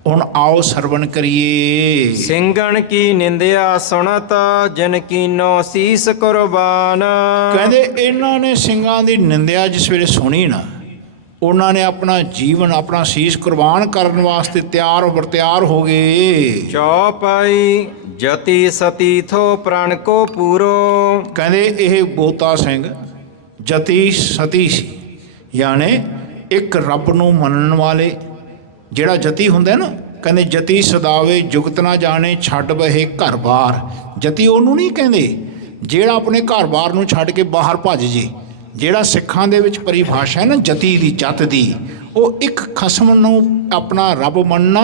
ਹੁਣ ਆਓ ਸਰਵਣ ਕਰੀਏ। ਸਿੰਘਣ ਕੀ ਨਿੰਦਿਆ ਸੁਣਤ ਜਿਨ ਕੀਨੋ ਸੀਸ ਕੁਰਬਾਨ। ਕਹਿੰਦੇ ਇਹਨਾਂ ਨੇ ਸਿੰਘਾਂ ਦੀ ਨਿੰਦਿਆ ਜਿਸ ਵੇਲੇ ਸੁਣੀ ਨਾ, ਉਹਨਾਂ ਨੇ ਆਪਣਾ ਜੀਵਨ ਆਪਣਾ ਸੀਸ ਕੁਰਬਾਨ ਕਰਨ ਵਾਸਤੇ ਤਿਆਰ ਹੋ ਗਏ। ਚੌਪਾਈ ਜਤੀ ਸਤੀ ਥੋ ਪ੍ਰਣ ਕੋ ਪੂਰੋ। ਕਹਿੰਦੇ ਇਹ ਬੋਤਾ ਸਿੰਘ ਜਤੀ ਸਤੀ ਸੀ, ਯਾਨੀ ਇੱਕ ਰੱਬ ਨੂੰ ਮੰਨਣ ਵਾਲੇ। ਜਿਹੜਾ ਜਤੀ ਹੁੰਦਾ ਨਾ, ਕਹਿੰਦੇ ਜਤੀ ਸਦਾਵੇ ਜੁਗਤ ਨਾ ਜਾਣੇ ਛੱਡ ਬਹੇ ਘਰ ਬਾਰ। ਜਤੀ ਉਹਨੂੰ ਨਹੀਂ ਕਹਿੰਦੇ ਜਿਹੜਾ ਆਪਣੇ ਘਰ ਬਾਰ ਨੂੰ ਛੱਡ ਕੇ ਬਾਹਰ ਭੱਜ ਜੇ। ਜਿਹੜਾ ਸਿੱਖਾਂ ਦੇ ਵਿੱਚ ਪਰਿਭਾਸ਼ਾ ਹੈ ਨਾ ਜਤੀ ਦੀ, ਜਤ ਦੀ, ਉਹ ਇੱਕ ਖਸਮ ਨੂੰ ਆਪਣਾ ਰੱਬ ਮੰਨਣਾ,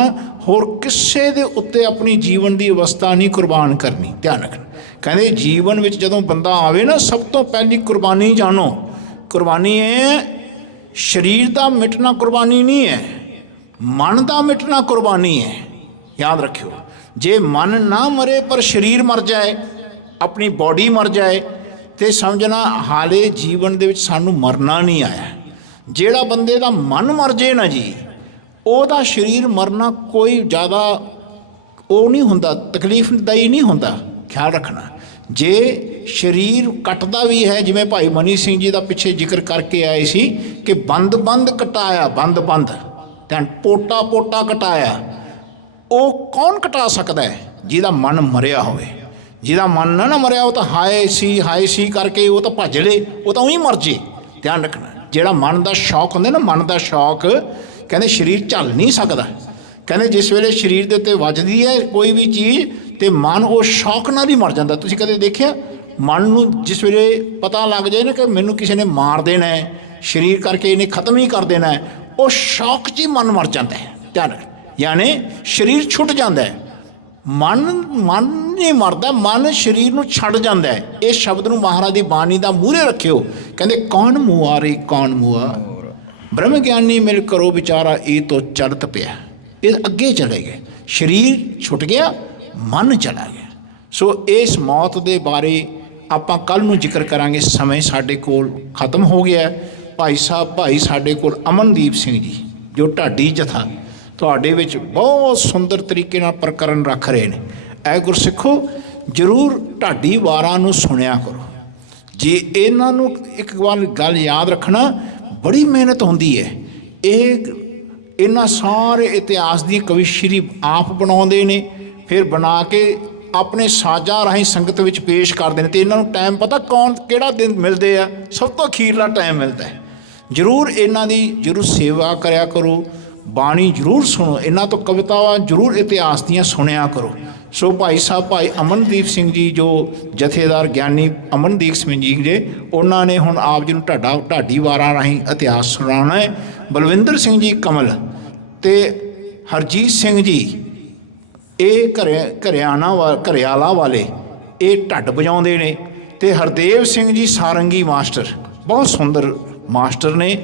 ਹੋਰ ਕਿਸੇ ਦੇ ਉੱਤੇ ਆਪਣੀ ਜੀਵਨ ਦੀ ਅਵਸਥਾ ਨਹੀਂ ਕੁਰਬਾਨ ਕਰਨੀ। ਧਿਆਨ ਰੱਖਣਾ। ਕਹਿੰਦੇ ਜੀਵਨ ਵਿੱਚ ਜਦੋਂ ਬੰਦਾ ਆਵੇ ਨਾ, ਸਭ ਤੋਂ ਪਹਿਲੀ ਕੁਰਬਾਨੀ ਜਾਣੋ, ਕੁਰਬਾਨੀ ਹੈ ਸਰੀਰ ਦਾ ਮਿਟਣਾ, ਕੁਰਬਾਨੀ ਨਹੀਂ ਹੈ ਮਨ ਦਾ ਮਿਟਣਾ, ਕੁਰਬਾਨੀ ਹੈ। ਯਾਦ ਰੱਖਿਓ, ਜੇ ਮਨ ਨਾ ਮਰੇ ਪਰ ਸਰੀਰ ਮਰ ਜਾਏ ਆਪਣੀ ਬੋਡੀ ਮਰ ਜਾਏ ਤੇ ਸਮਝਣਾ ਹਾਲੇ ਜੀਵਨ ਦੇ ਵਿੱਚ ਸਾਨੂੰ ਮਰਨਾ ਨਹੀਂ ਆਇਆ। ਜਿਹੜਾ ਬੰਦੇ ਦਾ ਮਨ ਮਰ ਜੇ ਨਾ ਜੀ, ਉਹਦਾ ਸਰੀਰ ਮਰਨਾ ਕੋਈ ਜ਼ਿਆਦਾ ਉਹ ਨਹੀਂ ਹੁੰਦਾ, ਤਕਲੀਫਦਾਈ ਨਹੀਂ ਹੁੰਦਾ। ਖਿਆਲ ਰੱਖਣਾ, ਜੇ ਸਰੀਰ ਕੱਟਦਾ ਵੀ ਹੈ, ਜਿਵੇਂ ਭਾਈ ਮਨੀ ਸਿੰਘ ਜੀ ਦਾ ਪਿੱਛੇ ਜ਼ਿਕਰ ਕਰਕੇ ਆਏ ਸੀ ਕਿ ਬੰਦ ਕਟਾਇਆ, ਬੰਦ ਤਾਂ ਪੋਟਾ ਪੋਟਾ ਕਟਾਇਆ, ਉਹ ਕੌਣ ਕਟਾ ਸਕਦਾ ਹੈ? ਜਿਹਦਾ ਮਨ ਮਰਿਆ ਹੋਵੇ। ਜਿਹਦਾ ਮਨ ਨਾ ਮਰਿਆ, ਉਹ ਤਾਂ ਹਾਏ ਸੀ ਕਰਕੇ ਉਹ ਤਾਂ ਭੱਜ ਲੇ, ਉਹ ਤਾਂ ਉਹੀ ਮਰ ਜੇ। ਧਿਆਨ ਰੱਖਣਾ, ਜਿਹੜਾ ਮਨ ਦਾ ਸ਼ੌਕ ਹੁੰਦਾ ਨਾ, ਮਨ ਦਾ ਸ਼ੌਕ ਕਹਿੰਦੇ ਸਰੀਰ ਝੱਲ ਨਹੀਂ ਸਕਦਾ। ਕਹਿੰਦੇ ਜਿਸ ਵੇਲੇ ਸਰੀਰ ਦੇ ਉੱਤੇ ਵੱਜਦੀ ਹੈ ਕੋਈ ਵੀ ਚੀਜ਼ ਤੇ ਮਨ ਉਹ ਸ਼ੌਕ ਨਾਲ ਹੀ ਮਰ ਜਾਂਦਾ। ਤੁਸੀਂ ਕਦੇ ਦੇਖਿਆ ਮਨ ਨੂੰ ਜਿਸ ਵੇਲੇ ਪਤਾ ਲੱਗ ਜਾਏ ਨਾ ਕਿ ਮੈਨੂੰ ਕਿਸੇ ਨੇ ਮਾਰ ਦੇਣਾ ਹੈ, ਸਰੀਰ ਕਰਕੇ ਇਹਨੇ ਖਤਮ ਹੀ ਕਰ ਦੇਣਾ ਹੈ, ਉਹ ਸ਼ੌਕ 'ਚ ਹੀ ਮਨ ਮਰ ਜਾਂਦਾ ਹੈ। ਧਿਆਨ ਰੱਖ, ਯਾਨੀ ਸਰੀਰ ਛੁੱਟ ਜਾਂਦਾ ਹੈ, ਮਨ ਨਹੀਂ ਮਰਦਾ, ਮਨ ਸਰੀਰ ਨੂੰ ਛੱਡ ਜਾਂਦਾ ਹੈ। ਇਸ ਸ਼ਬਦ ਨੂੰ ਮਹਾਰਾਜ ਦੀ ਬਾਣੀ ਦਾ ਮੂਹਰੇ ਰੱਖਿਓ। ਕਹਿੰਦੇ ਕੌਣ ਮੁਆਰੇ ਕੌਣ ਮੁਆ, ਬ੍ਰਹਮ ਗਿਆਨੀ ਮਿਲ ਕਰੋ ਵਿਚਾਰਾ, ਇਹ ਤੋਂ ਚਲਤ ਪਿਆ। ਇਹ ਅੱਗੇ ਚਲੇ ਗਏ, ਸਰੀਰ ਛੁੱਟ ਗਿਆ, ਮਨ ਚਲਾ ਗਿਆ। ਸੋ ਇਸ ਮੌਤ ਦੇ ਬਾਰੇ ਆਪਾਂ ਕੱਲ੍ਹ ਨੂੰ ਜ਼ਿਕਰ ਕਰਾਂਗੇ। ਸਮੇਂ ਸਾਡੇ ਕੋਲ ਖਤਮ ਹੋ ਗਿਆ। ਭਾਈ ਸਾਡੇ ਕੋਲ ਅਮਨਦੀਪ ਸਿੰਘ ਜੀ ਜੋ ਢਾਡੀ ਜਥਾ ਤੁਹਾਡੇ ਵਿੱਚ ਬਹੁਤ ਸੁੰਦਰ ਤਰੀਕੇ ਨਾਲ ਪ੍ਰਕਰਨ ਰੱਖ ਰਹੇ ਨੇ। ਐ ਗੁਰਸਿੱਖੋ, ਜ਼ਰੂਰ ਢਾਡੀ ਵਾਰਾਂ ਨੂੰ ਸੁਣਿਆ ਕਰੋ। ਜੇ ਇਹਨਾਂ ਨੂੰ ਇੱਕ ਵਾਰ ਗੱਲ ਯਾਦ ਰੱਖਣਾ, ਬੜੀ ਮਿਹਨਤ ਹੁੰਦੀ ਹੈ। ਇਹਨਾਂ ਸਾਰੇ ਇਤਿਹਾਸ ਦੀ ਕਵਿਸ਼ਰੀ ਆਪ ਬਣਾਉਂਦੇ ਨੇ, ਫਿਰ ਬਣਾ ਕੇ ਆਪਣੇ ਸਾਜ਼ਾਂ ਰਾਹੀਂ ਸੰਗਤ ਵਿੱਚ ਪੇਸ਼ ਕਰਦੇ ਨੇ। ਅਤੇ ਇਹਨਾਂ ਨੂੰ ਟਾਈਮ ਪਤਾ ਕਿਹੜਾ ਦਿਨ ਮਿਲਦੇ ਆ? ਸਭ ਤੋਂ ਅਖੀਰਲਾ ਟਾਈਮ ਮਿਲਦਾ ਹੈ। ਜ਼ਰੂਰ ਇਹਨਾਂ ਦੀ ਜ਼ਰੂਰ ਸੇਵਾ ਕਰਿਆ ਕਰੋ, ਬਾਣੀ ਜ਼ਰੂਰ ਸੁਣੋ, ਇਹਨਾਂ ਤੋਂ ਕਵਿਤਾਵਾਂ ਜ਼ਰੂਰ ਇਤਿਹਾਸ ਦੀਆਂ ਸੁਣਿਆ ਕਰੋ। ਸੋ ਭਾਈ ਅਮਨਦੀਪ ਸਿੰਘ ਜੀ ਜੋ ਜਥੇਦਾਰ ਗਿਆਨੀ ਅਮਨਦੀਪ ਸਿੰਘ ਜੀ ਦੇ, ਉਹਨਾਂ ਨੇ ਹੁਣ ਆਪ ਜੀ ਨੂੰ ਢਾਡੀ ਵਾਰਾਂ ਰਾਹੀਂ ਇਤਿਹਾਸ ਸੁਣਾਉਣਾ ਹੈ। ਬਲਵਿੰਦਰ ਸਿੰਘ ਜੀ ਕਮਲ ਅਤੇ ਹਰਜੀਤ ਸਿੰਘ ਜੀ ਇਹ ਘਰਿਆਲਾ ਵਾਲੇ ਇਹ ਢੱਡ ਵਜਾਉਂਦੇ ਨੇ, ਅਤੇ ਹਰਦੇਵ ਸਿੰਘ ਜੀ ਸਾਰੰਗੀ ਮਾਸਟਰ ਬਹੁਤ ਸੁੰਦਰ ਮਾਸਟਰ ਨੇ।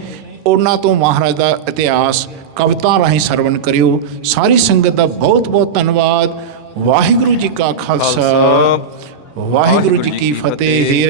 ਉਹਨਾਂ ਤੋਂ ਮਹਾਰਾਜ ਦਾ ਇਤਿਹਾਸ ਕਵਿਤਾ ਰਾਹੀਂ ਸਰਵਣ ਕਰਿਓ। ਸਾਰੀ ਸੰਗਤ ਦਾ ਬਹੁਤ ਬਹੁਤ ਧੰਨਵਾਦ। ਵਾਹਿਗੁਰੂ ਜੀ ਕਾ ਖਾਲਸਾ, ਵਾਹਿਗੁਰੂ ਜੀ ਕੀ ਫਤਿਹ।